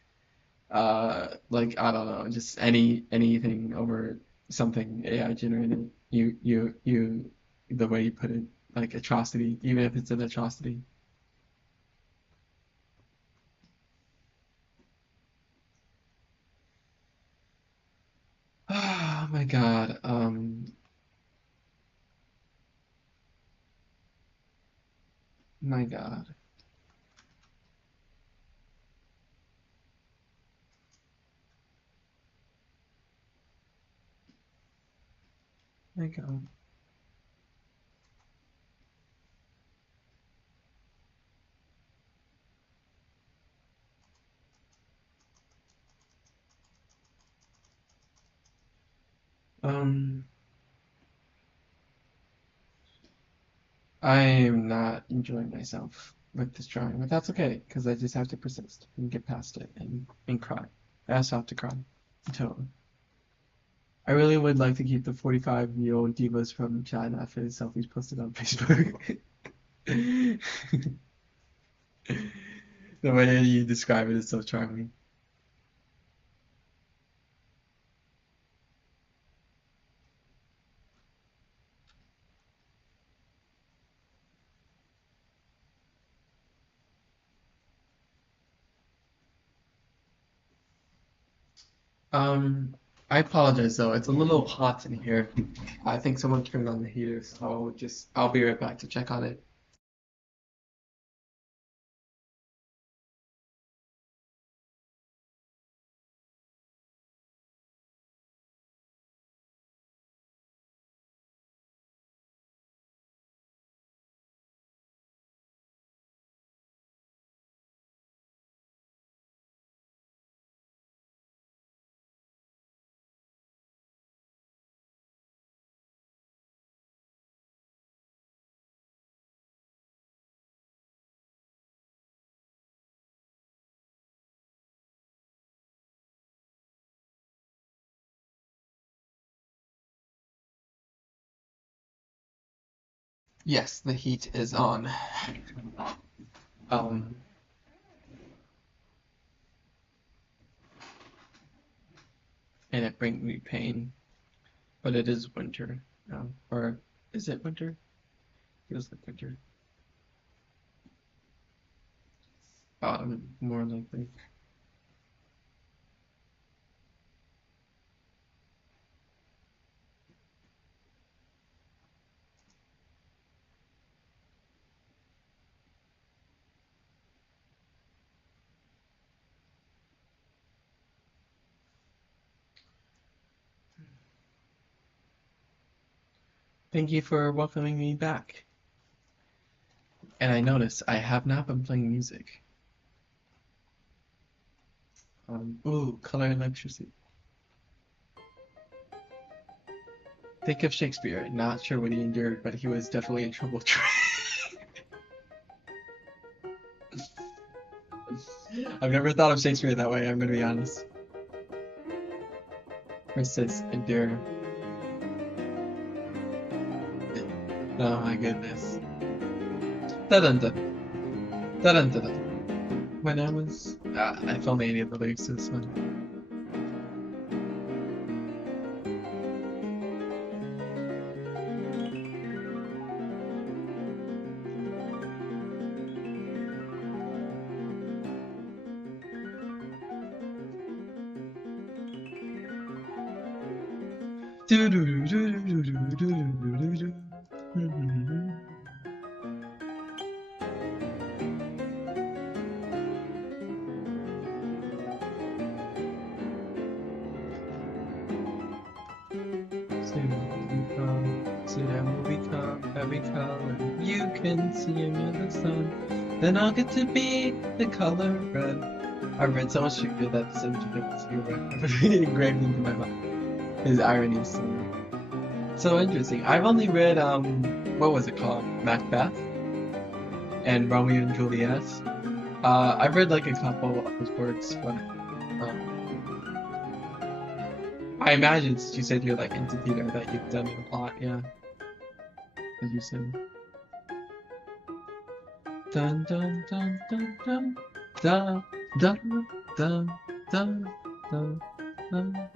like I don't know, just anything over something AI generated. The way you put it, like atrocity, even if it's an atrocity. Oh my God. My God. My God. Um, I am not enjoying myself with this drawing, but that's okay because I just have to persist and get past it and cry. I also have to cry. Totally. I really would like to keep the 45-year-old divas from China for the selfies posted on Facebook. The way you describe it is so charming. Um, I apologize though. It's a little hot in here. I think someone turned on the heater, so I'll be right back to check on it. Yes, the heat is on. Um, and it brings me pain. But it is winter now. Or is it winter? Feels like winter. Autumn, more likely. Thank you for welcoming me back. And I notice I have not been playing music. Ooh, color and electricity. Think of Shakespeare. Not sure what he endured, but he was definitely in trouble. I've never thought of Shakespeare that way, I'm gonna be honest. Versus endure. Oh my goodness. Dun-dun-dun. Dun-dun-dun. When I was... I filmed any of the lyrics to this one. Soon I will become every color you can see under the sun. Then I'll get to be the color red. I've read so much Shakespeare that this image of Shakespeare engraved into my mind. His irony is so interesting. I've only read what was it called? Macbeth and Romeo and Juliet. I've read like a couple of his works, but I imagine since you said you're like into theater that you've done it a lot, yeah. As you said. Dun dun dun dun dun dun dun dun dun dun dun.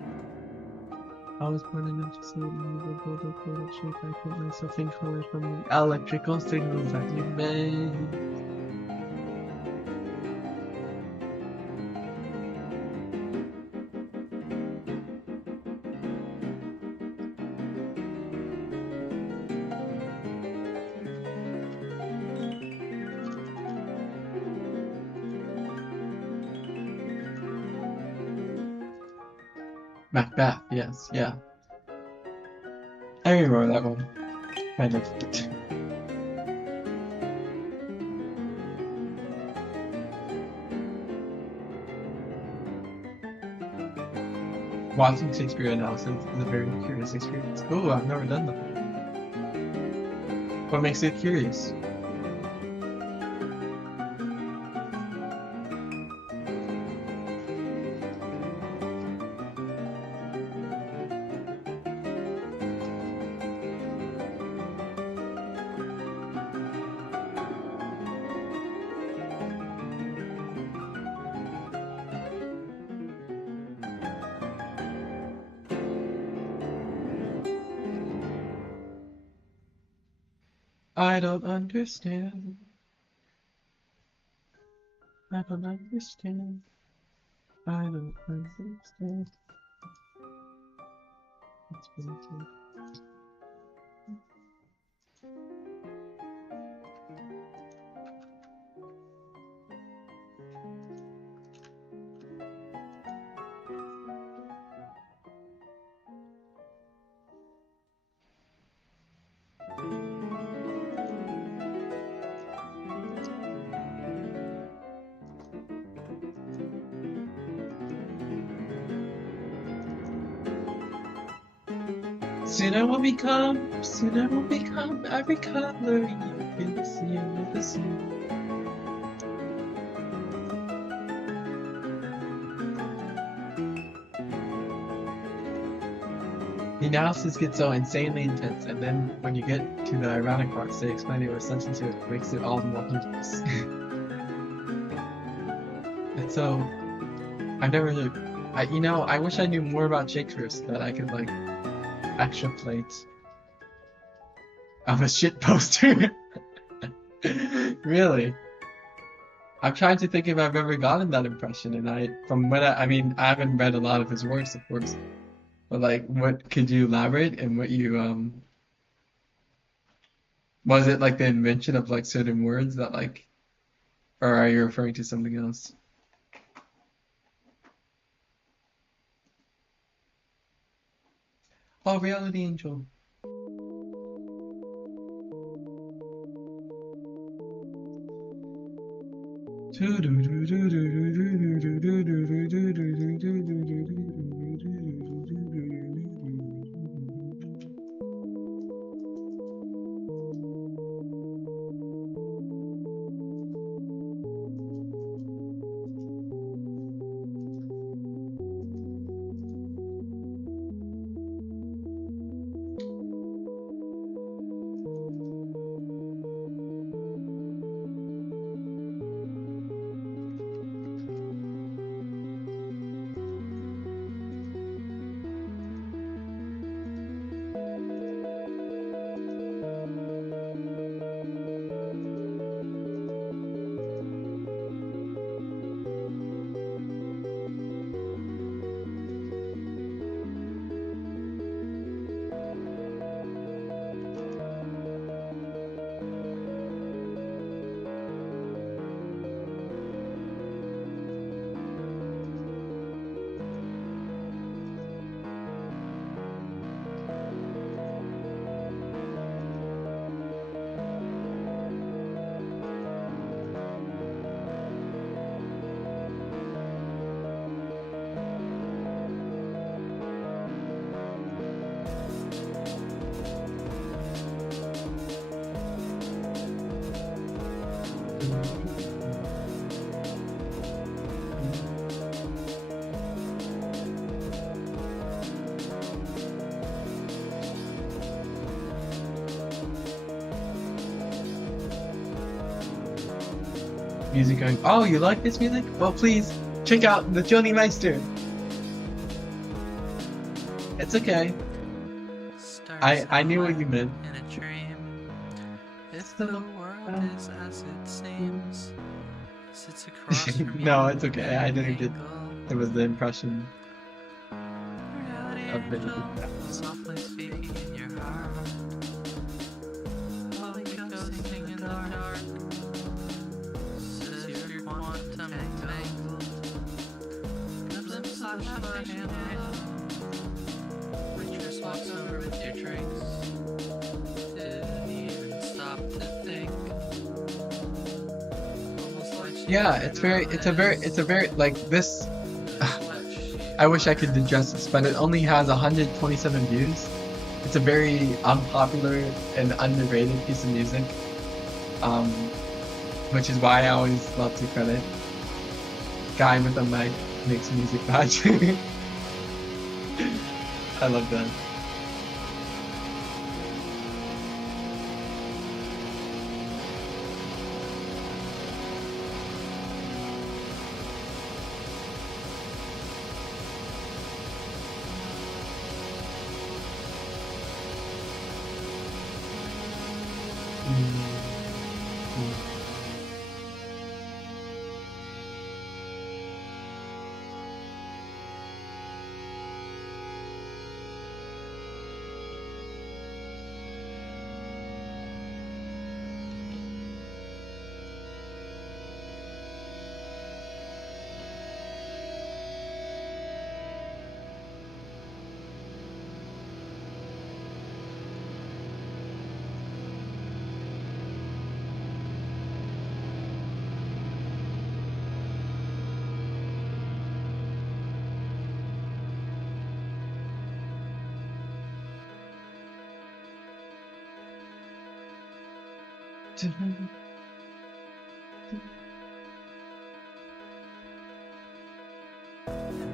I was born in Manchester, and the world of color shape. I put myself in color from the electrical signals that you made. Macbeth, yes, yeah. I remember that one. Kind of. Watching Shakespeare analysis is a very curious experience. Oh, I've never done that. What makes it curious? I don't understand. I don't understand. I don't understand. That's really cute. Soon I will become every color you can see under the sun. The analysis gets so insanely intense, and then when you get to the ironic parts, they explain it with sentence here, it makes it all the more humorous. And so, I've never really, I wish I knew more about Shakespeare so that I could like extrapolate of a shit poster. Really. I'm trying to think if I've ever gotten that impression, and from what I mean, I haven't read a lot of his works, of course, but like, what could you elaborate and what you was it like the invention of like certain words that like, or are you referring to something else? Oh, Reality Angel. music going, oh, you like this music? Well, please check out the Johnny Meister. It's okay. I knew what you meant. In a dream, if the world is as it seems, sits across from you. No, it's okay. I didn't get. angle. It was the impression Reality of the. angel, softly speaking in your heart. Holy Ghost singing in the dark. Says you're quantum entangled. Glimpse of a hand. Waitress walks over with your drinks. Didn't even stop to think. Almost like she Yeah, it's a very like this. I wish I could do justice, but it only has 127 views. It's a very unpopular and underrated piece of music, which is why I always love to credit guy with a mic makes music badge. I love that.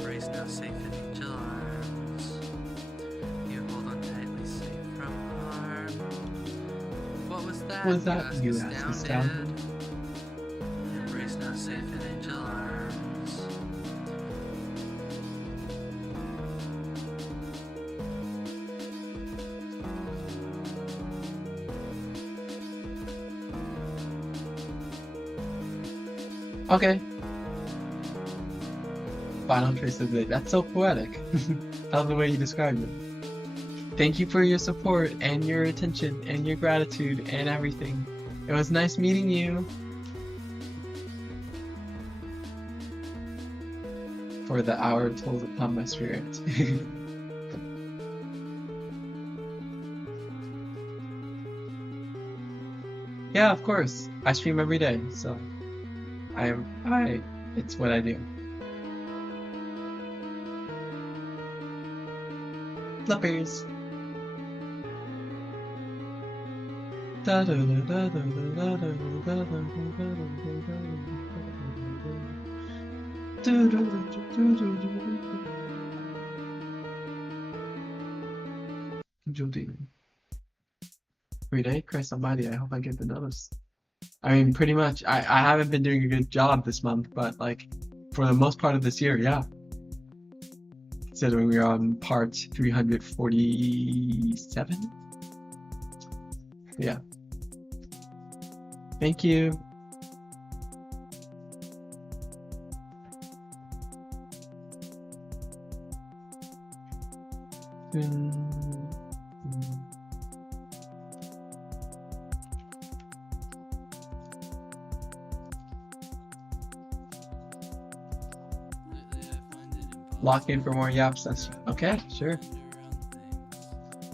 embrace now safe in angel arms. You hold on tightly, safe from harm. What was that? What was that? You ask astounded. astounded. Embrace now safe in angel arms. Okay. Final trace of the day. That's so poetic. I love the way you described it. Thank you for your support and your attention and your gratitude and everything. It was nice meeting you. For the hour told upon my spirit. Yeah, of course. I stream every day, so it's what I do. Flippers. Every day, Christ Almighty, I hope I get the notice. I mean, pretty much. I haven't been doing a good job this month, but like, for the most part of this year, yeah. Considering we're on part 347. Yeah. Thank you. Lock in for more yap session. Okay, sure.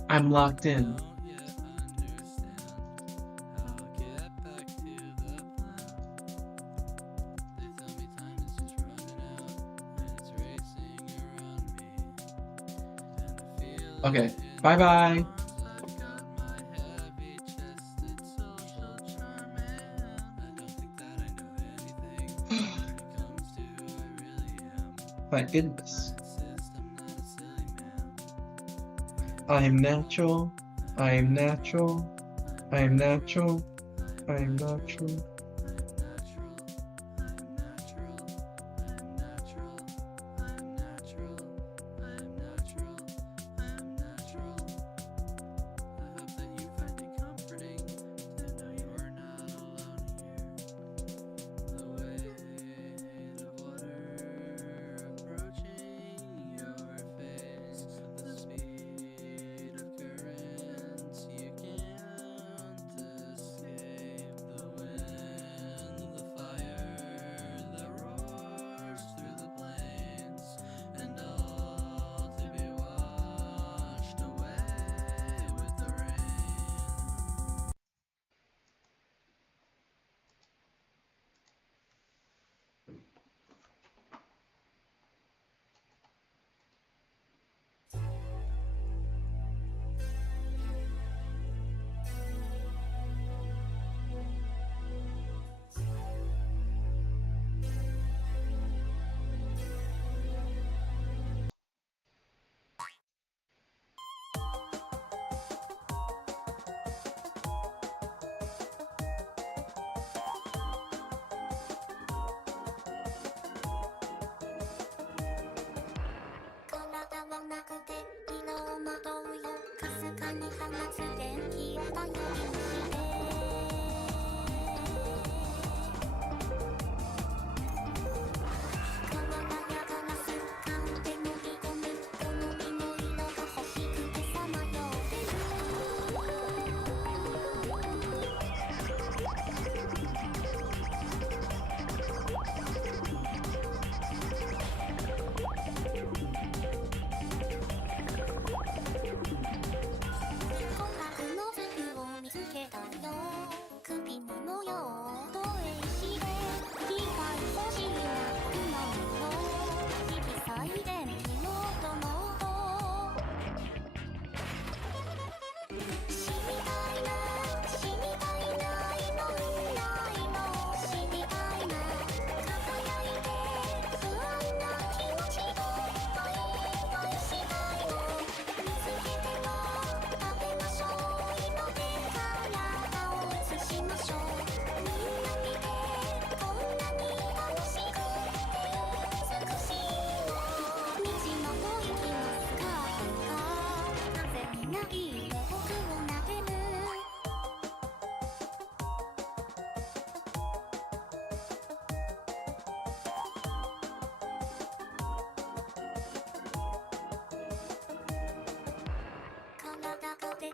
I'm locked in. Okay, bye bye. My goodness. I am natural. I am natural. I am natural. I am natural.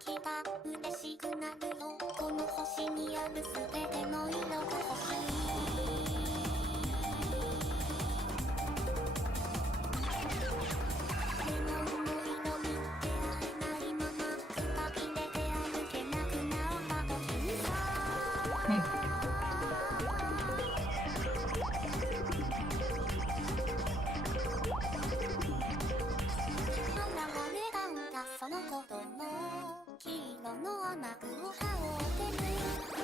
きた嬉しくなるよこの星にあるすべての色が欲しいレモンの色に出会えないままくたびれて歩けなくなった時にさその子供黄色の雨具を羽織ってる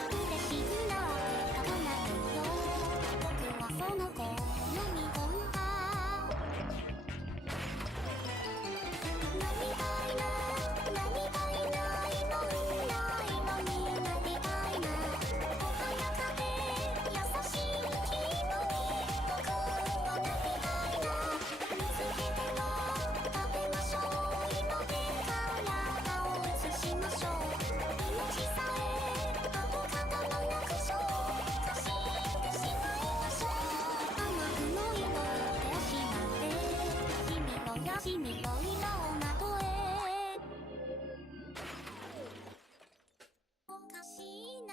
嬉しくなってたまないよ僕はその子を飲み込んだなりたいななりたいな色々色になりたいな穏やかで優しい君に僕はなりたいな見つけても食べましょう君の色をまとえおかしいな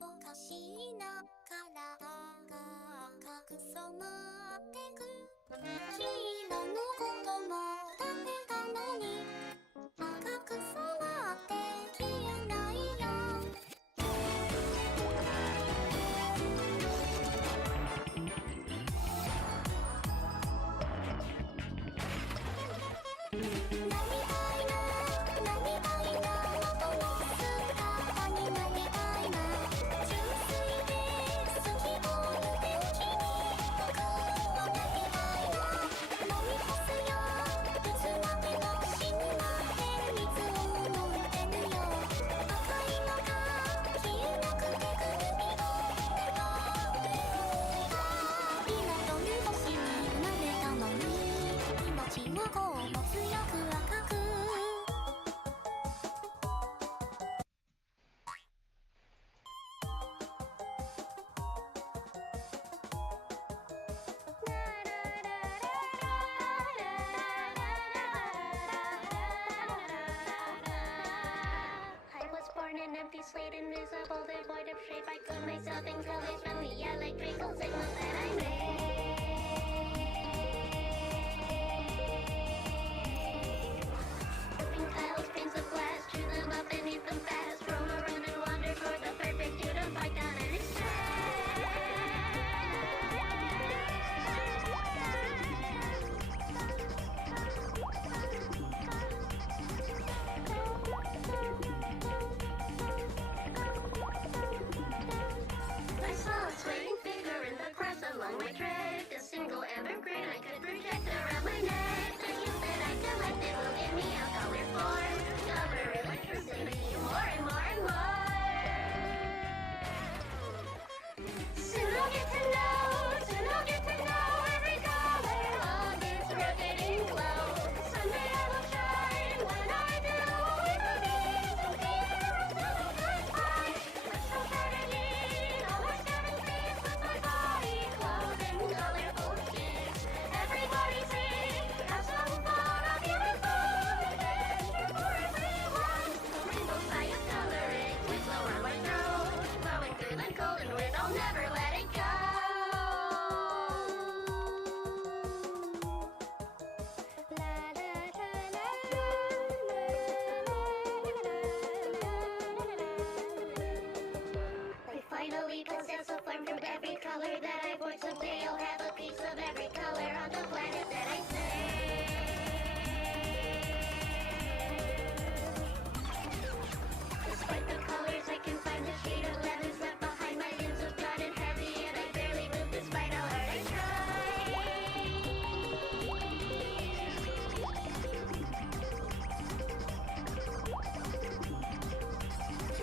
おかしいな体が隠そまってく黄色のことも食べたのに赤く染まって消えないよSlate invisible, devoid of shape. I put myself in colors from the electrical signals that I made. Pink tiles, panes of glass, chew them up and eat them fast. Roam around and wander toward the perfect you to fight down and along my track, a single evergreen I could project around my neck. The youth that I collected will give me a color for cover electricity more and more and more. Soon I'll get to know every color of this rotating globe. Someday I will shine when I do. It will be so clear until the sky's high. Let's go gardening, all our seven trees with my body. Colorful kids, everybody sing, have some fun, a beautiful adventure for everyone. The rainbow sky of coloring, we flow around my throat, flowing through the cold and wind, I'll never let it go. I finally possess a form from every color that I voice. Someday I'll have a piece of every color on the planet that I save. Despite the colors, I can find the shade of leathers left behind. My limbs have gotten heavy and I barely move despite how hard I try.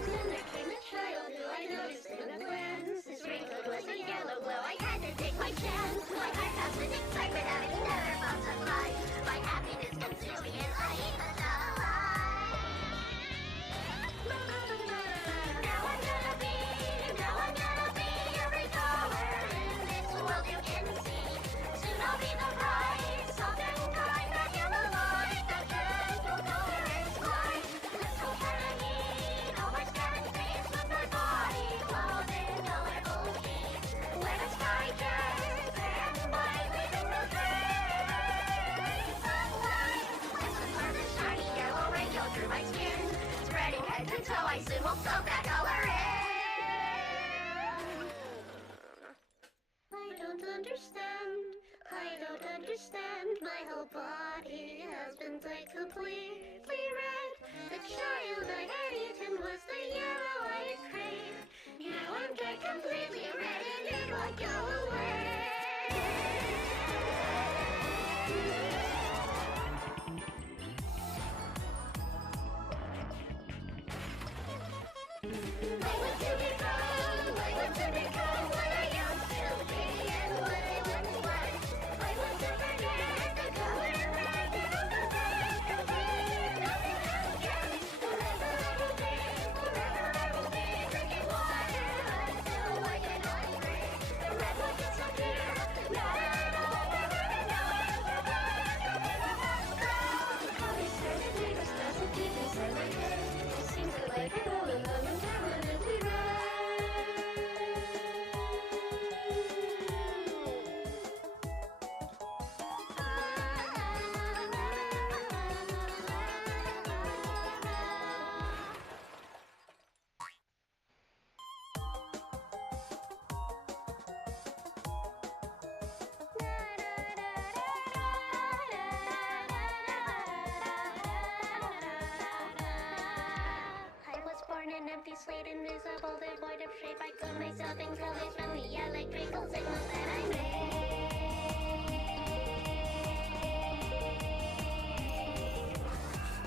Then there came a child who I noticed in a glance. His raincoat was a yellow glow. I had to take my chance. My heart has an excitement having never felt so high. My happiness consumed me and I eat the now I'm gonna be every color in this world you can see. Soon I'll be the bright, soft and kind, that yellow light, that gentle color and sky. Let's go. my whole body has been dyed completely red. The child I had eaten was the yellow I had craved. Now I'm dyed completely red and it won't go away. I want to become what I used to be and what I once was. I want to forget the color red and all the things completely nothing else can. Forever I will be drinking water until I cannot breathe. The red will disappear, not at all, never know how they started me was thousand deep inside my head. It seems that life had all along and permanently red. I was born an empty slate, invisible, devoid of shape. I code myself in colors from the electrical signals that I made.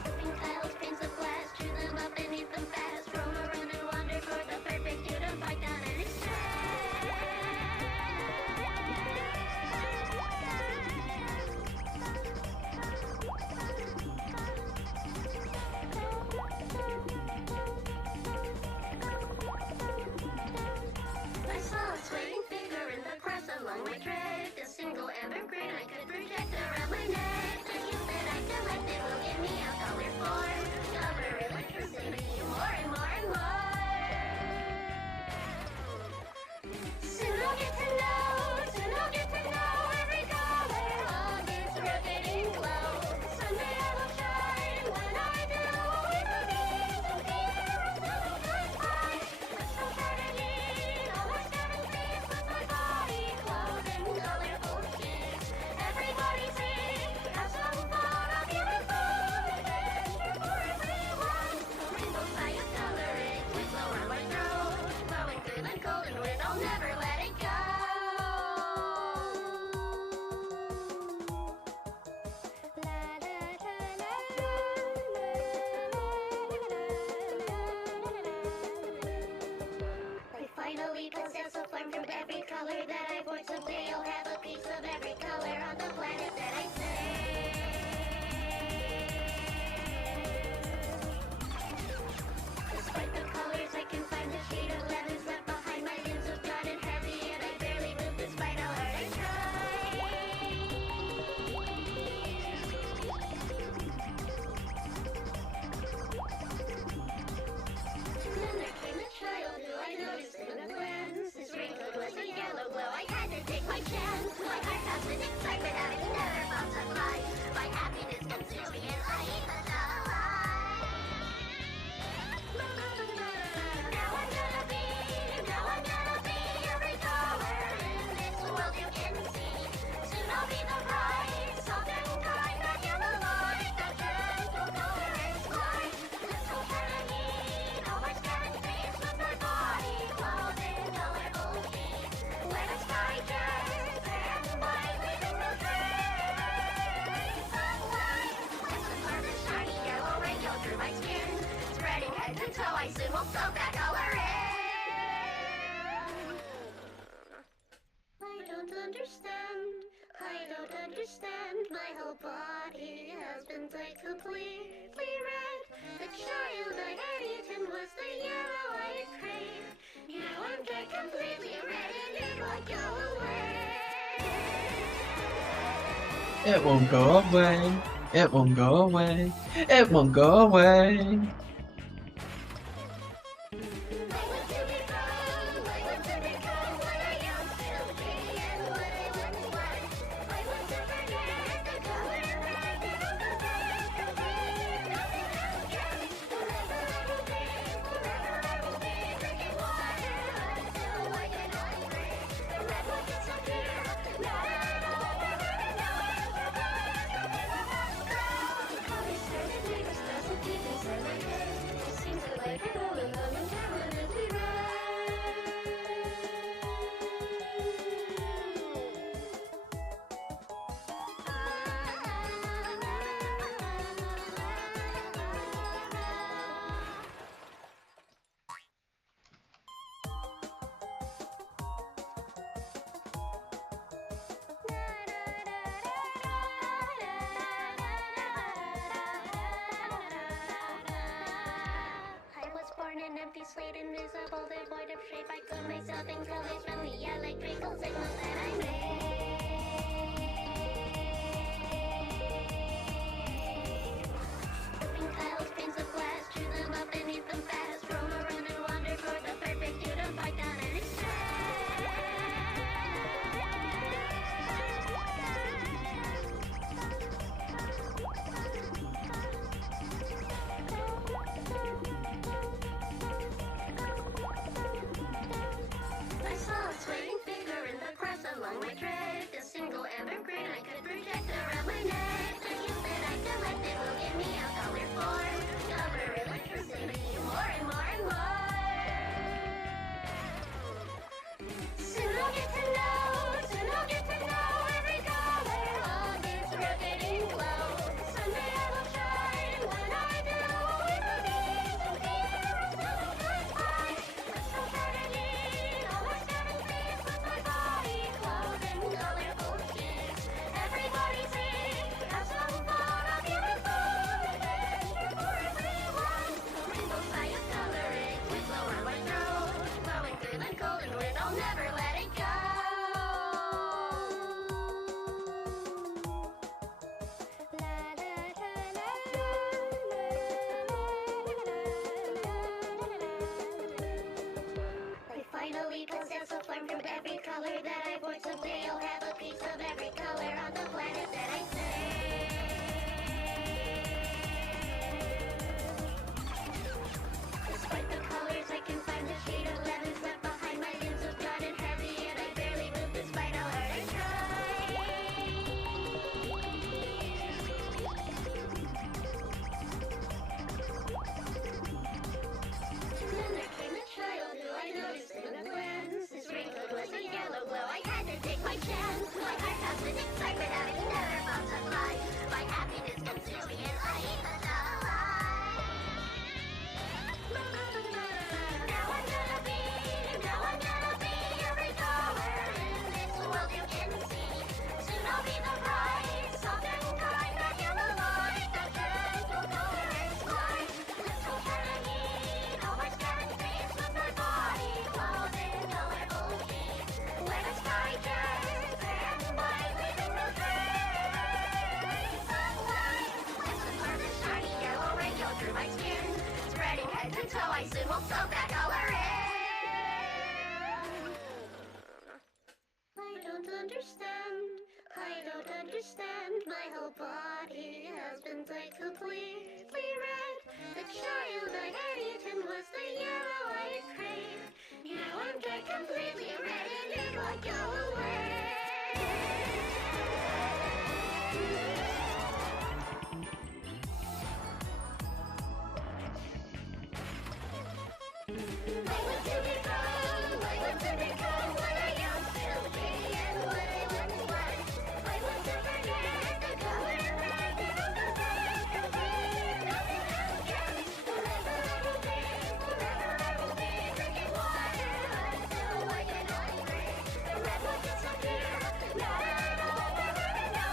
Dripping tiles, panes of glass, chew them up and eat them fast. Roam around and wander for the perfect you to fight down and I saw a swaying figure in the grass along my track. A single amber grain I could project around my neck. The hue that I collected will give me a color form. Cover electricity more and more and more. Soon I'll get to know every color of this riveting glow. Someday I will shine, when I do, it will be disappear until it goes by. Let's go try to eat all my seven trees with my body clothed in colorful sheets. Everybody sing, have some fun, I'll be with food, adventure for everyone. A rainbow sky of color, it twists around my throat, glowing through the golden wind, I'll never let it go. I finally possess a form from every color that I born. Someday I'll have a piece of every color on the planet that I say. Despite the colors, I can find the shade of leathers left behind. My limbs have gotten heavy and I barely move despite how hard I try. Then there came a child who I noticed in a glance. His raincoat was a yellow glow, I had to take my chance. My heart has an excitement having never felt such high. My happiness consumed me and I even alive. Now I'm gonna be every color in this world you can see. Soon I'll be the bright, soft and kind, that yellow light, that gentle colorist light. Let's go try to eat all my scattered trees with my body clothed in colorful sheets. Let us digest and bite, leaving no trace of light. Let's absorb the shiny yellow ray go through my skin, spreading head to toe. I soon will soak that color in. I don't understand. My whole body has been dyed completely red. The child I had eaten was the yellow I had craved. Now I'm dyed completely red and it won't go away. It won't go away. It won't go away. It won't go away. I want to become what I used to be and what I once was. I want to forget the color red and all the things completely nothing else can. Forever I will be drinking water until I cannot breathe. The red will disappear, not at all, never know my skin, spreading head to toe. I soon will soak that color in. I don't understand. I don't understand. My whole body has been dyed completely red. The child I had eaten was the yellow I had craved. Now I'm dyed completely red and it won't go away. I want to become what I used to be and what I once was. I want to forget the color red and all the things complete. Nothing else can. Forever I will be drinking water until I cannot breathe. The red will disappear. Not at all, never, no,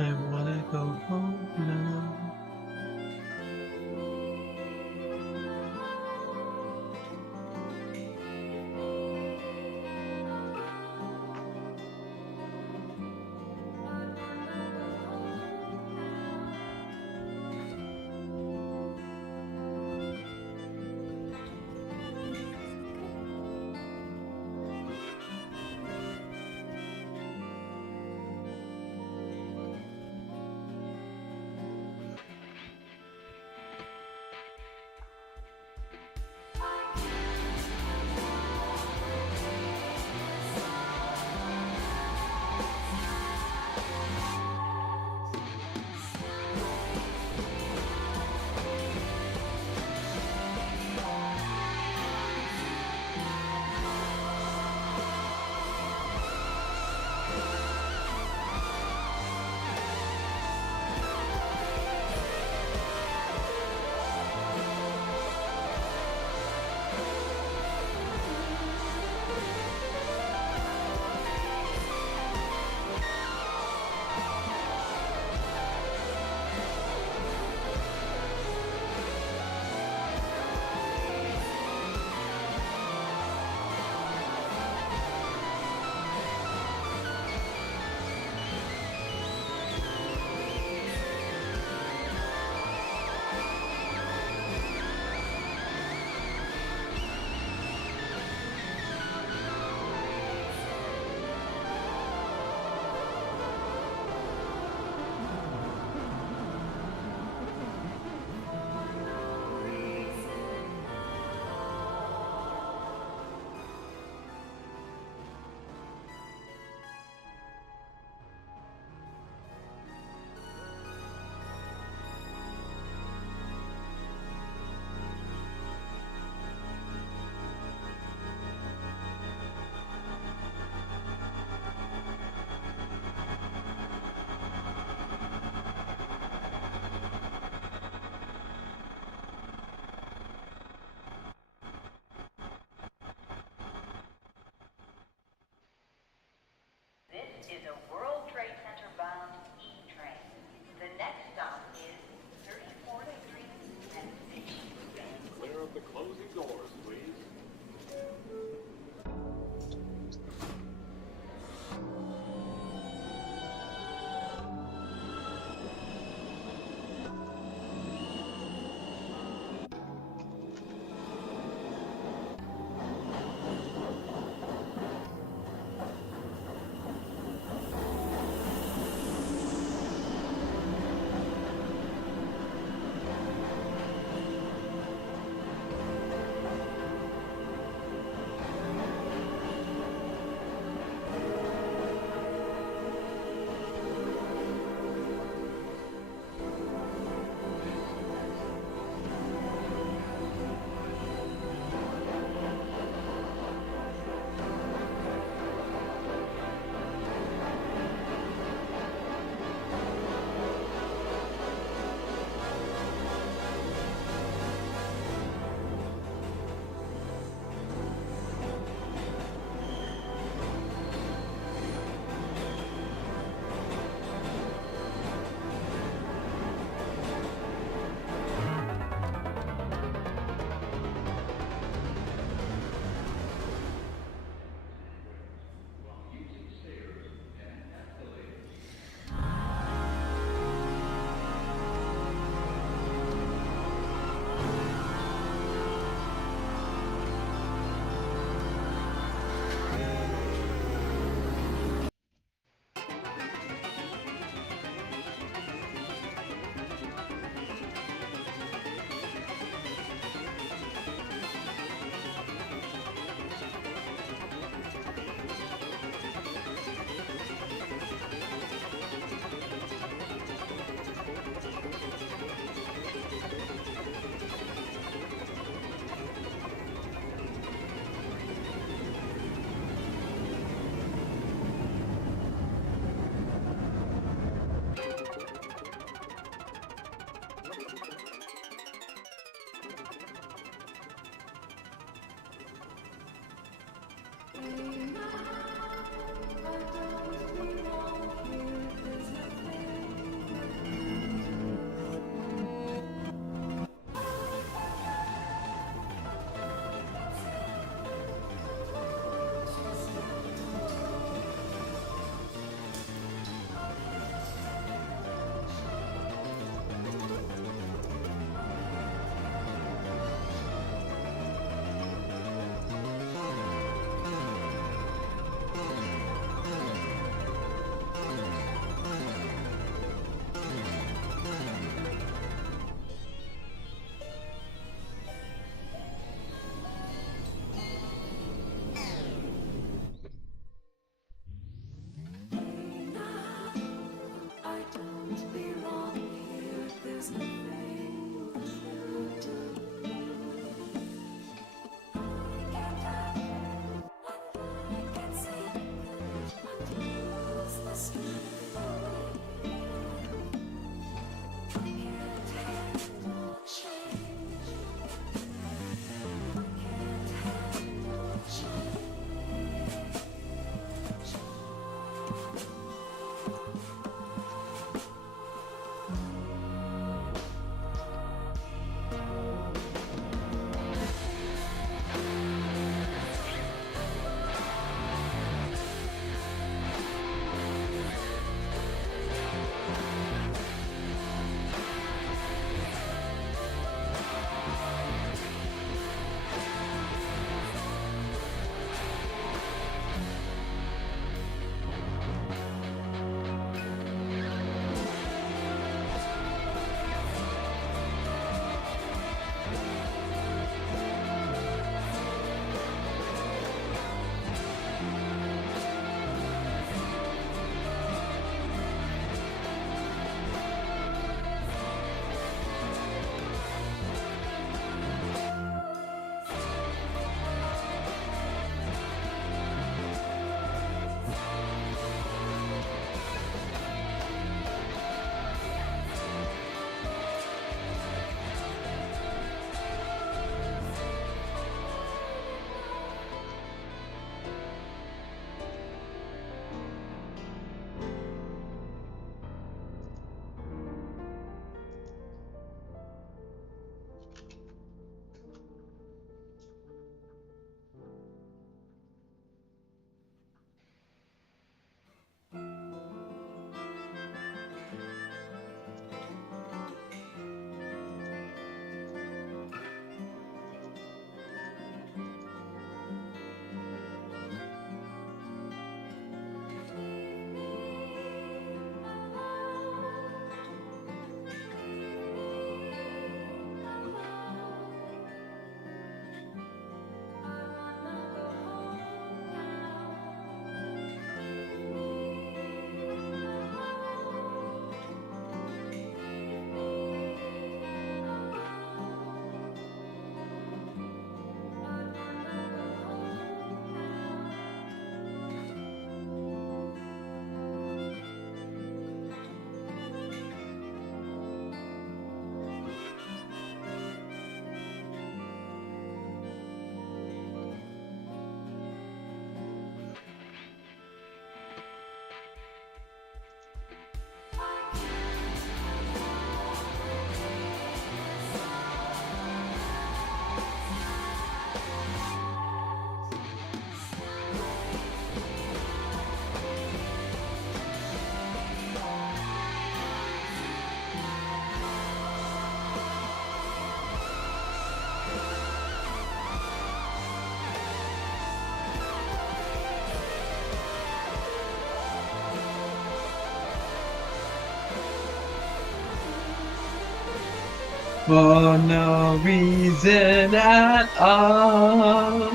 I wanna go home now. is a World Trade Center bound E train. The next stop is 34th Street and 6th Street. Clear of the closing doors, please. For no reason at all.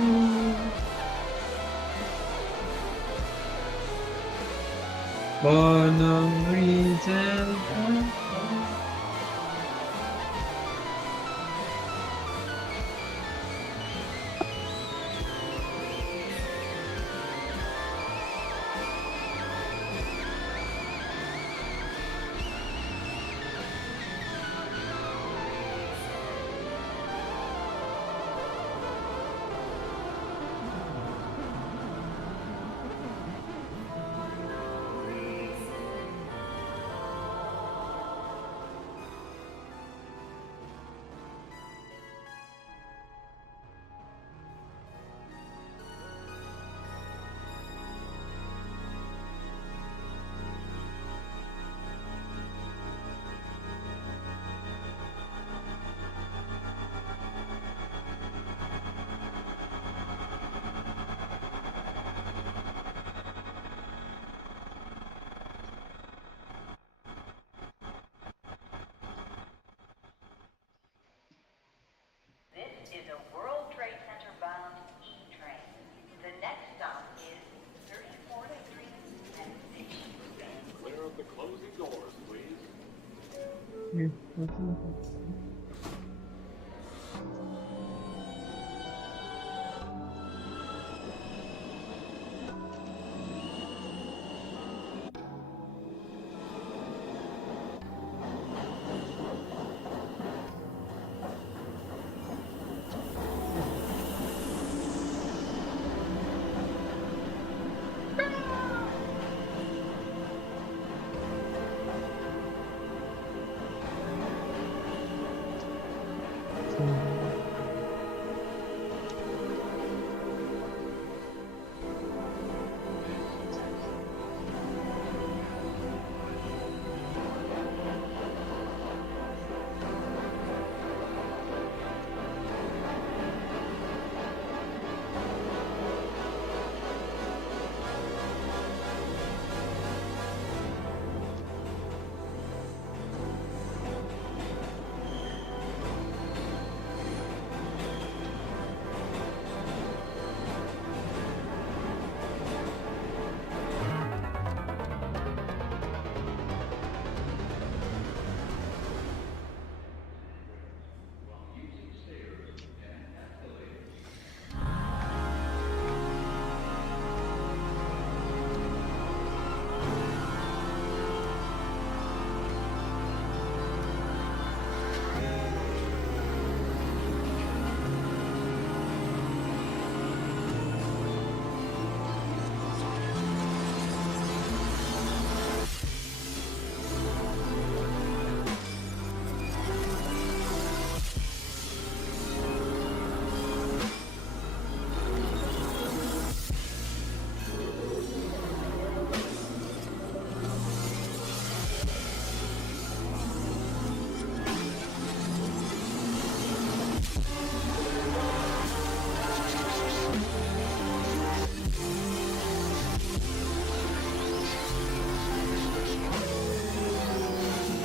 For no reason at all. This is a World Trade Center bound E train. The next stop is 34th Street and 6th Street. Clear of the closing doors, please. Here,